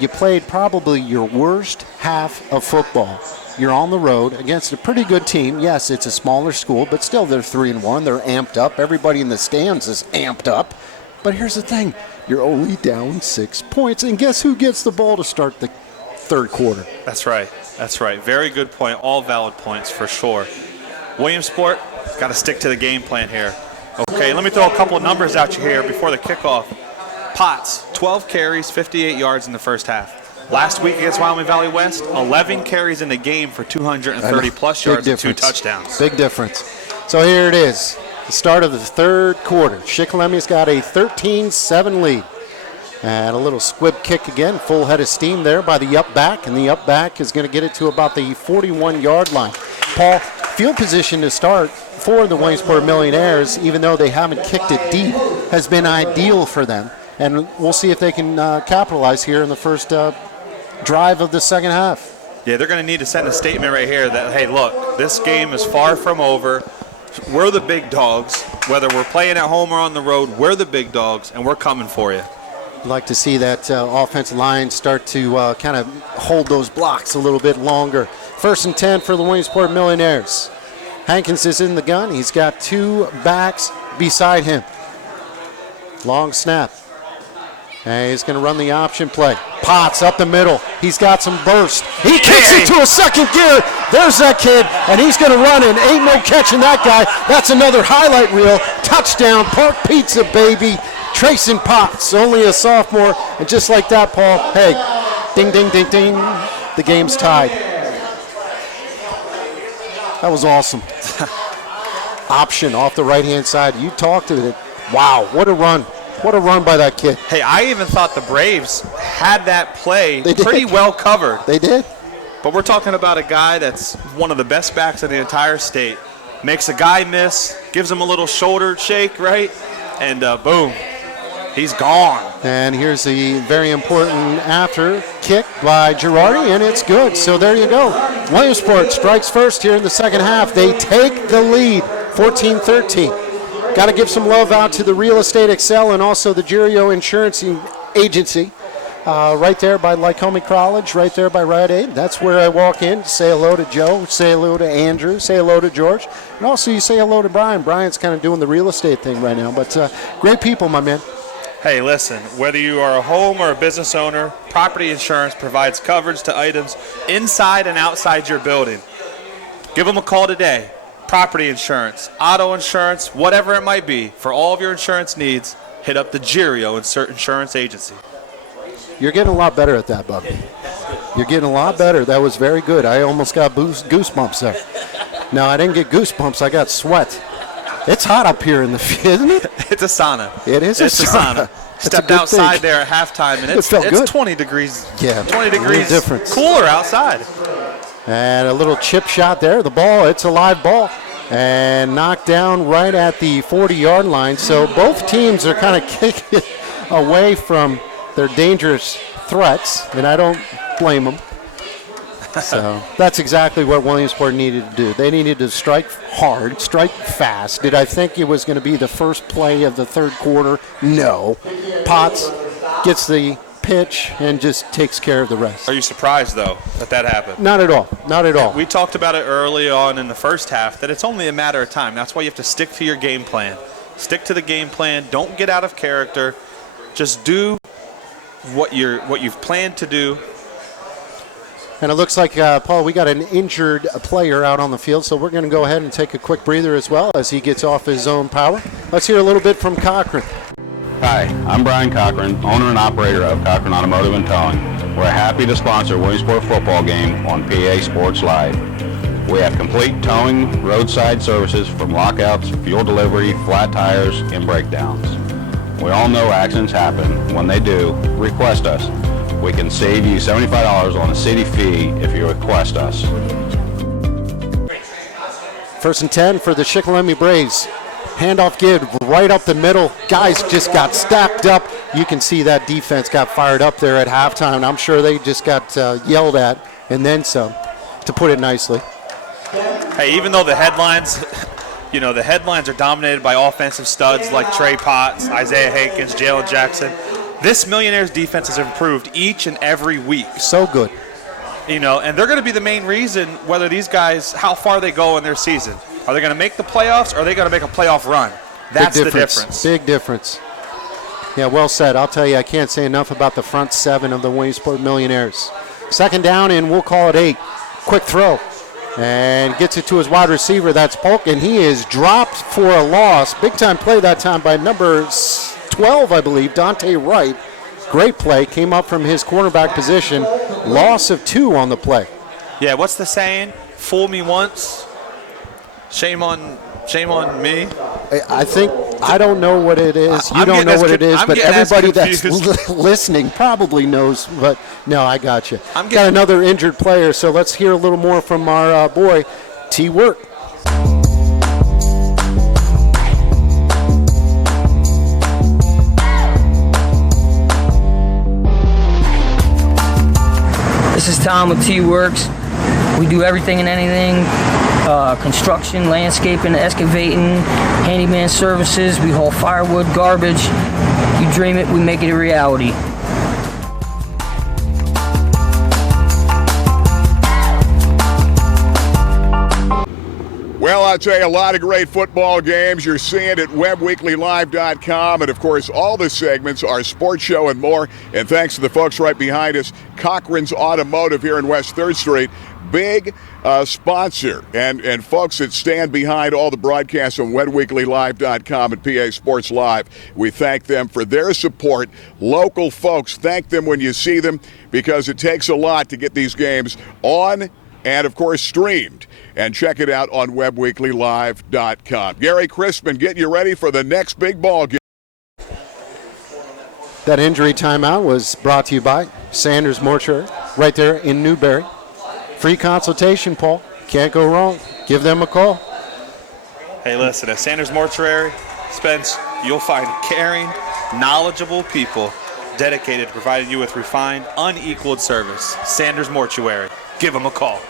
You played probably your worst half of football. You're on the road against a pretty good team. Yes, it's a smaller school, but still they're 3-1. They're amped up. Everybody in the stands is amped up. But here's the thing. You're only down 6 points. And guess who gets the ball to start the third quarter? That's right. Very good point. All valid points for sure. Williamsport, got to stick to the game plan here. Okay, let me throw a couple of numbers at you here before the kickoff. Potts, 12 carries, 58 yards in the first half. Last week against Wyoming Valley West, 11 carries in the game for 230-plus yards and 2 touchdowns. Big difference. So here it is, the start of the third quarter. Shikellami's got a 13-7 lead. And a little squib kick again, full head of steam there by the up back, and the up back is going to get it to about the 41-yard line. Paul, field position to start for the Williamsport Millionaires, even though they haven't kicked it deep, has been ideal for them. And we'll see if they can capitalize here in the first drive of the second half. Yeah, they're going to need to send a statement right here that, hey, look, this game is far from over. We're the big dogs. Whether we're playing at home or on the road, we're the big dogs, and we're coming for you. I'd like to see that offensive line start to kind of hold those blocks a little bit longer. 1st and 10 for the Williamsport Millionaires. Hankins is in the gun. He's got 2 backs beside him. Long snap. And he's going to run the option play. Potts up the middle. He's got some burst. He kicks it to a second gear. There's that kid, and he's going to run in. Ain't no catching that guy. That's another highlight reel. Touchdown, Park Pizza, baby. Trayson Potts, only a sophomore. And just like that, Paul, hey, ding, ding, ding, ding. The game's tied. That was awesome. Option off the right-hand side. You talked to it. Wow, what a run. What a run by that kid. Hey, I even thought the Braves had that play pretty well covered. They did. But we're talking about a guy that's one of the best backs in the entire state. Makes a guy miss, gives him a little shoulder shake, right? And boom, he's gone. And here's the very important after kick by Girardi, and it's good. So there you go. Williamsport strikes first here in the second half. They take the lead, 14-13. Got to give some love out to the Real Estate Excel and also the Girio Insurance Agency. right there by Lycoming College, right there by Rite Aid. That's where I walk in, say hello to Joe, say hello to Andrew, say hello to George, and also you say hello to Brian. Brian's kind of doing the real estate thing right now, but great people, my man. Hey, listen, whether you are a home or a business owner, property insurance provides coverage to items inside and outside your building. Give them a call today. Property insurance, auto insurance, whatever it might be. For all of your insurance needs, hit up the Girio Insurance Agency. You're getting a lot better at that, bub. You're getting a lot better. That was very good. I almost got goosebumps there. No, I didn't get goosebumps. I got sweat. It's hot up here in the field, isn't it? It's a sauna. It is a sauna. Stepped outside there at halftime, and it's good. 20 degrees. Yeah, 20 degrees difference. Cooler outside. And a little chip shot there. The ball, it's a live ball. And knocked down right at the 40-yard line. So both teams are kind of kicking away from their dangerous threats, and I don't blame them. So that's exactly what Williamsport needed to do. They needed to strike hard, strike fast. Did I think it was going to be the first play of the third quarter? No. Potts gets the pitch and just takes care of the rest. Are you surprised, though, that happened? Not at all. Not at all. We talked about it early on in the first half, that it's only a matter of time. That's why you have to stick to your game plan. Stick to the game plan. Don't get out of character. Just do what you've planned to do. And it looks like, Paul, we got an injured player out on the field, so we're going to go ahead and take a quick breather as well as he gets off his own power. Let's hear a little bit from Cochran. Hi, I'm Brian Cochran, owner and operator of Cochran Automotive and Towing. We're happy to sponsor Williamsport football game on PA Sports Live. We have complete towing, roadside services from lockouts, fuel delivery, flat tires, and breakdowns. We all know accidents happen. When they do, request us. We can save you $75 on a city fee if you request us. 1st and 10 for the Shikellamy Braves. Handoff give right up the middle. Guys just got stacked up. You can see that defense got fired up there at halftime. I'm sure they just got yelled at and then some, to put it nicely. Hey, even though the headlines, the headlines are dominated by offensive studs like Trey Potts, Isaiah Hankins, Jalen Jackson, this Millionaires defense has improved each and every week. So good. And they're going to be the main reason whether these guys, how far they go in their season. Are they going to make the playoffs, or are they going to make a playoff run? That's the difference. Big difference. Yeah, well said. I'll tell you, I can't say enough about the front seven of the Williamsport Millionaires. 2nd down, and we'll call it 8. Quick throw. And gets it to his wide receiver. That's Polk, and he is dropped for a loss. Big-time play that time by number 12, I believe, Dante Wright. Great play. Came up from his cornerback position. Loss of 2 on the play. Yeah, what's the saying? Fool me once, shame on me. I don't know what it is. You don't know what it is, but everybody that's listening probably knows. But no, I got you. Got another injured player, so let's hear a little more from our boy, T. Wirt. This is Tom with T-Works. We do everything and anything, construction, landscaping, excavating, handyman services. We haul firewood, garbage. You dream it, we make it a reality. Well, I'll tell you, a lot of great football games you're seeing at WebWeeklyLive.com. And, of course, all the segments, our sports show and more. And thanks to the folks right behind us, Cochran's Automotive here in West 3rd Street. Big sponsor. And folks that stand behind all the broadcasts on WebWeeklyLive.com and PA Sports Live, we thank them for their support. Local folks, thank them when you see them, because it takes a lot to get these games on and, of course, streamed. And check it out on WebWeeklyLive.com. Gary Crispin getting you ready for the next big ball game. That injury timeout was brought to you by Sanders Mortuary, right there in Newberry. Free consultation, Paul. Can't go wrong. Give them a call. Hey, listen, at Sanders Mortuary, Spence, you'll find caring, knowledgeable people dedicated to providing you with refined, unequaled service. Sanders Mortuary. Give them a call.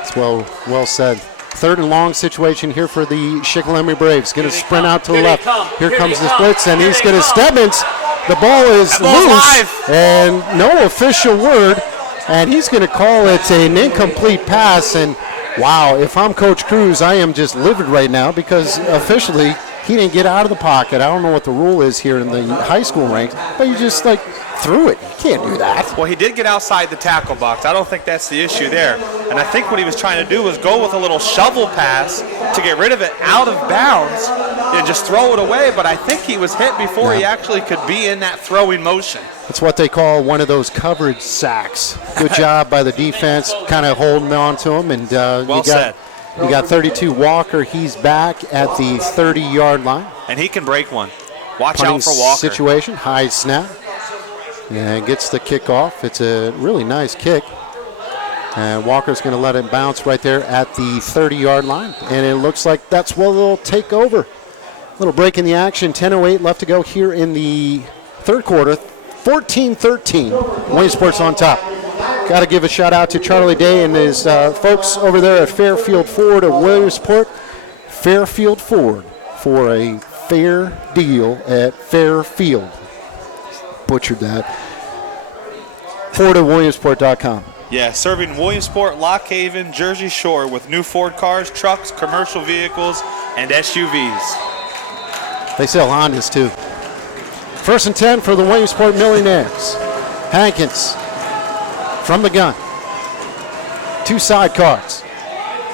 It's well said. 3rd and long situation here for the Shikellamy Braves. Going to sprint out to the left. Here comes the splits, and he's going to Stebbins. The ball is That ball's loose, live. and no official word, and he's going to call it an incomplete pass. And wow, if I'm Coach Cruz, I am just livid right now because officially he didn't get out of the pocket. I don't know what the rule is here in the high school ranks, but you just like threw it. You can't do that. Well, he did get outside the tackle box. I don't think that's the issue there. And I think what he was trying to do was go with a little shovel pass to get rid of it out of bounds and just throw it away. But I think he was hit before he actually could be in that throwing motion. It's what they call one of those coverage sacks. Good job by the defense, kind of holding on to him. And Well said. You got 32 Walker. He's back at the 30-yard line. And he can break one. Watch Punting out for Walker. Situation, high snap. And gets the kickoff. It's a really nice kick. And Walker's going to let it bounce right there at the 30-yard line. And it looks like that's what will take over. Little break in the action. 10:08 left to go here in the third quarter. 14-13. Williamsport's on top. Got to give a shout out to Charlie Day and his folks over there at Fairfield Ford of Williamsport. Fairfield Ford for a fair deal at Fairfield. Butchered that. Ford at Williamsport.com. Yeah, serving Williamsport, Lock Haven, Jersey Shore with new Ford cars, trucks, commercial vehicles, and SUVs. They sell Hondas too. 1st and 10 for the Williamsport Millionaires. Hankins from the gun. 2 sidecars.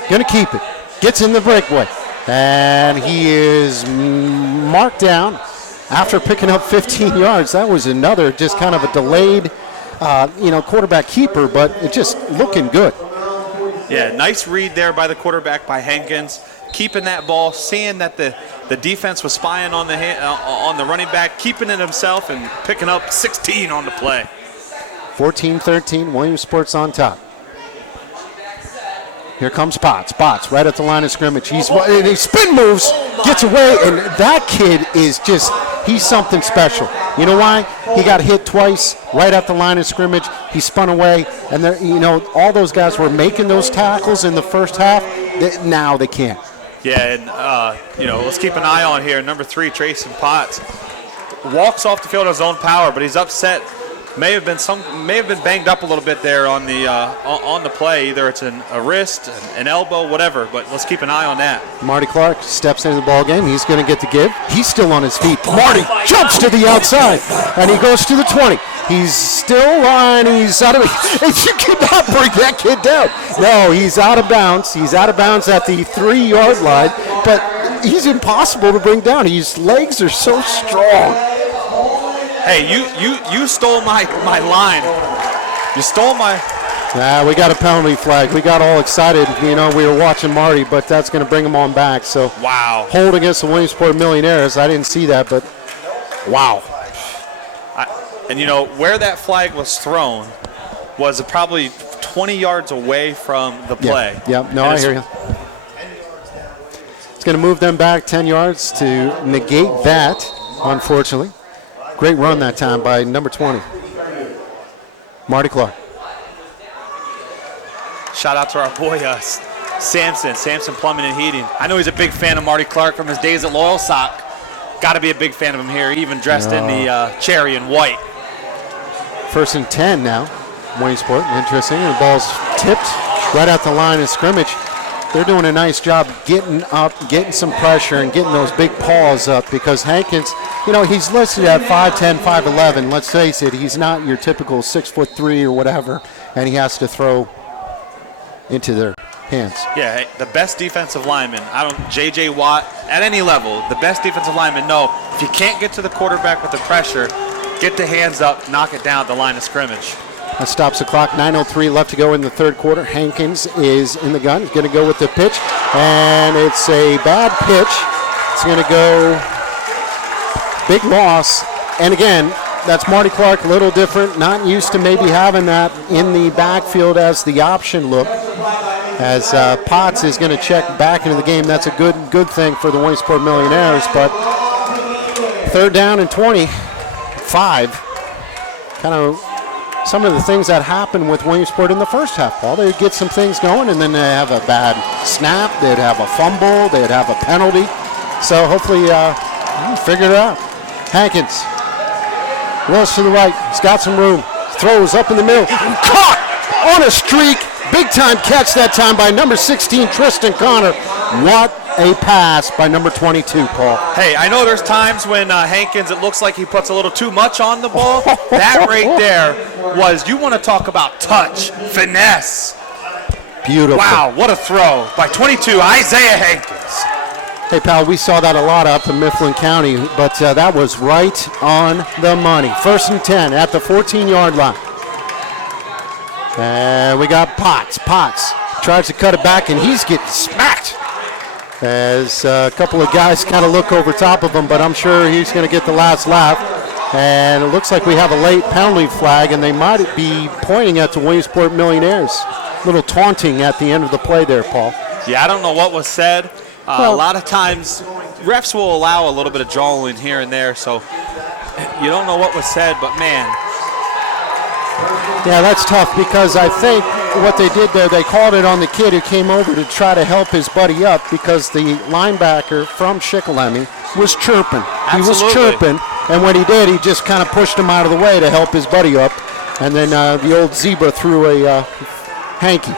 Gonna keep it. Gets in the breakaway. And he is marked down after picking up 15 yards. That was another just kind of a delayed, quarterback keeper, but it just looking good. Yeah, nice read there by the quarterback, by Hankins, keeping that ball, seeing that the defense was spying on the running back, keeping it himself, and picking up 16 on the play. 14-13, Williamsport's on top. Here comes Potts. Potts right at the line of scrimmage. He spin moves, gets away, and that kid is just, he's something special. You know why? He got hit twice right at the line of scrimmage. He spun away, and all those guys were making those tackles in the first half. Now they can't. Yeah, and let's keep an eye on here. Number 3, Trayson Potts walks off the field of his own power, but he's upset. May have been banged up a little bit there on the play. Either it's a wrist, an elbow, whatever. But let's keep an eye on that. Marty Clark steps into the ball game. He's going to get the give. He's still on his feet. Marty jumps to the outside, and he goes to the 20. He's still on. He's out of. You cannot bring that kid down. No, he's out of bounds. He's out of bounds at the 3-yard line. But he's impossible to bring down. His legs are so strong. Hey, you stole my line. You stole my. We got a penalty flag. We got all excited. We were watching Marty, but that's going to bring him on back. So wow. Hold against the Williamsport Millionaires. I didn't see that, but wow. Where that flag was thrown was probably 20 yards away from the play. Yeah. No, I hear you. It's going to move them back 10 yards to negate that, unfortunately. Great run that time by number 20, Marty Clark. Shout out to our boy Samson Plumbing and Heating. I know he's a big fan of Marty Clark from his days at Loyal Sock. Got to be a big fan of him here, even dressed in the cherry and white. 1st and 10 now, Williamsport. Interesting. The ball's tipped right at the line of scrimmage. They're doing a nice job getting up, getting some pressure, and getting those big paws up because Hankins, he's listed at 5'10", 5'11". Let's face it, he's not your typical 6'3" or whatever, and he has to throw into their hands. Yeah, the best defensive lineman, J.J. Watt, at any level, the best defensive lineman know if you can't get to the quarterback with the pressure, get the hands up, knock it down at the line of scrimmage. That stops the clock. 9:03 left to go in the third quarter. Hankins is in the gun. He's going to go with the pitch, and it's a bad pitch. It's going to go big loss. And again, that's Marty Clark, a little different. Not used to maybe having that in the backfield as the option look. As Potts is going to check back into the game. That's a good thing for the Williamsport Millionaires. But 3rd down and 25. Kind of some of the things that happened with Williamsport in the first half, Paul. They'd get some things going, and then they have a bad snap. They'd have a fumble. They'd have a penalty. So hopefully figure it out. Hankins Rolls to the right. He's got some room. Throws up in the middle. Caught on a streak. Big time catch that time by number 16, Tristan Connor. What a pass by number 22, Paul. Hey, I know there's times when Hankins, it looks like he puts a little too much on the ball. That right there was, you want to talk about touch, finesse. Beautiful. Wow, what a throw by 22, Isaiah Hankins. Hey, pal, we saw that a lot up in Mifflin County, but that was right on the money. 1st and 10 at the 14-yard line. And we got Potts. Potts tries to cut it back, and he's getting smacked. As a couple of guys kind of look over top of him, but I'm sure he's going to get the last laugh. And it looks like we have a late penalty flag, and they might be pointing at the Williamsport Millionaires. A little taunting at the end of the play there, Paul. Yeah, I don't know what was said. A lot of times, refs will allow a little bit of jawing here and there, so you don't know what was said, but man. Yeah, that's tough because I think what they did there, they called it on the kid who came over to try to help his buddy up because the linebacker from Shikellamy was chirping. Absolutely. He was chirping, and when he did, he just kind of pushed him out of the way to help his buddy up. And then the old zebra threw a hanky.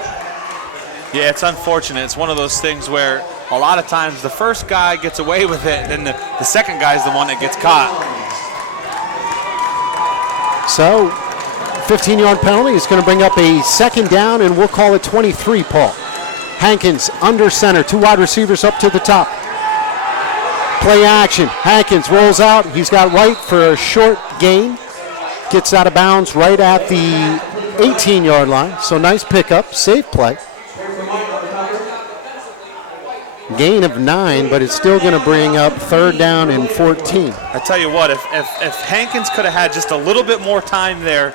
Yeah, it's unfortunate. It's one of those things where a lot of times the first guy gets away with it, and then the second guy is the one that gets caught. So, 15-yard penalty is going to bring up a 2nd down, and we'll call it 23, Paul. Hankins under center, 2 wide receivers up to the top. Play action. Hankins rolls out. He's got right for a short gain. Gets out of bounds right at the 18-yard line. So nice pickup, safe play. Gain of 9, but it's still going to bring up 3rd down and 14. I tell you what, if Hankins could have had just a little bit more time there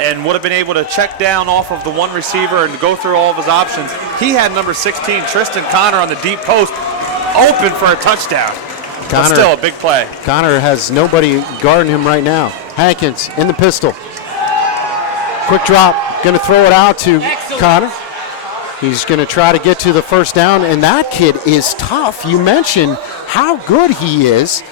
and would have been able to check down off of the one receiver and go through all of his options, he had number 16, Tristan Connor, on the deep post, open for a touchdown. But still a big play. Connor has nobody guarding him right now. Hankins in the pistol. Quick drop, going to throw it out to Connor. He's going to try to get to the 1st down, and that kid is tough. You mentioned how good he is.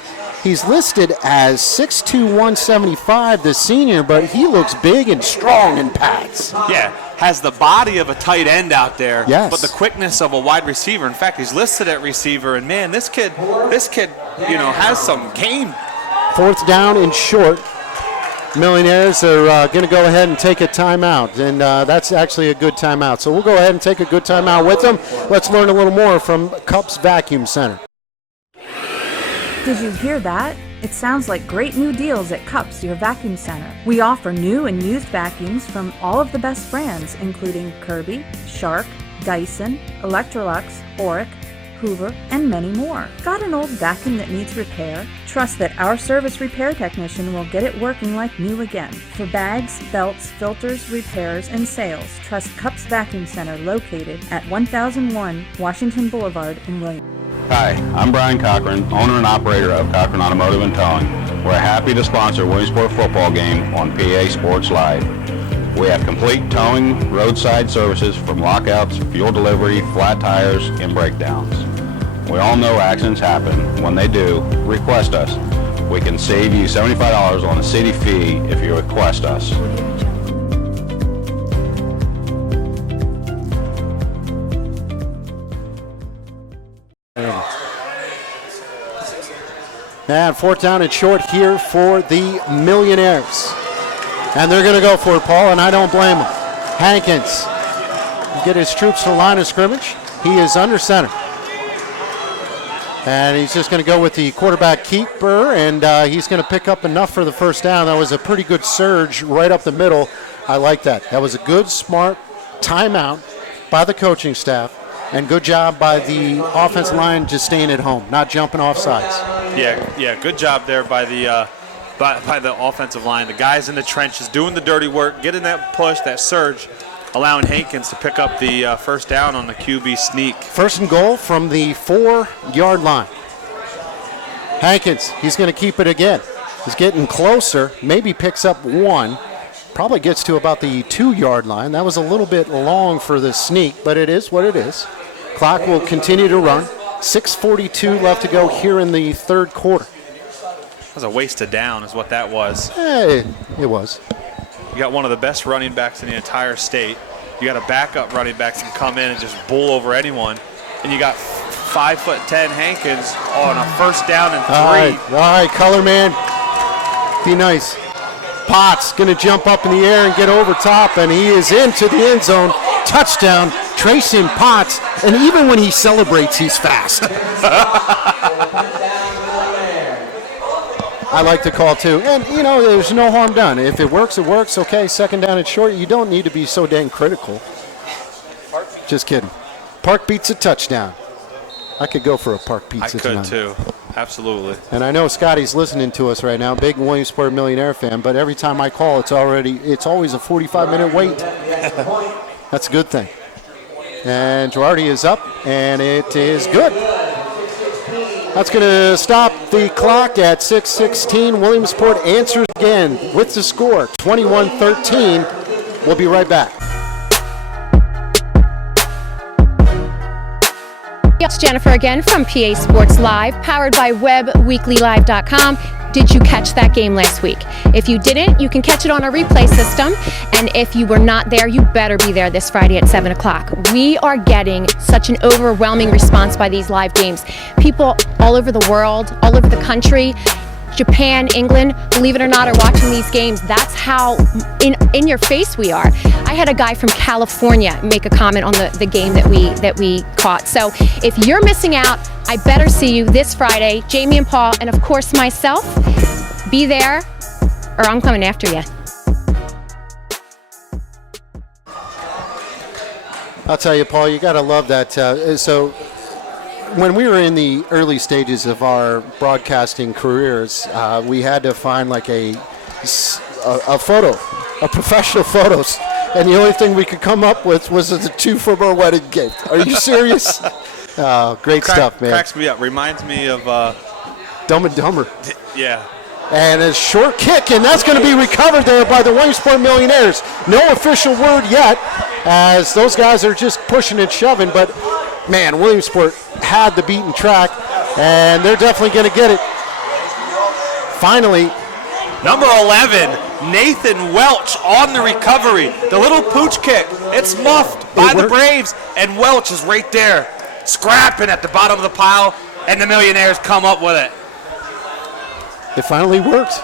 He's listed as 6'2", 175, the senior, but he looks big and strong in pads. Yeah, has the body of a tight end out there, yes, but the quickness of a wide receiver. In fact, he's listed at receiver, and man, this kid, has some game. 4th down and short. Millionaires are going to go ahead and take a timeout, and that's actually a good timeout. So we'll go ahead and take a good timeout with them. Let's learn a little more from Cups Vacuum Center. Did you hear that? It sounds like great new deals at Cups, your vacuum center. We offer new and used vacuums from all of the best brands, including Kirby, Shark, Dyson, Electrolux, Auric, Hoover, and many more. Got an old vacuum that needs repair? Trust that our service repair technician will get it working like new again. For bags, belts, filters, repairs, and sales, trust Cups Vacuum Center located at 1001 Washington Boulevard in Williamsport. Hi, I'm Brian Cochran, owner and operator of Cochran Automotive and Towing. We're happy to sponsor Williamsport football game on PA Sports Live. We have complete towing, roadside services from lockouts, fuel delivery, flat tires, and breakdowns. We all know accidents happen. When they do, request us. We can save you $75 on a city fee if you request us. And 4th down and short here for the Millionaires. And they're going to go for it, Paul, and I don't blame them. Hankins get his troops to the line of scrimmage. He is under center. And he's just going to go with the quarterback keeper, and he's going to pick up enough for the 1st down. That was a pretty good surge right up the middle. I like that. That was a good, smart timeout by the coaching staff, and good job by the offensive line just staying at home, not jumping off sides. Yeah, good job there by the by the offensive line. The guys in the trenches doing the dirty work, getting that push, that surge, allowing Hankins to pick up the 1st down on the QB sneak. 1st and goal from the 4-yard line. Hankins, he's going to keep it again. He's getting closer, maybe picks up 1. Probably gets to about the 2-yard line. That was a little bit long for the sneak, but it is what it is. Clock will continue to run. 6:42 left to go here in the 3rd quarter. That was a waste of down is what that was. Hey, it was. You got one of the best running backs in the entire state. You got a backup running back that can come in and just bull over anyone. And you got 5'10" Hankins on a first down and 3. All right, color man. Be nice. Potts going to jump up in the air and get over top, and he is into the end zone. Touchdown, Trayson Potts. And even when he celebrates, he's fast. I like the call, too. And, you know, there's no harm done. If it works, it works. Okay, second down and short. You don't need to be so dang critical. Just kidding. Park beats a touchdown. I could go for a Park pizza tonight. I could, too. Absolutely. And I know Scotty's listening to us right now, big Williamsport Millionaire fan, but every time I call, it's always a 45-minute wait. That's a good thing. And Girardi is up, and it is good. That's going to stop the clock at 6:16. Williamsport answers again with the score, 21-13. We'll be right back. It's Jennifer again from PA Sports Live, powered by WEBB.com. Did you catch that game last week? If you didn't, you can catch it on our replay system. And if you were not there, you better be there this Friday at 7 o'clock. We are getting such an overwhelming response by these live games. People all over the world, all over the country, Japan, England, believe it or not, are watching these games. That's how in your face we are. I had a guy from California make a comment on the game that we caught. So if you're missing out, I better see you this Friday. Jamie and Paul, and of course myself. Be there, or I'm coming after you. I'll tell you, Paul, you got to love that. So when we were in the early stages of our broadcasting careers, we had to find like a photo, a professional photos, and the only thing we could come up with was the 2 from our wedding gift. Are you serious? Great stuff, man. Cracks me up. Reminds me of Dumb and Dumber. Yeah. And a short kick, and that's going to be recovered there by the Williamsport Millionaires. No official word yet, as those guys are just pushing and shoving, but man, Williamsport had the beaten track, and they're definitely going to get it. Finally. Number 11, Nathan Welch on the recovery. The little pooch kick. It's muffed by the Braves, and Welch is right there, scrapping at the bottom of the pile, and the Millionaires come up with it. It finally worked.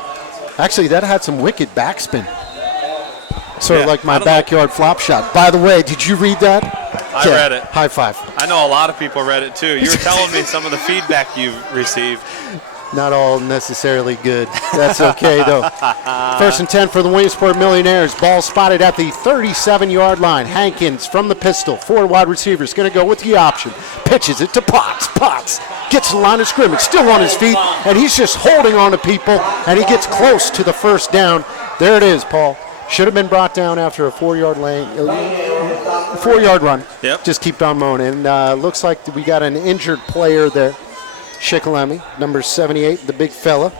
Actually, that had some wicked backspin. Sort of like my backyard flop shot. By the way, did you read that? I read it. High five. I know a lot of people read it too. You were telling me some of the feedback you've received. Not all necessarily good. That's okay, though. First and 10 for the Williamsport Millionaires. Ball spotted at the 37-yard line. Hankins from the pistol. 4 wide receivers. Going to go with the option. Pitches it to Potts. Potts gets to the line of scrimmage. Still on his feet. And he's just holding on to people. And he gets close to the first down. There it is, Paul. Should have been brought down after a 4-yard run. Yep. Just keep on mowing. And looks like we got an injured player there. Shikalemi, number 78, the big fella.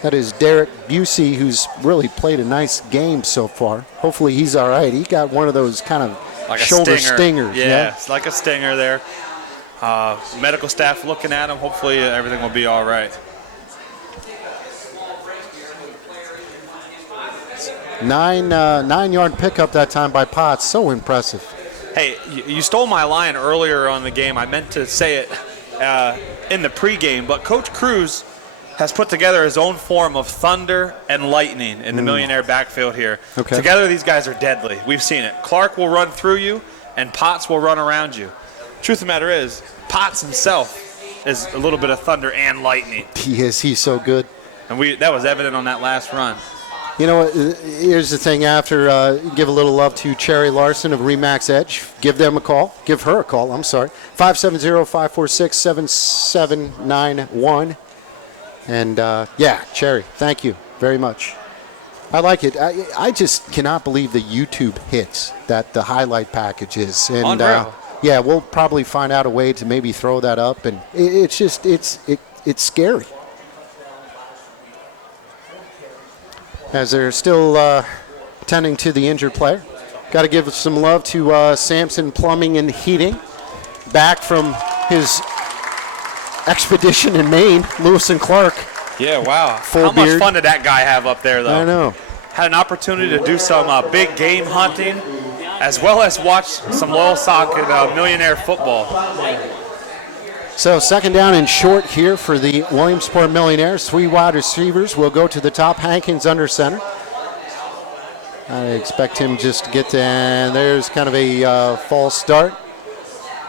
That is Derek Busey, who's really played a nice game so far. Hopefully he's all right. He got one of those kind of like shoulder a stingers. Yeah, it's like a stinger there. Medical staff looking at him. Hopefully everything will be all right. Nine-yard pickup that time by Potts. So impressive. Hey, you stole my line earlier on the game. I meant to say it in the pregame, but Coach Cruz has put together his own form of thunder and lightning in the Millionaire backfield here. Okay. Together, these guys are deadly. We've seen it. Clark will run through you, and Potts will run around you. Truth of the matter is, Potts himself is a little bit of thunder and lightning. He is. He's so good. And that was evident on that last run. You know what? Here's the thing. After give a little love to Cherry Larson of Remax Edge. Give them a call. Give her a call. I'm sorry. 570-546-7791. And yeah, Cherry, thank you very much. I like it. I just cannot believe the YouTube hits that the highlight package is. And unreal. Yeah, we'll probably find out a way to maybe throw that up. And it's just it's scary. As they're still tending to the injured player. Got to give some love to Sampson Plumbing and Heating. Back from his expedition in Maine, Lewis and Clark Yeah, wow. Full How much beard. fun did that guy have up there, though? I know. Had an opportunity to do some big game hunting, as well as watch some loyal sock and Millionaire football. So second down and short here for the Williamsport Millionaires. 3 wide receivers will go to the top. Hankins under center. I expect him just to get to, and there's kind of a false start.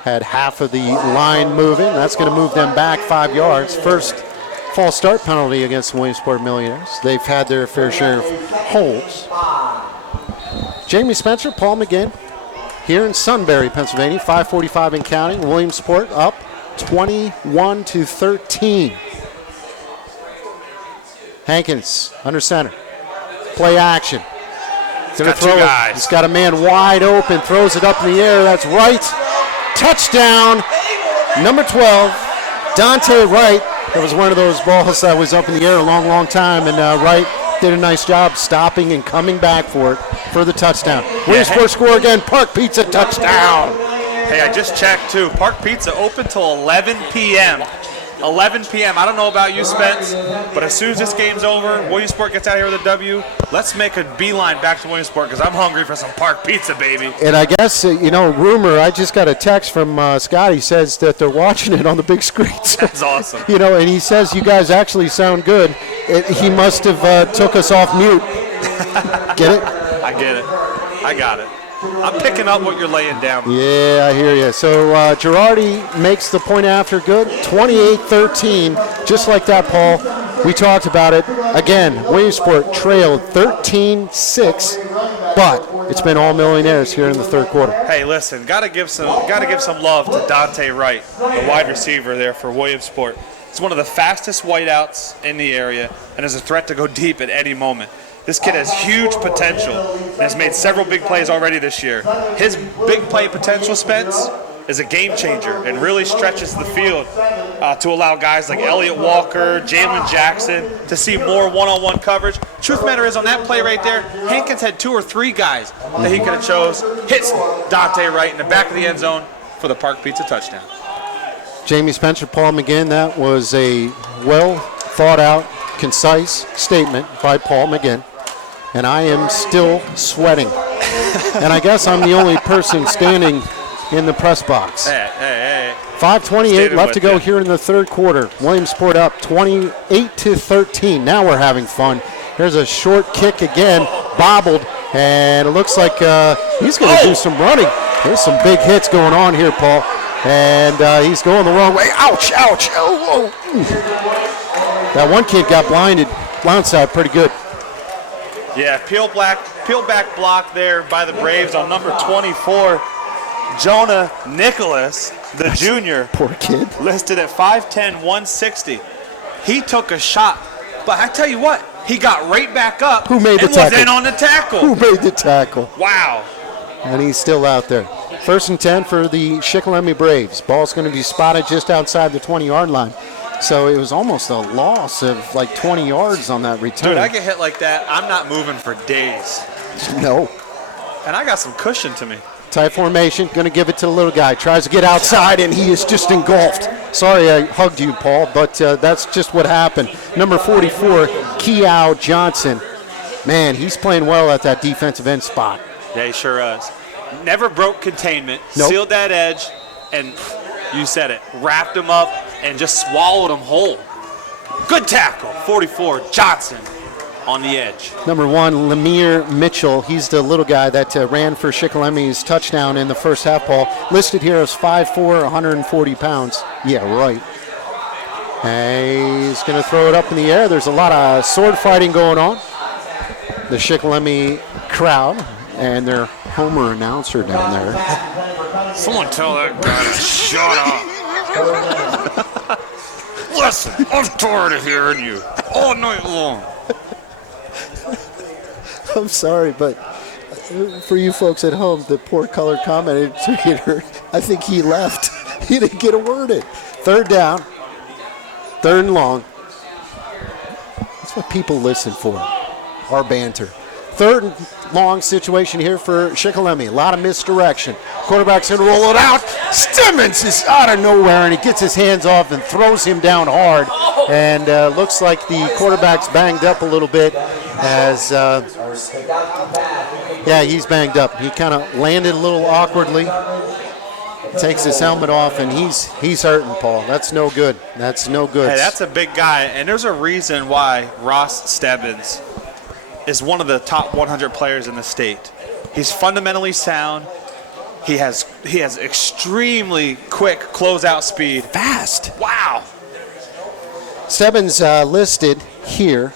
Had half of the line moving. That's going to move them back 5 yards. First false start penalty against the Williamsport Millionaires. They've had their fair share of holds. Jamie Spencer, Paul McGinn, here in Sunbury, Pennsylvania, 5:45 and counting. Williamsport up 21-13. Hankins under center. Play action. Gonna got throw two it. guys. He's got a man wide open. Throws it up in the air. That's right. Touchdown. Number 12, Dante Wright. That was one of those balls that was up in the air a long, long time, and Wright did a nice job stopping and coming back for it for the touchdown. Williamsport score again. Park Pizza touchdown. Hey, I just checked, too. Park Pizza open till 11 p.m. 11 p.m. I don't know about you, Spence, but as soon as this game's over, Williamsport gets out here with a W, let's make a beeline back to Williamsport because I'm hungry for some Park Pizza, baby. And I guess, rumor, I just got a text from Scott. He says that they're watching it on the big screens. That's awesome. And he says you guys actually sound good. He must have took us off mute. Get it? I get it. I got it. I'm picking up what you're laying down. Yeah, I hear you. So Girardi makes the point after good. 28-13, just like that, Paul. We talked about it. Again, Williamsport trailed 13-6, but it's been all Millionaires here in the third quarter. Hey, listen, gotta give some love to Dante Wright, the wide receiver there for Williamsport. He's one of the fastest wideouts in the area and is a threat to go deep at any moment. This kid has huge potential and has made several big plays already this year. His big play potential, Spence, is a game changer and really stretches the field to allow guys like Elliott Walker, Jalen Jackson to see more one-on-one coverage. Truth matter is, on that play right there, Hankins had 2 or 3 guys that he could have chose. Hits Dante Wright in the back of the end zone for the Park Pizza touchdown. Jamie Spencer, Paul McGinn, that was a well-thought-out, concise statement by Paul McGinn. And I am still sweating. And I guess I'm the only person standing in the press box. Hey. 5:28 left to go here in the third quarter. Williamsport up 28-13. Now we're having fun. Here's a short kick again, bobbled, and it looks like he's going to do some running. There's some big hits going on here, Paul. And he's going the wrong way. Ouch, ouch. Oh. That one kid got blinded. Blindside pretty good. Yeah, peel back block there by the Braves on number 24, Jonah Nicholas, the junior. Poor kid. Listed at 5'10", 160. He took a shot, but I tell you what, he got right back up. Who made the and tackle? was in on the tackle. Who made the tackle? Wow. And he's still out there. 1st and 10 for the Shikellamy Braves. Ball's going to be spotted just outside the 20-yard line. So it was almost a loss of like 20 yards on that return. Dude, I get hit like that, I'm not moving for days. No. And I got some cushion to me. Tight formation, going to give it to the little guy. Tries to get outside, and he is just engulfed. Sorry I hugged you, Paul, but that's just what happened. Number 44, Keow Johnson. Man, he's playing well at that defensive end spot. Yeah, he sure is. Never broke containment, Nope. Sealed that edge, and you said it, wrapped him up and just swallowed him whole. Good tackle, 44, Johnson on the edge. Number 1, Lemire Mitchell. He's the little guy that ran for Shikelamy's touchdown in the first half, Paul. Listed here as 5'4", 140 pounds. Yeah, right. And he's going to throw it up in the air. There's a lot of sword fighting going on. The Shikelamy crowd and their Homer announcer down there. Someone tell that guy to shut up. Listen, I'm tired of hearing you all night long. I'm sorry, but for you folks at home, the poor color commentator, I think he left. He didn't get a word in. 3rd down, 3rd and long. That's what people listen for, our banter. 3rd and long situation here for Shikellamy. A lot of misdirection. Quarterback's going to roll it out. Stimmons is out of nowhere, and he gets his hands off and throws him down hard. And looks like the quarterback's banged up a little bit as, yeah, he's banged up. He kind of landed a little awkwardly, takes his helmet off, and he's hurting, Paul. That's no good. That's no good. Hey, that's a big guy, and there's a reason why Ross Stebbins is one of the top 100 players in the state. He's fundamentally sound. He has extremely quick closeout speed. Fast. Wow. Stebbins listed here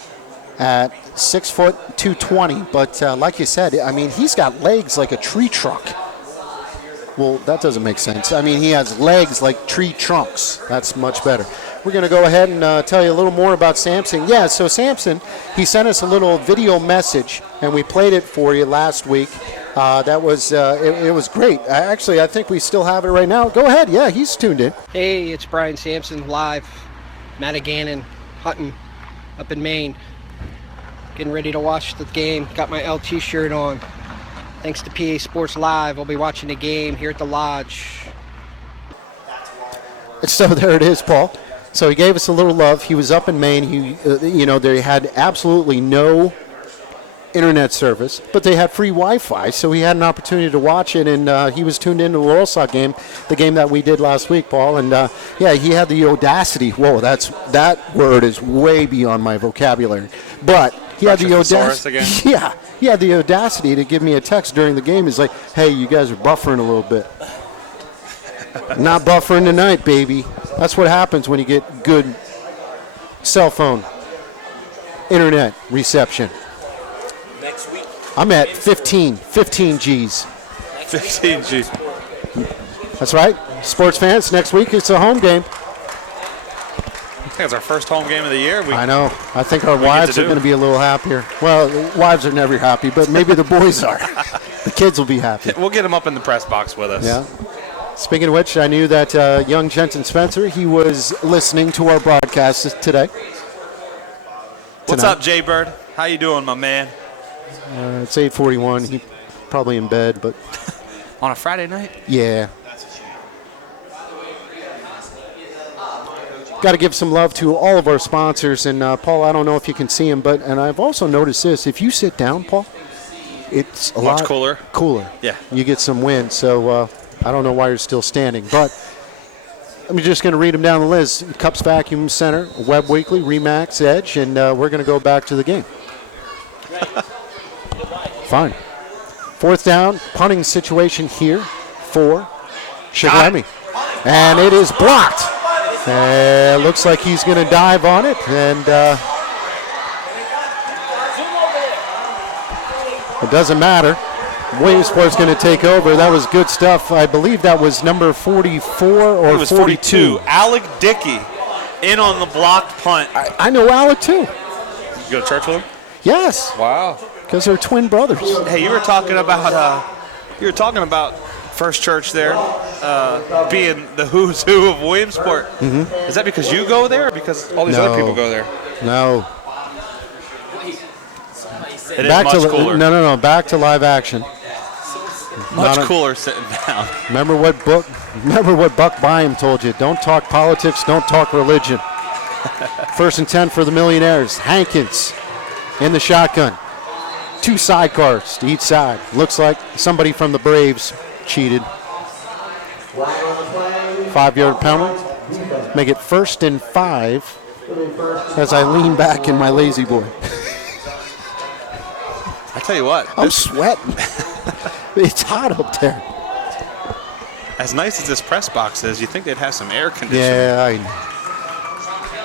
at 6 foot 220, but like you said, I mean, he's got legs like a tree trunk. Well, that doesn't make sense. I mean, he has legs like tree trunks. That's much better. We're going to go ahead and tell you a little more about Samson. Yeah, so Samson, he sent us a little video message, and we played it for you last week. That was, it was great. Actually, I think we still have it right now. Go ahead. Yeah, he's tuned in. Hey, it's Brian Sampson live. Matagannon, Hutton, up in Maine. Getting ready to watch the game. Got my LT shirt on. Thanks to PA Sports Live, I'll be watching the game here at the Lodge. So there it is, Paul. So he gave us a little love. He was up in Maine. He, they had absolutely no internet service, but they had free Wi-Fi, so he had an opportunity to watch it, and he was tuned into the Loyalsock game, the game that we did last week, Paul, and yeah, he had the audacity. Whoa, that word is way beyond my vocabulary, but he had the audacity. Yeah, he had the audacity to give me a text during the game. He's like, "Hey, you guys are buffering a little bit." Not buffering tonight, baby. That's what happens when you get good cell phone internet reception. Next week. I'm at 15 G's. 15 G's. That's right. Sports fans, next week it's a home game. I think it's our first home game of the year. I know. I think our wives are going to be a little happier. Well, wives are never happy, but maybe the boys are. The kids will be happy. We'll get them up in the press box with us. Yeah. Speaking of which, I knew that young Jensen Spencer, he was listening to our broadcast today. What's up, Jay Bird? How you doing, my man? It's 8:41. He's probably in bed, but on a Friday night? Yeah. Got to give some love to all of our sponsors. And, Paul, I don't know if you can see him, and I've also noticed this. If you sit down, Paul, it's a lot cooler. Yeah. You get some wind. So I don't know why you're still standing. But I'm just going to read them down the list. Cups Vacuum Center, WEBB Weekly, Remax, Edge, and we're going to go back to the game. Fine. Fourth down, punting situation here for Shiglemy. And it is blocked. Looks like he's going to dive on it, and it doesn't matter. Williamsport's going to take over. That was good stuff. I believe that was number 44 or it was 42. Alec Dickey in on the blocked punt. I know Alec, too. You go to church with him? Yes. Wow. Because they're twin brothers. Hey, you were talking about First Church there being the who's who of Williamsport. Mm-hmm. Is that because you go there or because all these other people go there? No. It is much cooler. No. Back to live action. Much cooler sitting down. Remember what Buck Byam told you. Don't talk politics, don't talk religion. 1st and 10 for the Millionaires. Hankins in the shotgun. 2 sidecars to each side. Looks like somebody from the Braves cheated. 5-yard penalty. Make it 1st and 5 as I lean back in my lazy boy. I tell you what. I'm sweating. It's hot up there. As nice as this press box is, you think they'd have some air conditioning. Yeah, I know.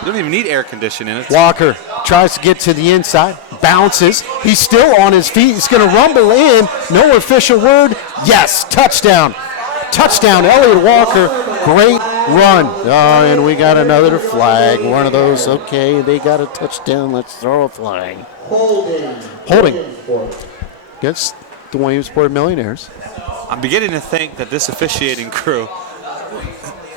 You don't even need air conditioning. Walker tries to get to the inside, bounces. He's still on his feet. He's going to rumble in. No official word. Yes, touchdown. Touchdown, Elliot Walker. Great run. Oh, and we got another flag. One of those, okay, they got a touchdown. Let's throw a flag. Holding against the Williamsport Millionaires. I'm beginning to think that this officiating crew,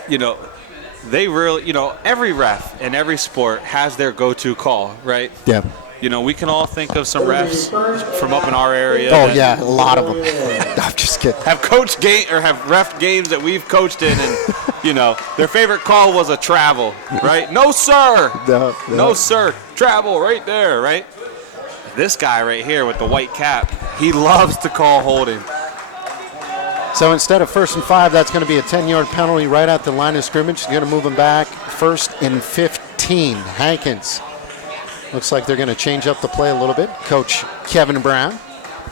they really, every ref in every sport has their go-to call, right? Yeah. We can all think of some refs from up in our area. Oh, yeah, a lot of them. I'm just kidding. Have coached game or have ref games that we've coached in, and You know, their favorite call was a travel, right? No, sir. No, sir. Travel right there, right? This guy right here with the white cap, he loves to call holding. So instead of 1st and 5, that's going to be a 10-yard penalty right at the line of scrimmage. He's going to move him back 1st and 15. Hankins. Looks like they're going to change up the play a little bit. Coach Kevin Brown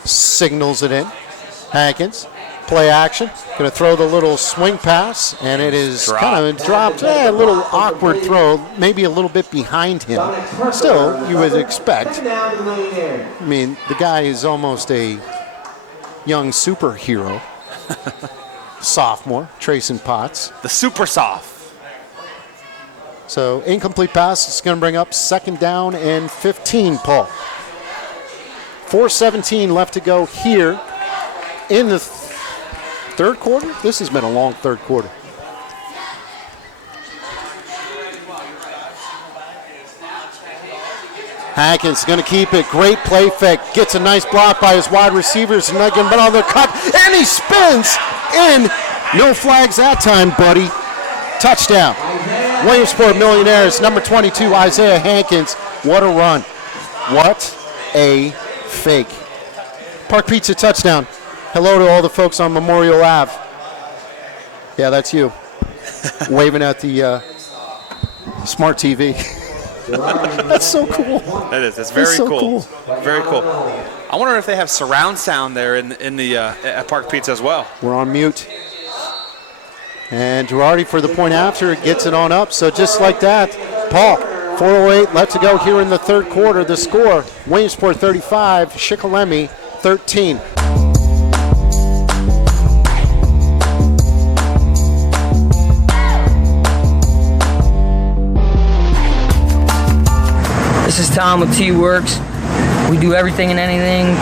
signals it in. Hankins, play action. Going to throw the little swing pass, and it is kind of dropped. A little awkward throw, maybe a little bit behind him. Still, you would expect. I mean, the guy is almost a young superhero. Sophomore, Trayson Potts. The super soft. So incomplete pass. It's going to bring up 2nd down and 15, Paul. 4:17 left to go here in the third quarter. This has been a long third quarter. Hankins going to keep it. Great play fake. Gets a nice block by his wide receivers. And again, but on the cut. And he spins in. No flags that time, buddy. Touchdown. Williamsport Millionaires, number 22, Isaiah Hankins. What a run. What a fake. Park Pizza touchdown. Hello to all the folks on Memorial Ave. Yeah, that's you. Waving at the smart TV. That's so cool. That is. It's very so cool. Very cool. I wonder if they have surround sound there in the at Park Pizza as well. We're on mute. And Girardi for the point after gets it on up. So just like that, Paul, 4:08 left to go here in the third quarter. The score, Williamsport 35, Shikellamy 13. This is Tom with T-Works. We do everything and anything.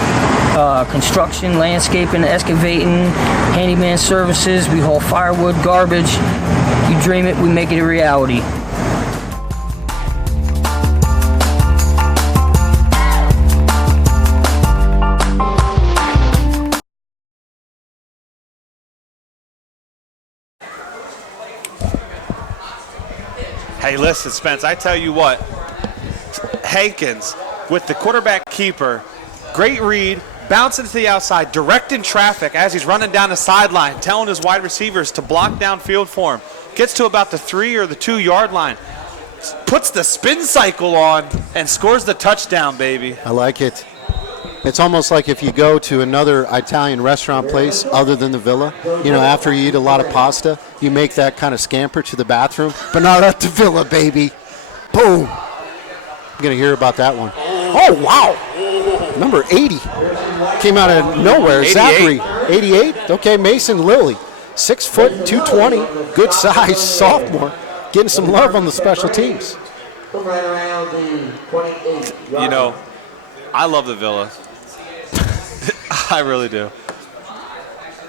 Construction, landscaping, excavating, handyman services. We haul firewood, garbage. You dream it, we make it a reality. Hey, listen, Spence, I tell you what. Hankins with the quarterback keeper. Great read. Bouncing to the outside, directing traffic as he's running down the sideline, telling his wide receivers to block downfield for him. Gets to about the 3 or the 2 yard line. Puts the spin cycle on and scores the touchdown, baby. I like it. It's almost like if you go to another Italian restaurant place other than the Villa, you know, after you eat a lot of pasta, you make that kind of scamper to the bathroom, but not at the Villa, baby. Boom. I'm going to hear about that one. Oh, wow. Number 80. Came out of nowhere. 88. Zachary, 88. Okay, Mason Lilly, 6 foot, 220. Good size, sophomore. Getting some love on the special teams. You know, I love the Villa. I really do.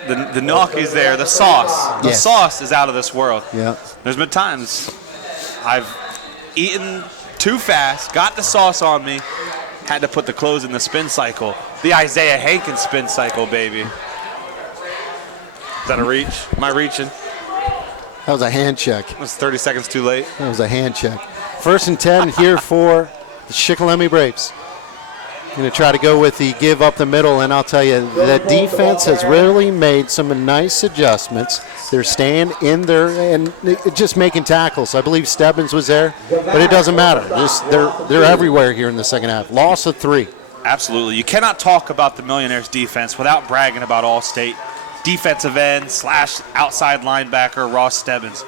The gnocchi's there, the sauce. The sauce is out of this world. Yeah. There's been times I've eaten too fast, got the sauce on me, had to put the clothes in the spin cycle. The Isaiah Hankins spin cycle, baby. Is that a reach? Am I reaching? That was a hand check. It was 30 seconds too late. That was a hand check. 1st and 10 here for the Shikellamy Braves. Going to try to go with the give up the middle, and I'll tell you, the defense has really made some nice adjustments. They're staying in there and just making tackles. I believe Stebbins was there, but it doesn't matter. They're everywhere here in the second half. Loss of 3. Absolutely. You cannot talk about the Millionaires defense without bragging about All-State defensive end / outside linebacker Ross Stebbins.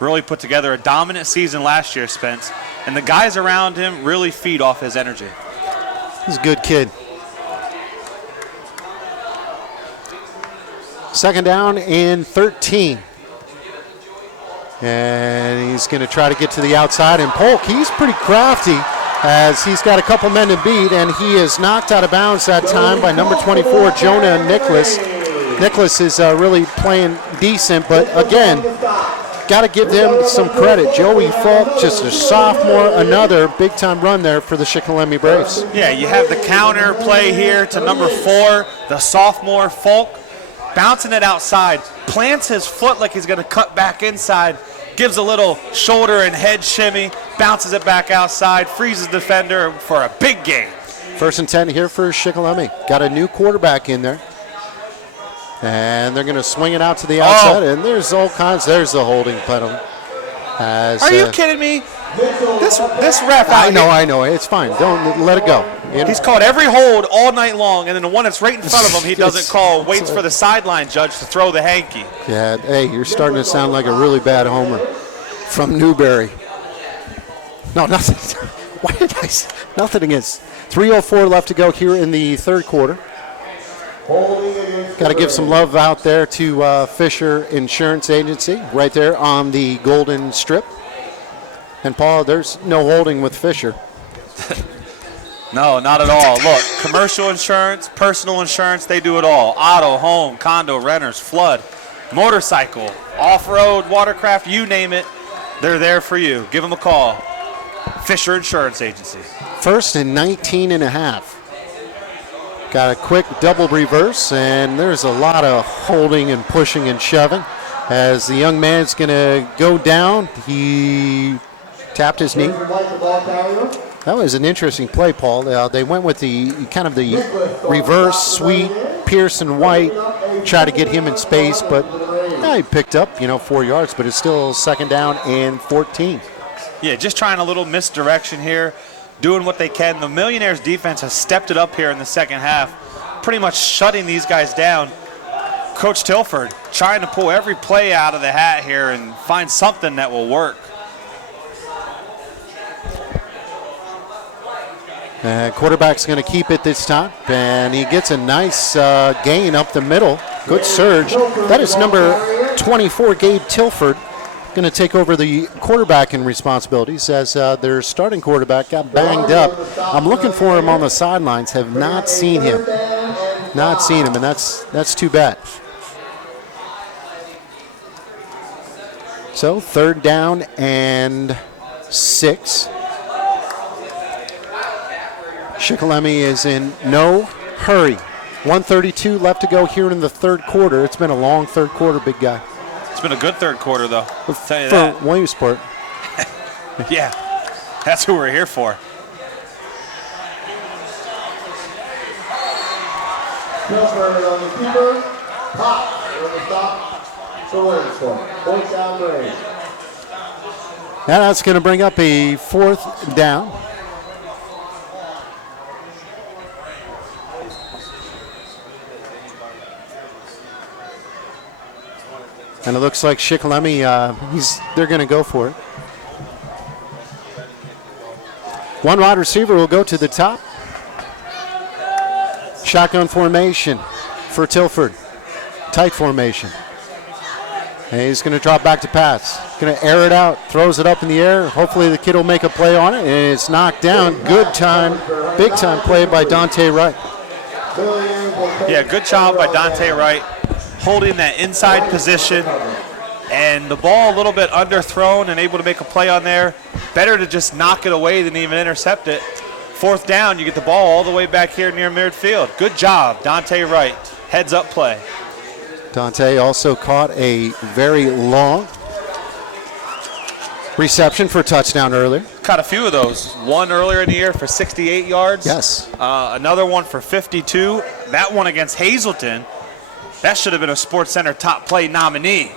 Really put together a dominant season last year, Spence, and the guys around him really feed off his energy. He's a good kid. 2nd down and 13. And he's going to try to get to the outside. And Polk, he's pretty crafty as he's got a couple men to beat, and he is knocked out of bounds that time by number 24, Jonah Nicholas. Nicholas is really playing decent, but again, got to give them some credit. Joey Falk, just a sophomore, another big-time run there for the Shikellamy Braves. Yeah, you have the counter play here to number 4, the sophomore Falk. bouncing it outside, plants his foot like he's going to cut back inside, gives a little shoulder and head shimmy, bounces it back outside, freezes the defender for a big gain. 1st and 10 here for Shik. Got a new quarterback in there. And they're going to swing it out to the outside, and there's all kinds. There's the holding penalty. Are you kidding me? This ref out here. I know. It's fine. Don't let it go. He's called every hold all night long, and then the one that's right in front of him, he doesn't call. Waits for the sideline judge to throw the hanky. Yeah, hey, you're starting to sound like a really bad homer from Newberry. No, nothing. Why did I say nothing against? 3:04 left to go here in the third quarter. Got to give some love out there to Fisher Insurance Agency right there on the Golden Strip. And, Paul, there's no holding with Fisher. No, not at all. Look, commercial insurance, personal insurance, they do it all. Auto, home, condo, renters, flood, motorcycle, off-road, watercraft, you name it, they're there for you. Give them a call. Fisher Insurance Agency. 1st and 19 and a half. Got a quick double reverse, and there's a lot of holding and pushing and shoving. As the young man's going to go down, he tapped his knee. That was an interesting play, Paul. They went with the kind of the reverse sweep, Pearson White, try to get him in space, but he picked up, 4 yards, but it's still 2nd down and 14. Yeah, just trying a little misdirection here, doing what they can. The Millionaires defense has stepped it up here in the second half, pretty much shutting these guys down. Coach Tilford trying to pull every play out of the hat here and find something that will work. Quarterback's going to keep it this time, and he gets a nice gain up the middle. Good surge. That is number 24, Gabe Tilford, going to take over the quarterbacking responsibilities as their starting quarterback got banged up. I'm looking for him on the sidelines. Have not seen him. Not seen him, and that's too bad. So 3rd down and 6. Shik is in no hurry. 1:32 left to go here in the third quarter. It's been a long third quarter, big guy. It's been a good third quarter, though. I'll tell you for that. Williamsport. Yeah, that's who we're here for. Tilford on the keeper. Pop on the stop for Williamsport. Point down range. Now that's going to bring up a 4th down. And it looks like Shik, they're going to go for it. One wide receiver will go to the top. Shotgun formation for Tilford. Tight formation. And he's going to drop back to pass. Going to air it out, throws it up in the air. Hopefully the kid will make a play on it, and it's knocked down. Good time, big time play by Dante Wright. Yeah, good job by Dante Wright, holding that inside position, and the ball a little bit underthrown and able to make a play on there. Better to just knock it away than even intercept it. 4th down, you get the ball all the way back here near midfield. Good job, Dante Wright. Heads up play. Dante also caught a very long reception for a touchdown earlier. Caught a few of those. One earlier in the year for 68 yards. Yes. Another one for 52. That one against Hazleton. That should have been a SportsCenter top play nominee.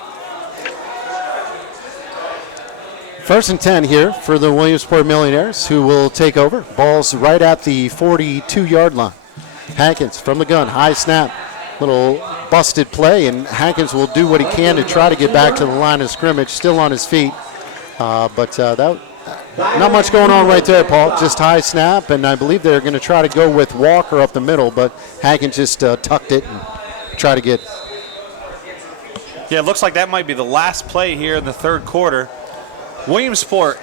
1st and 10 here for the Williamsport Millionaires, who will take over. Ball's right at the 42-yard line. Hankins from the gun, high snap. Little busted play, and Hankins will do what he can to try to get back to the line of scrimmage, still on his feet. But not much going on right there, Paul. Just high snap, and I believe they're going to try to go with Walker up the middle, but Hankins just tucked it and try to get. Yeah, it looks like that might be the last play here in the third quarter. Williamsport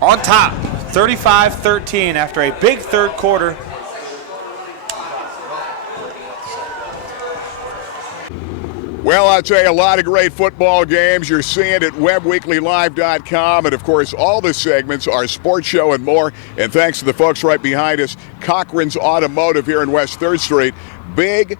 on top, 35-13 after a big third quarter. Well, I'll tell you, a lot of great football games you're seeing at WebWeeklyLive.com. And, of course, all the segments, our sports show and more. And thanks to the folks right behind us, Cochran's Automotive here in West 3rd Street. Big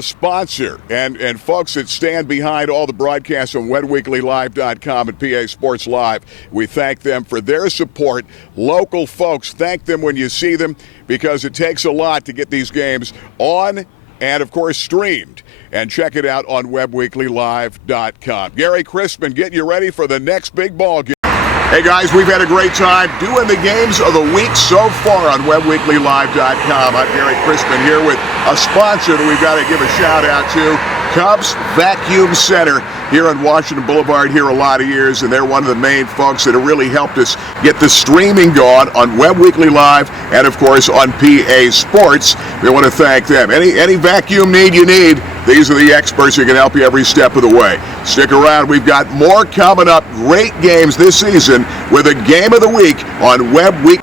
sponsor and folks that stand behind all the broadcasts on WebWeeklyLive.com and PA Sports Live. We thank them for their support. Local folks, thank them when you see them, because it takes a lot to get these games on and, of course, streamed. And check it out on WebWeeklyLive.com. Gary Crispin getting you ready for the next big ball game. Hey guys, we've had a great time doing the games of the week so far on WebWeeklyLive.com. I'm Gary Crispin here with a sponsor that we've got to give a shout out to, Cubs Vacuum Center here on Washington Boulevard here a lot of years, and they're one of the main folks that have really helped us get the streaming going on Web Weekly Live and, of course, on PA Sports. We want to thank them. Any vacuum need you need, these are the experts who can help you every step of the way. Stick around. We've got more coming up. Great games this season with a game of the week on Web Week.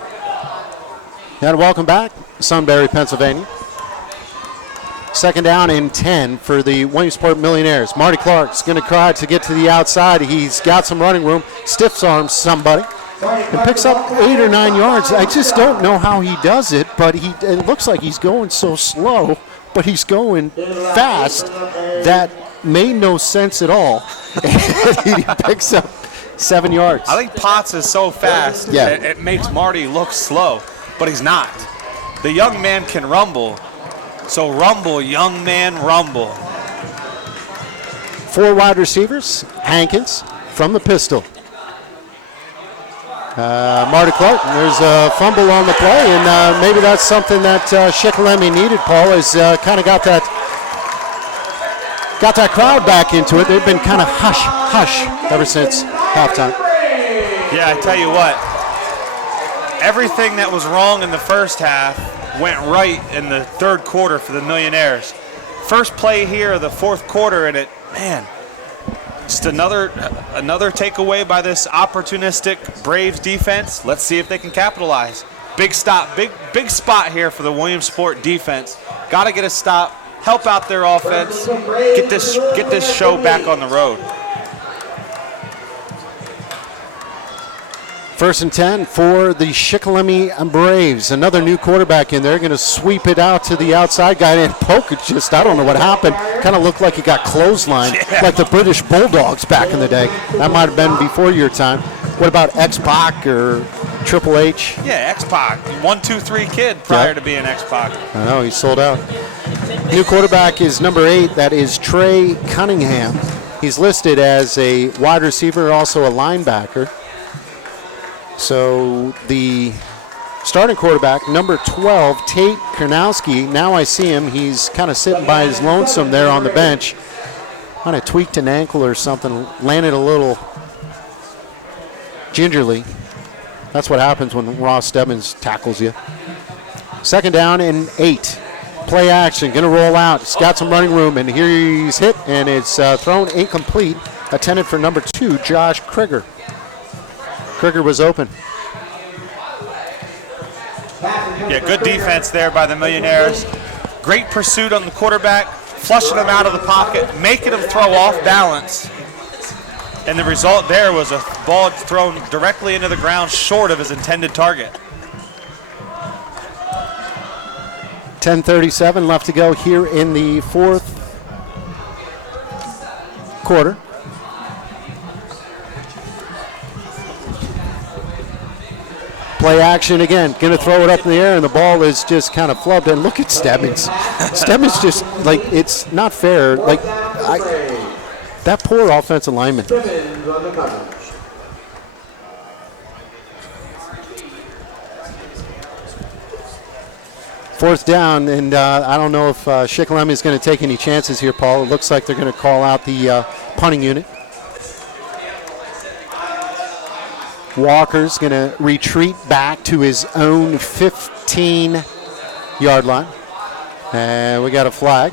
And welcome back, Sunbury, Pennsylvania. Second down and 10 for the Williamsport Millionaires. Marty Clark's going to try to get to the outside. He's got some running room, stiffs arms somebody, and picks up 8 or 9 yards. I just don't know how he does it, but it looks like he's going so slow, but he's going fast. That made no sense at all. He picks up 7 yards. I think Potts is so fast, yeah, it makes Marty look slow, but he's not. The young man can rumble. So rumble, young man, rumble. 4 wide receivers. Hankins from the pistol. Marty Clark, there's a fumble on the play, and maybe that's something that Shikalemi needed, Paul, has kind of got that crowd back into it. They've been kind of hush ever since halftime. Yeah, I tell you what, everything that was wrong in the first half went right in the third quarter for the Millionaires. First play here of the fourth quarter, and just another takeaway by this opportunistic Braves defense. Let's see if they can capitalize. Big stop, big spot here for the Williamsport defense. Got to get a stop, help out their offense, get this show back on the road. First and 10 for the Shikalemi Braves. Another new quarterback in there. Going to sweep it out to the outside guy. And Polk, I don't know what happened. Kind of looked like he got clotheslined, like the British Bulldogs back in the day. That might have been before your time. What about X-Pac or Triple H? Yeah, X-Pac. 1, 2, 3 kid prior to being X-Pac. I know, he sold out. New quarterback is number 8. That is Trey Cunningham. He's listed as a wide receiver, also a linebacker. So the starting quarterback, number 12, Tate Karnowski, now I see him. He's kind of sitting by his lonesome there on the bench. Kind of tweaked an ankle or something, landed a little gingerly. That's what happens when Ross Stebbins tackles you. Second down and 8. Play action, going to roll out. He's got some running room, and here he's hit, and it's thrown incomplete. Intended for number 2, Josh Krieger. Krieger was open. Yeah, good defense there by the Millionaires. Great pursuit on the quarterback, flushing him out of the pocket, making him throw off balance. And the result there was a ball thrown directly into the ground short of his intended target. 10:37 left to go here in the fourth quarter. Play action again. Going to throw it up in the air, and the ball is just kind of flubbed. And look at Stebbins. Stebbins just, like, it's not fair. Like, that poor offensive lineman. Fourth down, and I don't know if Shikalemi is going to take any chances here, Paul. It looks like they're going to call out the punting unit. Walker's going to retreat back to his own 15-yard line. And we got a flag.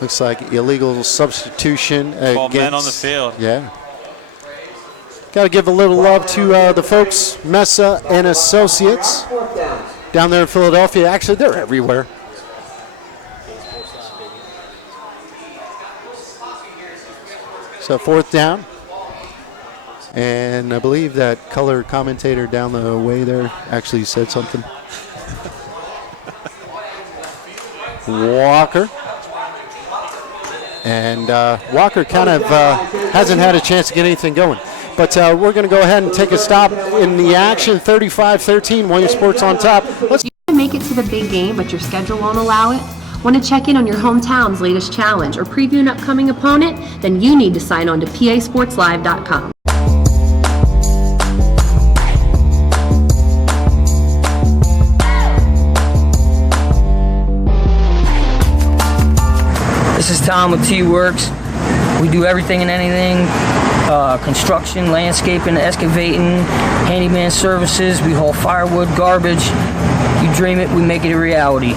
Looks like illegal substitution. 12 men on the field. Yeah. Got to give a little love to the folks, Mesa and Associates, down there in Philadelphia. Actually, they're everywhere. So 4th down. And I believe that color commentator down the way there actually said something. Walker. And Walker kind of hasn't had a chance to get anything going. But we're going to go ahead and take a stop in the action. 35-13, Williamsport's on top. Let's make it to the big game, but your schedule won't allow it? Want to check in on your hometown's latest challenge or preview an upcoming opponent? Then you need to sign on to PASportsLive.com. This is Tom with T-Works. We do everything and anything, construction, landscaping, excavating, handyman services. We haul firewood, garbage. You dream it, we make it a reality.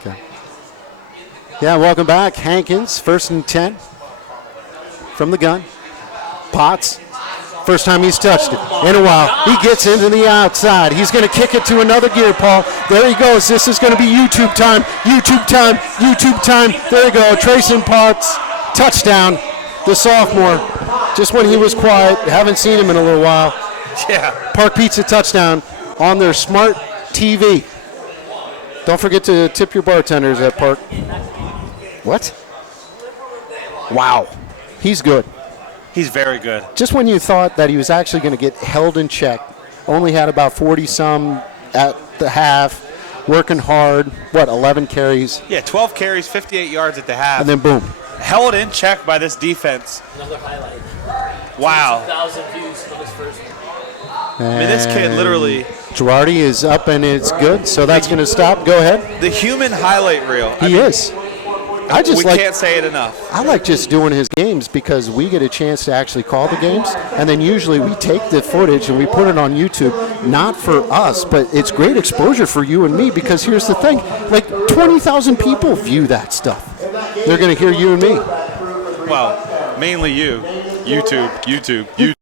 Okay. Yeah, welcome back. Hankins, 1st and 10 from the gun. Potts, first time he's touched it in a while. He gets into the outside. He's going to kick it to another gear, Paul. There he goes. This is going to be YouTube time. YouTube time. YouTube time. There you go. Trayson Potts, touchdown. The sophomore. Just when he was quiet. Haven't seen him in a little while. Yeah. Park Pizza touchdown on their smart TV. Don't forget to tip your bartenders at Park. What? Wow. He's good. He's very good. Just when you thought that he was actually going to get held in check, only had about 40-some at the half, working hard, 11 carries? Yeah, 12 carries, 58 yards at the half. And then boom. Held in check by this defense. Another highlight. Wow. 2,000 views for this first one. I mean, this kid literally... Girardi is up and it's good, so that's going to stop. Go ahead. The human highlight reel. He is. We can't say it enough. I like just doing his games because we get a chance to actually call the games, and then usually we take the footage and we put it on YouTube, not for us, but it's great exposure for you and me because here's the thing, like 20,000 people view that stuff. They're going to hear you and me. Well, mainly you. YouTube.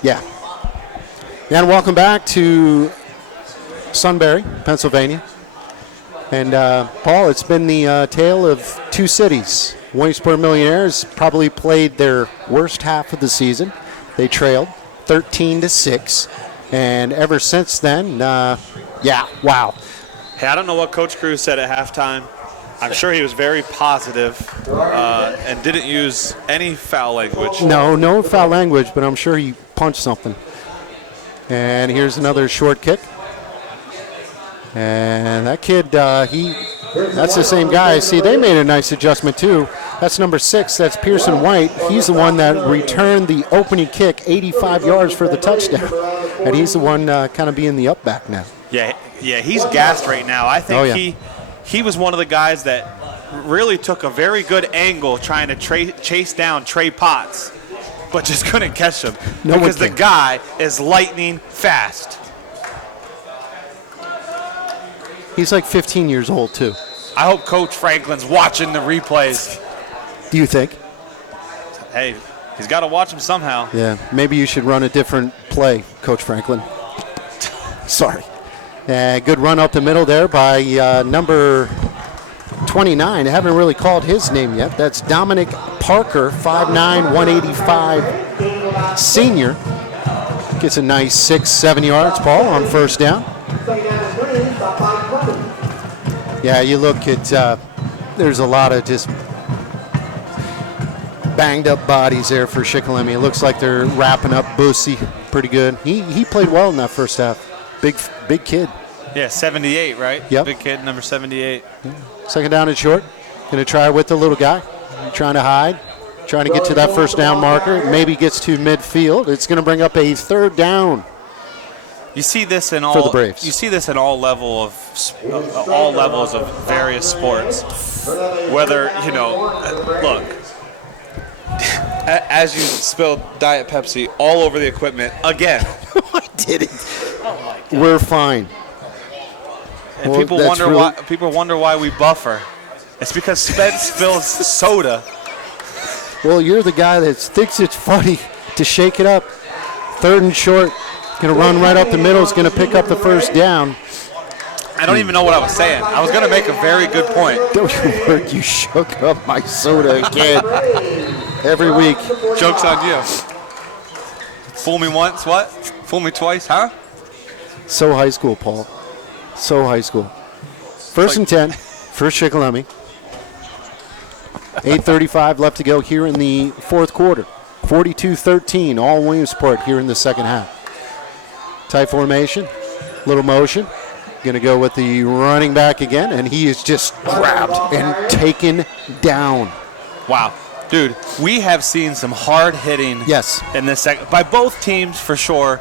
Yeah. And welcome back to Sunbury, Pennsylvania. And Paul, it's been the tale of two cities. Williamsport Millionaires probably played their worst half of the season. They trailed 13-6, and ever since then, wow. Hey, I don't know what Coach Cruz said at halftime. I'm sure he was very positive and didn't use any foul language. No foul language, but I'm sure he punched something. And here's another short kick. And that kid, that's the same guy. See, they made a nice adjustment too. That's number 6. That's Pearson White. He's the one that returned the opening kick 85 yards for the touchdown. And he's the one kind of being the up back now. Yeah, he's gassed right now. I think he was one of the guys that really took a very good angle trying to chase down Trey Potts, but just couldn't catch him because the guy is lightning fast. He's like 15 years old, too. I hope Coach Franklin's watching the replays. Do you think? Hey, he's got to watch them somehow. Yeah, maybe you should run a different play, Coach Franklin. Sorry. Good run up the middle there by number 29. I haven't really called his name yet. That's Dominic Parker, 5'9", 185 senior. Gets a nice 6-7 yards, Paul, on first down. Yeah, you look at, there's a lot of just banged up bodies there for Shikellamy. It looks like they're wrapping up Boosie pretty good. He played well in that first half. Big kid. Yeah, 78, right? Yep. Big kid, number 78. Yeah. Second down and short. Going to try with the little guy. Trying to hide. Trying to get to that first down marker. Maybe gets to midfield. It's going to bring up a third down. You see this in all for the Braves. You see this in all levels of various sports. Whether look, as you spilled Diet Pepsi all over the equipment again. I didn't. We're fine. And Well, people wonder why we buffer. It's because Spence spills soda. Well, you're the guy that thinks it's funny to shake it up. 3rd and short. Going to run right up the middle. Is going to pick up the first down. I don't even know what I was saying. I was going to make a very good point. Don't you work. You shook up my soda again. Every week. Joke's on you. Fool me once, what? Fool me twice, huh? So high school, Paul. So high school. 1st and 10 for Shikellamy. 8:35 left to go here in the 4th quarter. 42-13, all Williamsport here in the second half. Tight formation, little motion. Going to go with the running back again, and he is just grabbed and taken down. Wow. Dude, we have seen some hard hitting in this second by both teams for sure.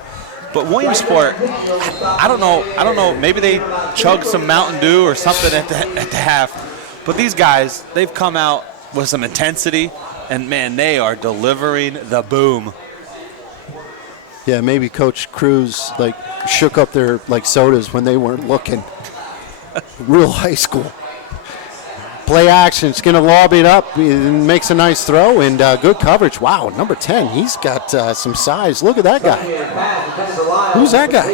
But Williamsport, I don't know, maybe they chugged some Mountain Dew or something at the half. But these guys, they've come out with some intensity, and man, they are delivering the boom. Yeah, maybe Coach Cruz shook up their sodas when they weren't looking. Real high school. Play action. It's going to lob it up. It makes a nice throw and good coverage. Wow, number 10. He's got some size. Look at that guy. Who's that guy?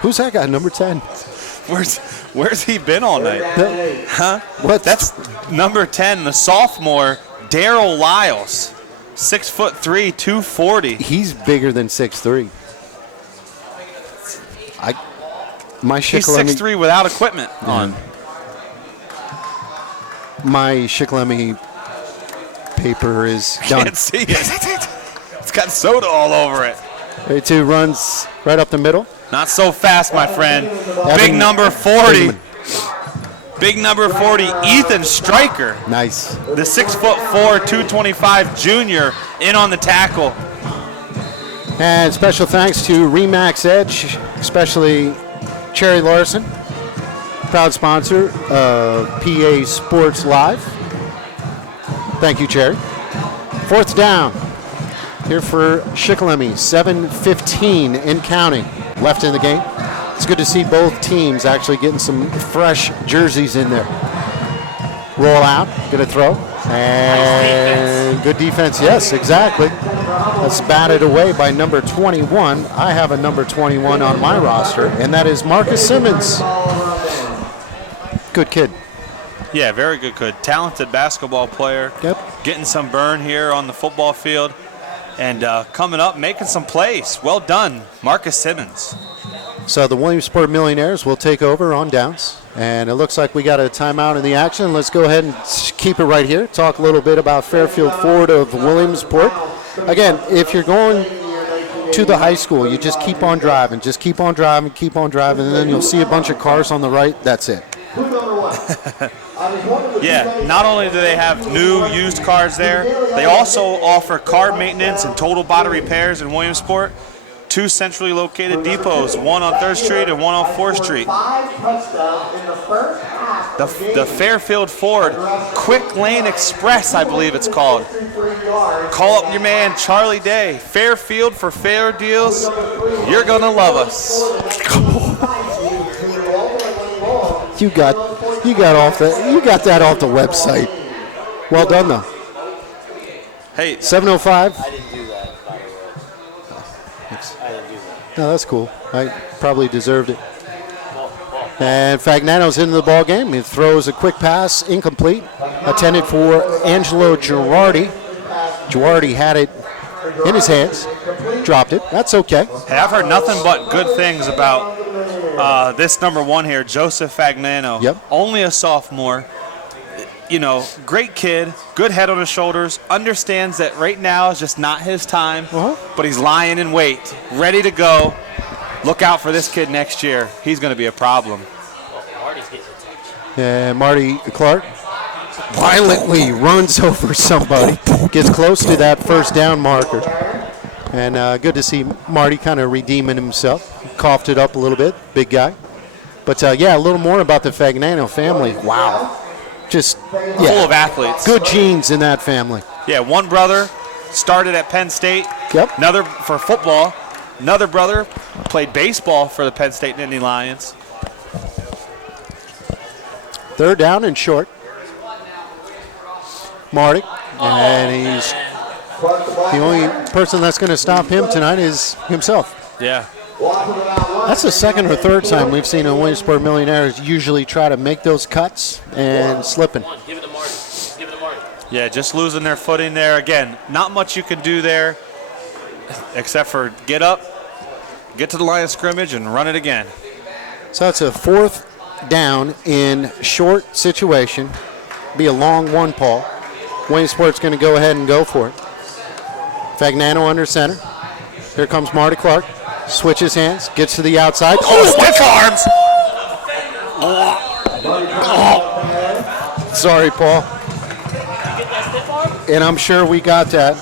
Who's that guy? Number 10. Where's he been all night? Huh? What? That's number 10, the sophomore, Daryl Lyles. 6'3", 240. He's bigger than 6'3". He's 6'3" without equipment on. My Shikellamy paper is done. Can't see it. It's got soda all over it. 32 runs right up the middle. Not so fast, my friend. Big number 40. Big number 40, Ethan Stryker. Nice. The 6'4", 225 junior in on the tackle. And special thanks to Remax Edge, especially Cherry Larson, proud sponsor of PA Sports Live. Thank you, Cherry. 4th down here for Shikellamy. 7:15 and counting left in the game. It's good to see both teams actually getting some fresh jerseys in there. Roll out, going to throw, and good defense. Yes, exactly. That's batted away by number 21. I have a number 21 on my roster, and that is Marcus Simmons. Good kid. Yeah, very good kid. Talented basketball player. Yep. Getting some burn here on the football field, and coming up, making some plays. Well done, Marcus Simmons. So the Williamsport Millionaires will take over on downs. And it looks like we got a timeout in the action. Let's go ahead and keep it right here. Talk a little bit about Fairfield Ford of Williamsport. Again, if you're going to the high school, you just keep on driving. Just keep on driving, and then you'll see a bunch of cars on the right. That's it. Yeah, not only do they have new used cars there, they also offer car maintenance and total body repairs in Williamsport. 2 centrally located depots, one on 3rd Street and one on 4th Street. The Fairfield Ford Quick Lane Express, I believe it's called. Call up your man Charlie Day. Fairfield for fair deals. You're gonna love us. You got that off the website. Well done though. Hey, 7:05. I didn't do that, by the way. I didn't do that. No, that's cool. I probably deserved it. And Fagnano's into the ball game. He throws a quick pass, incomplete. Intended for Angelo Girardi. Girardi had it in his hands, dropped it. That's okay. Hey, I've heard nothing but good things about this number 1 here, Joseph Fagnano. Yep. Only a sophomore. You know, great kid, good head on his shoulders, understands that right now is just not his time, but he's lying in wait, ready to go. Look out for this kid next year. He's going to be a problem. And Marty Clark violently runs over somebody, gets close to that first down marker. And good to see Marty kind of redeeming himself. Coughed it up a little bit, big guy. But, yeah, a little more about the Fagnano family. Wow. Just full of athletes. Good genes in that family. Yeah, one brother started at Penn State. Yep. Another for football. Another brother played baseball for the Penn State Nittany Lions. Third down and short. Marty. And he's the only person that's going to stop him tonight is himself. Yeah. That's the second or third time we've seen a Williamsport Millionaires usually try to make those cuts and slipping. Yeah, just losing their footing there. Again, not much you can do there except for get up, get to the line of scrimmage, and run it again. So it's a fourth down in short situation. Be a long one, Paul. Williamsport's going to go ahead and go for it. Fagnano under center. Here comes Marty Clark. Switches hands, gets to the outside. Oh, stiff arms! Oh. Sorry, Paul. And I'm sure we got that.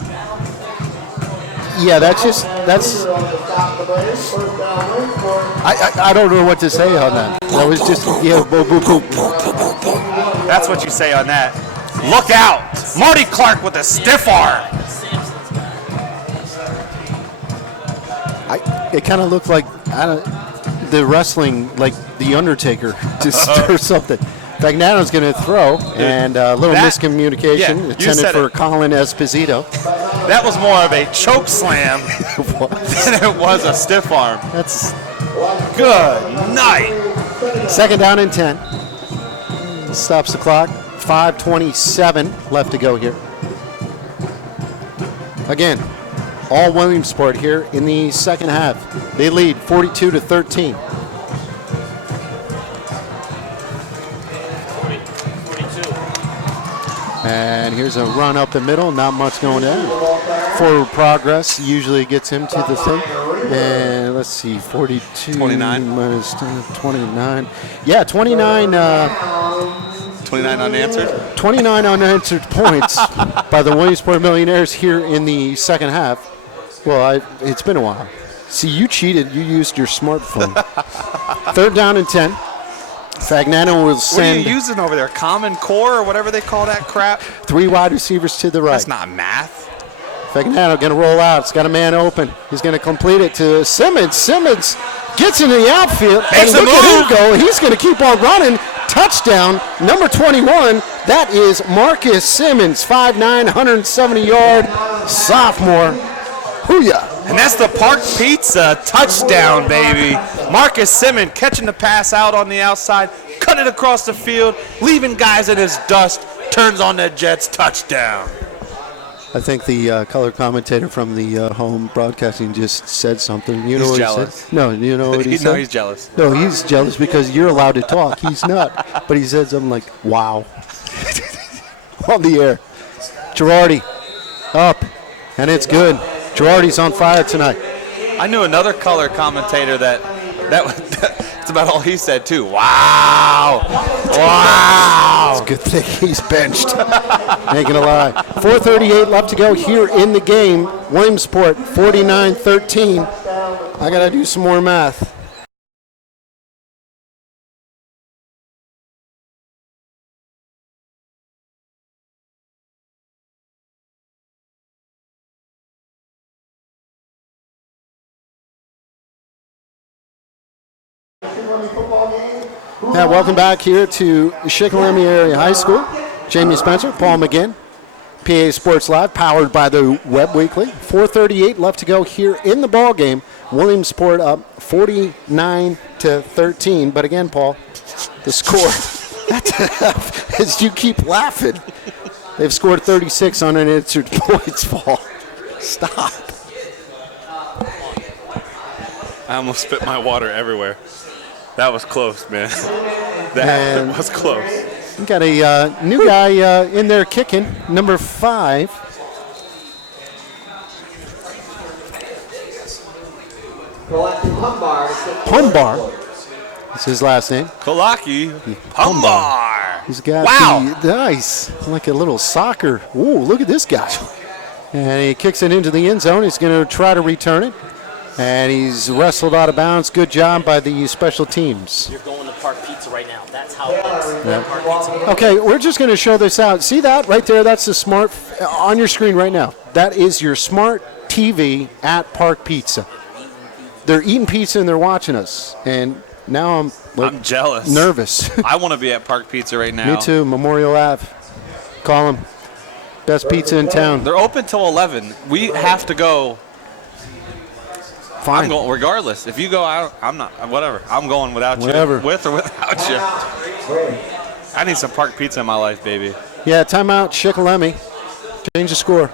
Yeah, that's. I don't know what to say on that. That was just, yeah, boop, boop, boop. That's what you say on that. Look out! Marty Clark with a stiff arm. It kind of looked like the wrestling, like the Undertaker, just or something. Fagnano's going to throw, and a little miscommunication intended for Colin Esposito. That was more of a choke slam than it was a stiff arm. That's good night. Second down and 10. Stops the clock. 5:27 left to go here. Again, all Williamsport here in the second half. They lead 42-13. And here's a run up the middle, not much going in. Forward progress usually gets him to the thing. And let's see, 42 29 minus 29. Yeah, 29. 29 unanswered? 29 unanswered points by the Williamsport Millionaires here in the second half. Well, it's been a while. See, you cheated. You used your smartphone. Third down and 10. Fagnano will send. What are you using over there? Common Core or whatever they call that crap? 3 wide receivers to the right. That's not math. Fagnano going to roll out. It's got a man open. He's going to complete it to Simmons. Simmons gets into the outfield. Makes and a look at move. him go. He's going to keep on running. Touchdown, number 21. That is Marcus Simmons, 5'9", 170-yard sophomore. Hoo-yah. And that's the Park Pizza touchdown, baby. Marcus Simmons catching the pass out on the outside, cutting it across the field, leaving guys in his dust, turns on the Jets touchdown. I think the color commentator from the home broadcasting just said something. You know He's what jealous. he said? No, you know what he said? No, he's jealous. No, he's jealous because you're allowed to talk. He's not. But he said something like, wow. On the air. Girardi up, and it's good. Girardi's on fire tonight. I knew another color commentator that's about all he said, too. Wow. Wow. It's a good thing he's benched. Ain't gonna lie. 4:38 left to go here in the game. Williamsport 49-13. I gotta do some more math. Yeah, welcome back here to Shikellamy Area High School. Jamie Spencer, Paul McGinn, PA Sports Live, powered by the Web Weekly. 4:38 left to go here in the ball game. Williamsport up 49-13. But again, Paul, the score, as you keep laughing, they've scored 36 unanswered points, Paul. Stop. I almost spit my water everywhere. That was close, man. That was close. We got a new guy in there kicking, number 5. Humbar. That's his last name. Kolaki Humbar. He's got wow. Nice. Like a little soccer. Ooh, look at this guy. And he kicks it into the end zone. He's going to try to return it. And he's wrestled out of bounds. Good job by the special teams. You're going to Park Pizza right now. That's how it looks. Yeah. Park Pizza. Okay, we're just going to show this out. See that right there? That's the smart, on your screen right now. That is your smart TV at Park Pizza. They're eating pizza and they're watching us. And now I'm jealous. Nervous. I want to be at Park Pizza right now. Me too, Memorial Ave. Call them. Best pizza in town. They're open till 11. We have to go. Fine. I'm going regardless. If you go, I'm not. Whatever. I'm going without Whatever. you. With or without you. I need some Park Pizza in my life, baby. Yeah, timeout, Shikellamy. Change the score.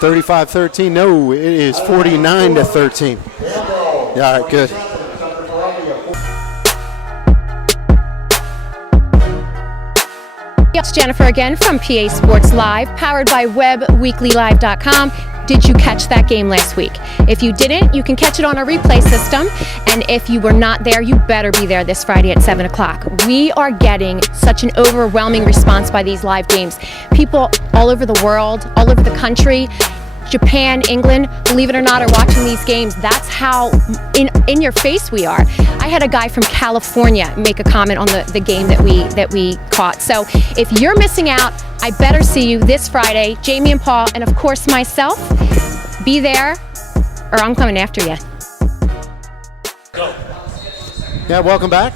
35-13. No, it is 49-13. Yeah, all right, good. It's Jennifer again from PA Sports Live, powered by WEBB Did you catch that game last week? If you didn't, you can catch it on our replay system. And if you were not there, you better be there this Friday at 7 o'clock. We are getting such an overwhelming response by these live games. People all over the world, all over the country, Japan, England, believe it or not, are watching these games. That's how in your face we are. I had a guy from California make a comment on the game that we caught. So if you're missing out, I better see you this Friday. Jamie and Paul, and of course myself. Be there, or I'm coming after you. Go. Yeah, welcome back.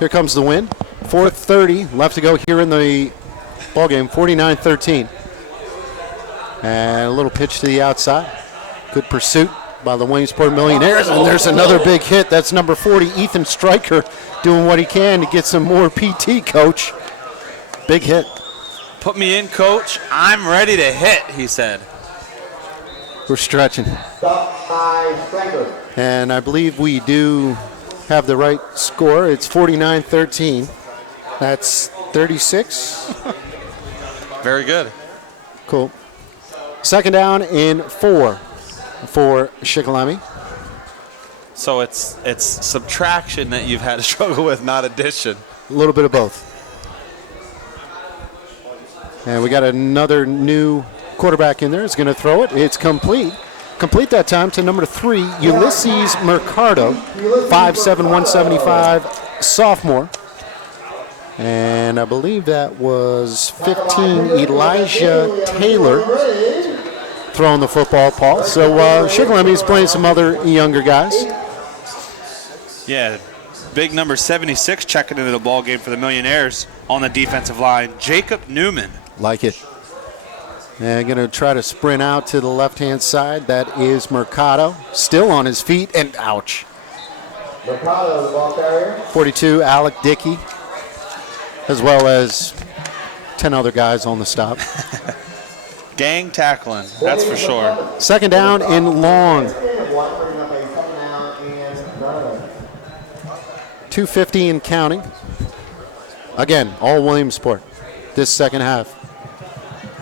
Here comes the win. 4:30 left to go here in the ball game. 49-13. And a little pitch to the outside. Good pursuit by the Williamsport Millionaires. And there's another big hit. That's number 40, Ethan Stryker, doing what he can to get some more PT, coach. Big hit. Put me in, coach. I'm ready to hit, he said. We're stretching. And I believe we do have the right score. It's 49-13. That's 36. Very good. Cool. Second down in 4 for Shikellamy. So it's subtraction that you've had to struggle with, not addition. A little bit of both. And we got another new quarterback in there. He's going to throw it. It's complete. Complete that time to number 3, Ulysses Mercado, 5'7", 175, sophomore. And I believe that was 15, Elijah Taylor, throwing the football, Paul. So Shikellamy is playing some other younger guys. Yeah, big number 76 checking into the ball game for the Millionaires on the defensive line, Jacob Newman. Like it. And going to try to sprint out to the left-hand side. That is Mercado, still on his feet, and ouch. Mercado, the ball carrier. 42, Alec Dickey, as well as 10 other guys on the stop. Gang tackling, that's for sure. Second down and long. 2:50 and counting. Again, all Williamsport this second half.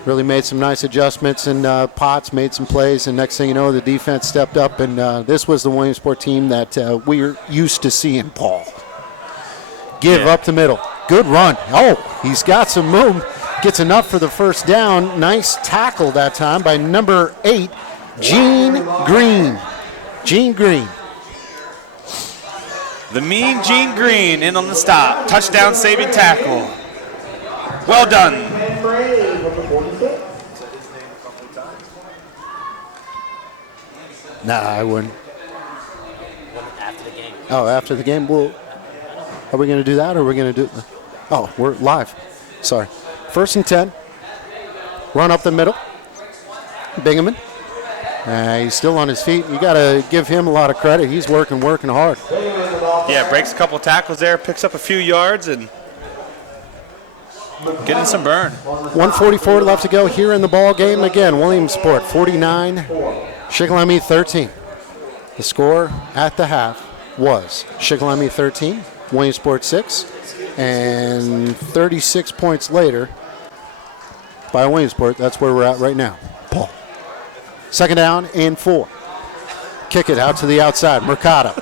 Really made some nice adjustments, and Potts made some plays, and next thing you know, the defense stepped up, and this was the Williamsport team that we're used to seeing, Paul. Give up the middle. Good run. Oh, he's got some room. Gets enough for the first down. Nice tackle that time by number 8, Gene Green. Gene Green. The mean Gene Green in on the stop. Touchdown saving tackle. Well done. Nah, I wouldn't. After the game. Oh, after the game? Well, are we going to do that, or are we going to do... Oh, we're live. Sorry. 1st and 10. Run up the middle. Bingaman. He's still on his feet. You got to give him a lot of credit. He's working hard. Yeah, breaks a couple tackles there, picks up a few yards, and getting some burn. 1:44 left to go here in the ball game. Again, Williamsport 49, Shikellamy 13. The score at the half was Shikellamy 13, Williamsport 6, and 36 points later by Williamsport. That's where we're at right now. Paul. Second down and 4. Kick it out to the outside. Mercado.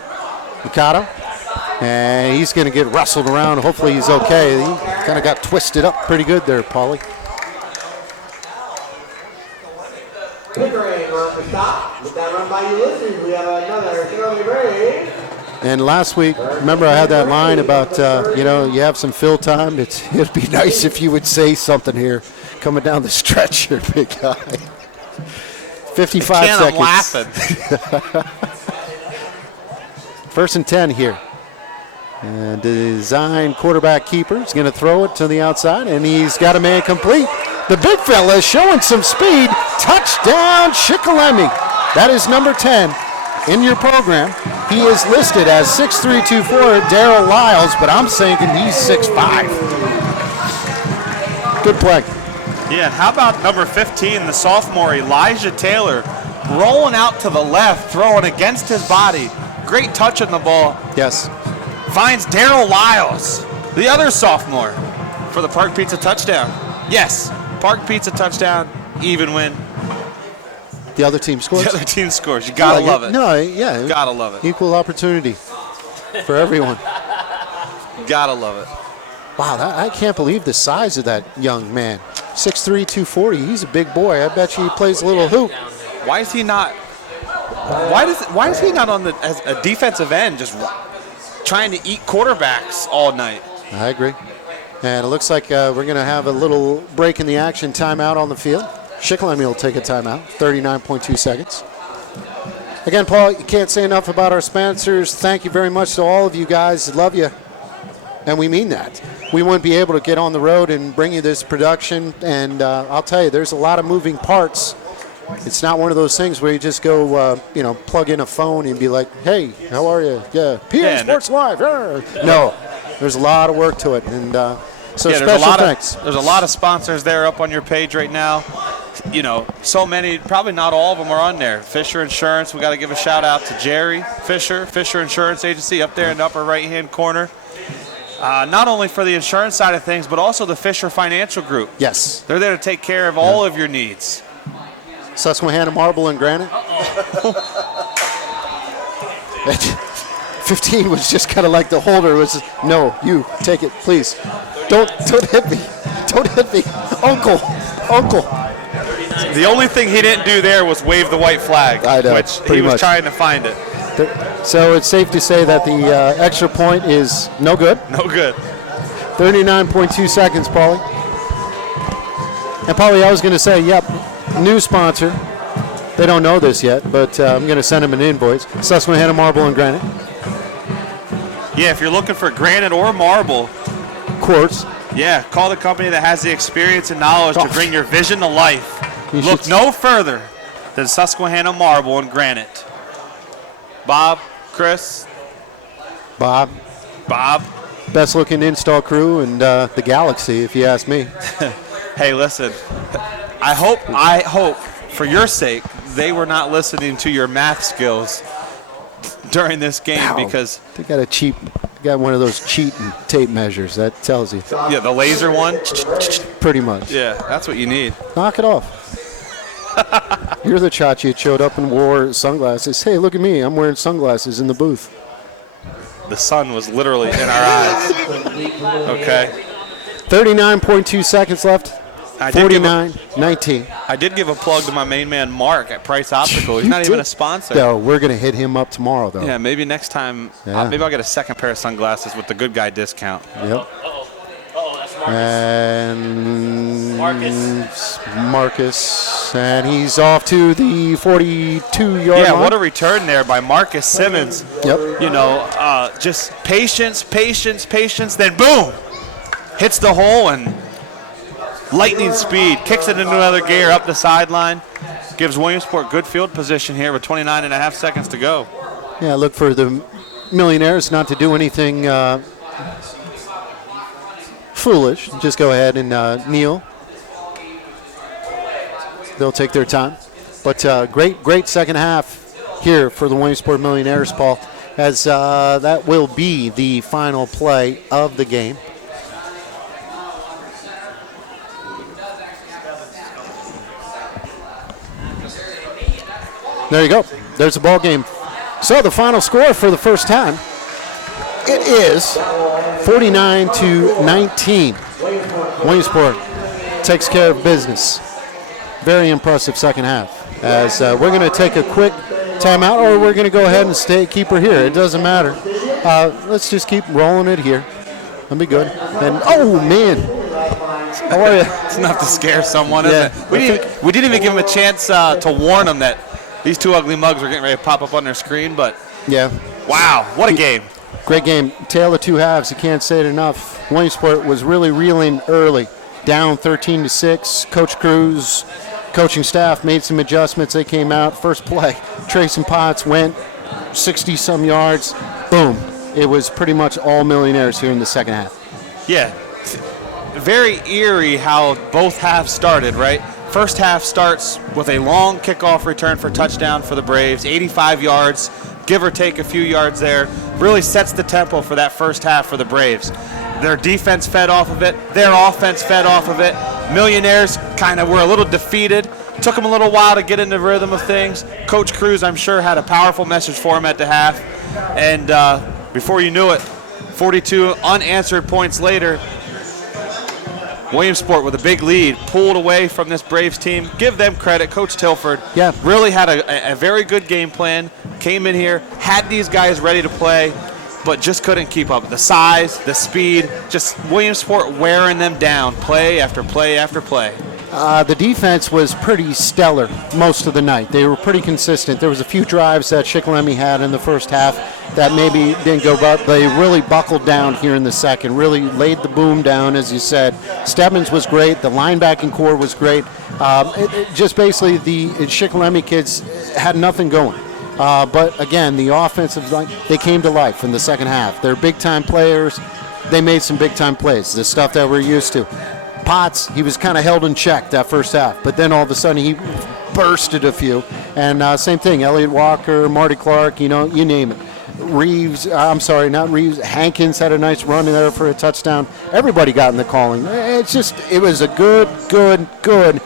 And he's going to get wrestled around. Hopefully he's okay. He kind of got twisted up pretty good there, Paulie. Pickering on the stop. With that run by Ulysses, we have another Shirley Ray. And last week, remember I had that line about, you have some fill time. It'd be nice if you would say something here coming down the stretch here, big guy. 55 seconds. I'm laughing. First and 10 here. And design quarterback keeper is going to throw it to the outside, and he's got a man complete. The big fella is showing some speed. Touchdown, Shikalemi. That is number 10 in your program. He is listed as 6'3", 2'4", Darryl Lyles, but I'm thinking he's 6'5". Good play. Yeah, how about number 15, the sophomore Elijah Taylor, rolling out to the left, throwing against his body. Great touch on the ball. Yes. Finds Darryl Lyles, the other sophomore, for the Park Pizza touchdown. Yes, Park Pizza touchdown, even win. The other team scores? The other team scores. You gotta love it. No, yeah. Gotta love it. Equal opportunity for everyone. Gotta love it. Wow, I can't believe the size of that young man. 6'3", 240. He's a big boy. I bet you he plays a little hoop. Why is he not? Why is he not on the as a defensive end, just trying to eat quarterbacks all night? I agree. And it looks like we're going to have a little break in the action, timeout on the field. Shikalemi will take a timeout, 39.2 seconds. Again, Paul, you can't say enough about our sponsors. Thank you very much to all of you guys. Love you. And we mean that. We wouldn't be able to get on the road and bring you this production. And I'll tell you, there's a lot of moving parts. It's not one of those things where you just go, plug in a phone and be like, hey, how are you? Yeah, PA Sports Live. No, there's a lot of work to it. And special thanks. There's a lot of sponsors there up on your page right now. So many, probably not all of them are on there. Fisher Insurance, we got to give a shout out to Jerry Fisher Insurance Agency up there in the upper right-hand corner. Not only for the insurance side of things, but also the Fisher Financial Group. Yes. They're there to take care of all of your needs. Susquehanna Marble and Granite. 15 was just kind of like the holder was, no, you take it, please. Don't hit me. Don't hit me. Uncle. The only thing he didn't do there was wave the white flag, I know, which he was trying to find it. So it's safe to say that the extra point is no good. No good. 39.2 seconds, Paulie. And Paulie, I was going to say, yep, new sponsor. They don't know this yet, but I'm going to send them an invoice. Susquehanna Marble and Granite. Yeah, if you're looking for granite or marble quartz, yeah, call the company that has the experience and knowledge to bring your vision to life. Look no further than Susquehanna Marble and Granite. Bob, Chris. Bob. Best looking install crew in the galaxy, if you ask me. Hey, listen, I hope for your sake they were not listening to your math skills during this game because they got one of those cheating tape measures that tells you. Yeah, the laser one. Pretty much. Yeah, that's what you need. Knock it off. You're the Chachi that showed up and wore sunglasses. Hey, look at me. I'm wearing sunglasses in the booth. The sun was literally in our eyes. Okay. 39.2 seconds left. 49-19. I did give a plug to my main man, Mark, at Price Optical. He's not even a sponsor. No, we're going to hit him up tomorrow, though. Yeah, maybe next time, maybe I'll get a second pair of sunglasses with the good guy discount. Yep. And Marcus. And he's off to the 42-yard line. Yeah, what a return there by Marcus Simmons. Yep. Just patience, then boom! Hits the hole and lightning speed, kicks it into another gear up the sideline, gives Williamsport good field position here with 29.5 seconds to go. Yeah, look for the Millionaires not to do anything foolish. Just go ahead and kneel. They'll take their time. But great second half here for the Williamsport Millionaires, Paul, as that will be the final play of the game. There you go. There's the ball game. So the final score for the first time, it is 49-19. Williamsport takes care of business. Very impressive second half. as we're going to take a quick timeout, or we're going to go ahead and keep her here. It doesn't matter. Let's just keep rolling it here. That'll be good. And oh man, how are you? It's enough to scare someone, Yeah. isn't it? We didn't even give them a chance to warn them that these two ugly mugs were getting ready to pop up on their screen. But yeah, wow, what a game! Great game. Tale of two halves. You can't say it enough. Williamsport was really reeling early, down 13-6. Coach Cruz, coaching staff made some adjustments. They came out. First play, Trayson Potts went 60-some yards. Boom. It was pretty much all Millionaires here in the second half. Yeah, very eerie how both halves started, right? First half starts with a long kickoff return for touchdown for the Braves, 85 yards, give or take a few yards there. Really sets the tempo for that first half for the Braves. Their defense fed off of it. Their offense fed off of it. Millionaires kind of were a little defeated. Took them a little while to get into the rhythm of things. Coach Cruz, I'm sure, had a powerful message for him at the half. And before you knew it, 42 unanswered points later, Williamsport with a big lead, pulled away from this Braves team. Give them credit. Coach Tilford really had a very good game plan. Came in here, had these guys ready to play, but just couldn't keep up. The size, the speed, just Williamsport wearing them down play after play after play. The defense was pretty stellar most of the night. They were pretty consistent. There was a few drives that Shik had in the first half that maybe didn't go, but they really buckled down here in the second, really laid the boom down, as you said. Stebbins was great. The linebacking core was great. Just basically the Shik kids had nothing going. But again, the offensive line, they came to life in the second half. They're big-time players. They made some big-time plays, the stuff that we're used to. Potts, he was kind of held in check that first half, but then all of a sudden he bursted a few. And same thing, Elliott Walker, Marty Clark, you name it. Hankins had a nice run in there for a touchdown. Everybody got in the calling. It was a good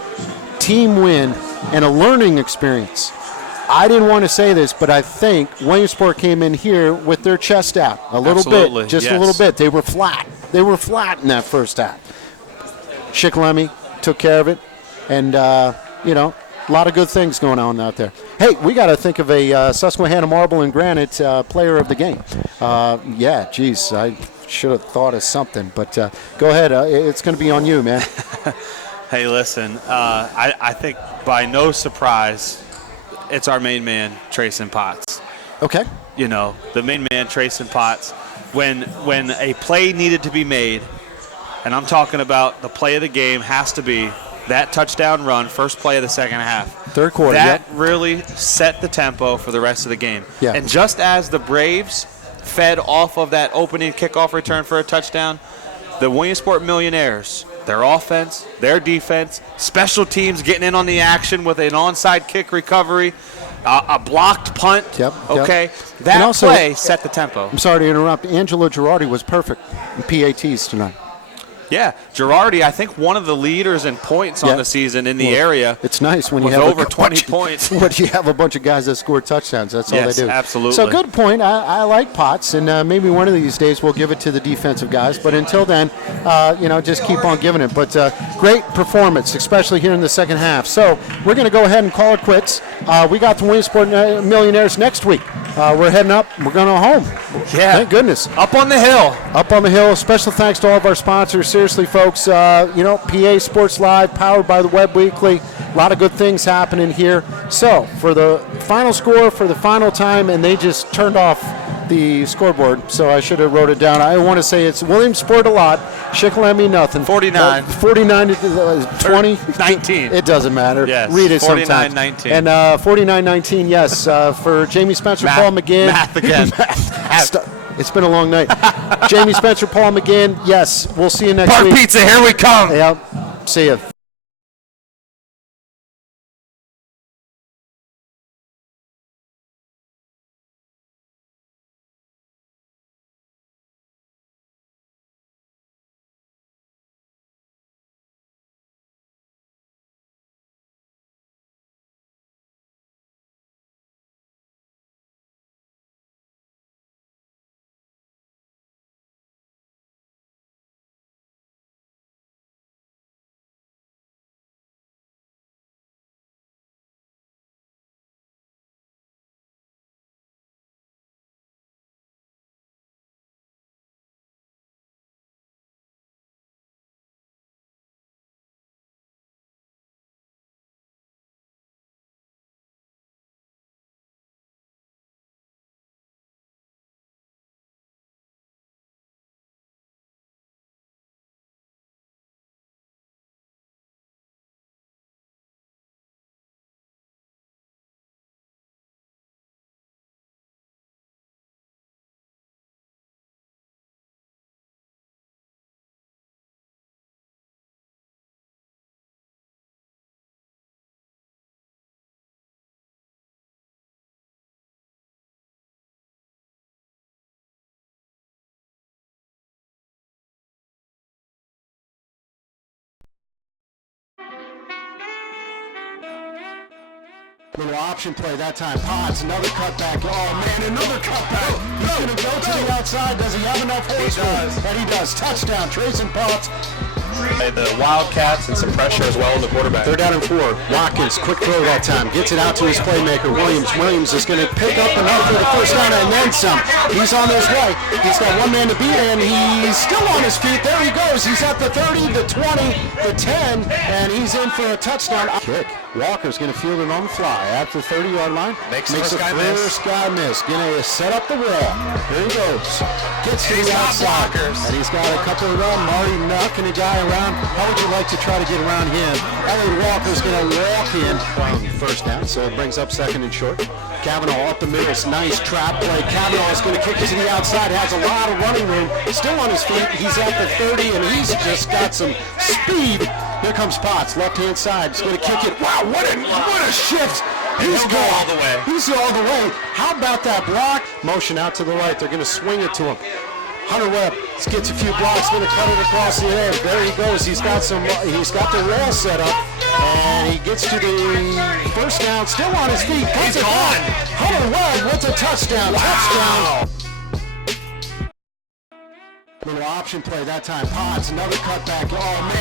team win and a learning experience. I didn't want to say this, but I think Williamsport came in here with their chest out a little bit, just a little bit. They were flat. They were flat in that first half. Shik took care of it, and, a lot of good things going on out there. Hey, we got to think of a Susquehanna Marble and Granite player of the game. I should have thought of something, but go ahead. It's going to be on you, man. Hey, listen, I think by no surprise, it's our main man, Trayson Potts. Okay. The main man, Trayson Potts. When a play needed to be made, and I'm talking about the play of the game has to be that touchdown run, first play of the second half. Third quarter, That really set the tempo for the rest of the game. Yeah. And just as the Braves fed off of that opening kickoff return for a touchdown, the Williamsport Millionaires, their offense, their defense, special teams getting in on the action with an onside kick recovery, a blocked punt. Okay. That also, play set the tempo. I'm sorry to interrupt. Angelo Girardi was perfect in PATs tonight. Yeah, Girardi, I think one of the leaders in points on the season in the area. It's nice when you with have over 20 points. When you have a bunch of guys that score touchdowns. That's all they do. Absolutely. So good point. I like Potts, and maybe one of these days we'll give it to the defensive guys. But until then, just keep on giving it. But great performance, especially here in the second half. So we're going to go ahead and call it quits. We got the Williamsport Millionaires next week. We're heading up. We're going to home. Yeah. Thank goodness. Up on the hill. Up on the hill. Special thanks to all of our sponsors. Seriously, folks, PA Sports Live, powered by the WEBB Weekly. A lot of good things happening here. So, for the final score, for the final time, and they just turned off the scoreboard, so I should have wrote it down. I want to say it's Williamsport a lot, Shik nothing. 49. 49 to 20? 19. It doesn't matter. Yes. Read it sometime. 49-19. And 49-19, yes, for Jamie Spencer, Paul McGinn. Math again. It's been a long night. Jamie Spencer, Paul McGinn, yes, we'll see you next Park week. Pizza, here we come. Yep. See you. Little option play that time. Potts, another cutback. Oh man, another cutback. He's going to go to the outside. Does he have enough horse room? And he does. Touchdown, Trayson Potts. The Wildcats and some pressure as well on the quarterback. 3rd down and 4. Watkins, quick throw that time. Gets it out to his playmaker, Williams. Williams is going to pick up enough for the first down and then some. He's on his way. He's got one man to beat, and he's still on his feet. There he goes. He's at the 30, the 20, the 10, and he's in for a touchdown. Kick. Walker's going to field it on the fly at the 30-yard line. Makes the first guy miss. Going to set up the wall. Here he goes. Gets to the outside. And he's got a couple of them. Marty knocking a guy around. How would you like to try to get around him? Elliot Walker's going to walk in first down, so it brings up 2nd and short. Kavanaugh up the middle. Nice trap play. Kavanaugh is going to kick it to the outside. Has a lot of running room. Still on his feet. He's at the 30, and he's just got some speed. Here comes Potts, left-hand side. He's going to kick it. Wow, what a shift. He's going all the way. He's all the way. How about that block? Motion out to the right. They're going to swing it to him. Hunter Webb gets a few blocks, going to cut it across the end. There he goes. He's got the wall set up, and he gets to the first down. Still on his feet. He's gone. Hunter Webb with a touchdown. Wow. Touchdown. Little option play that time. Potts, another cutback. Oh man.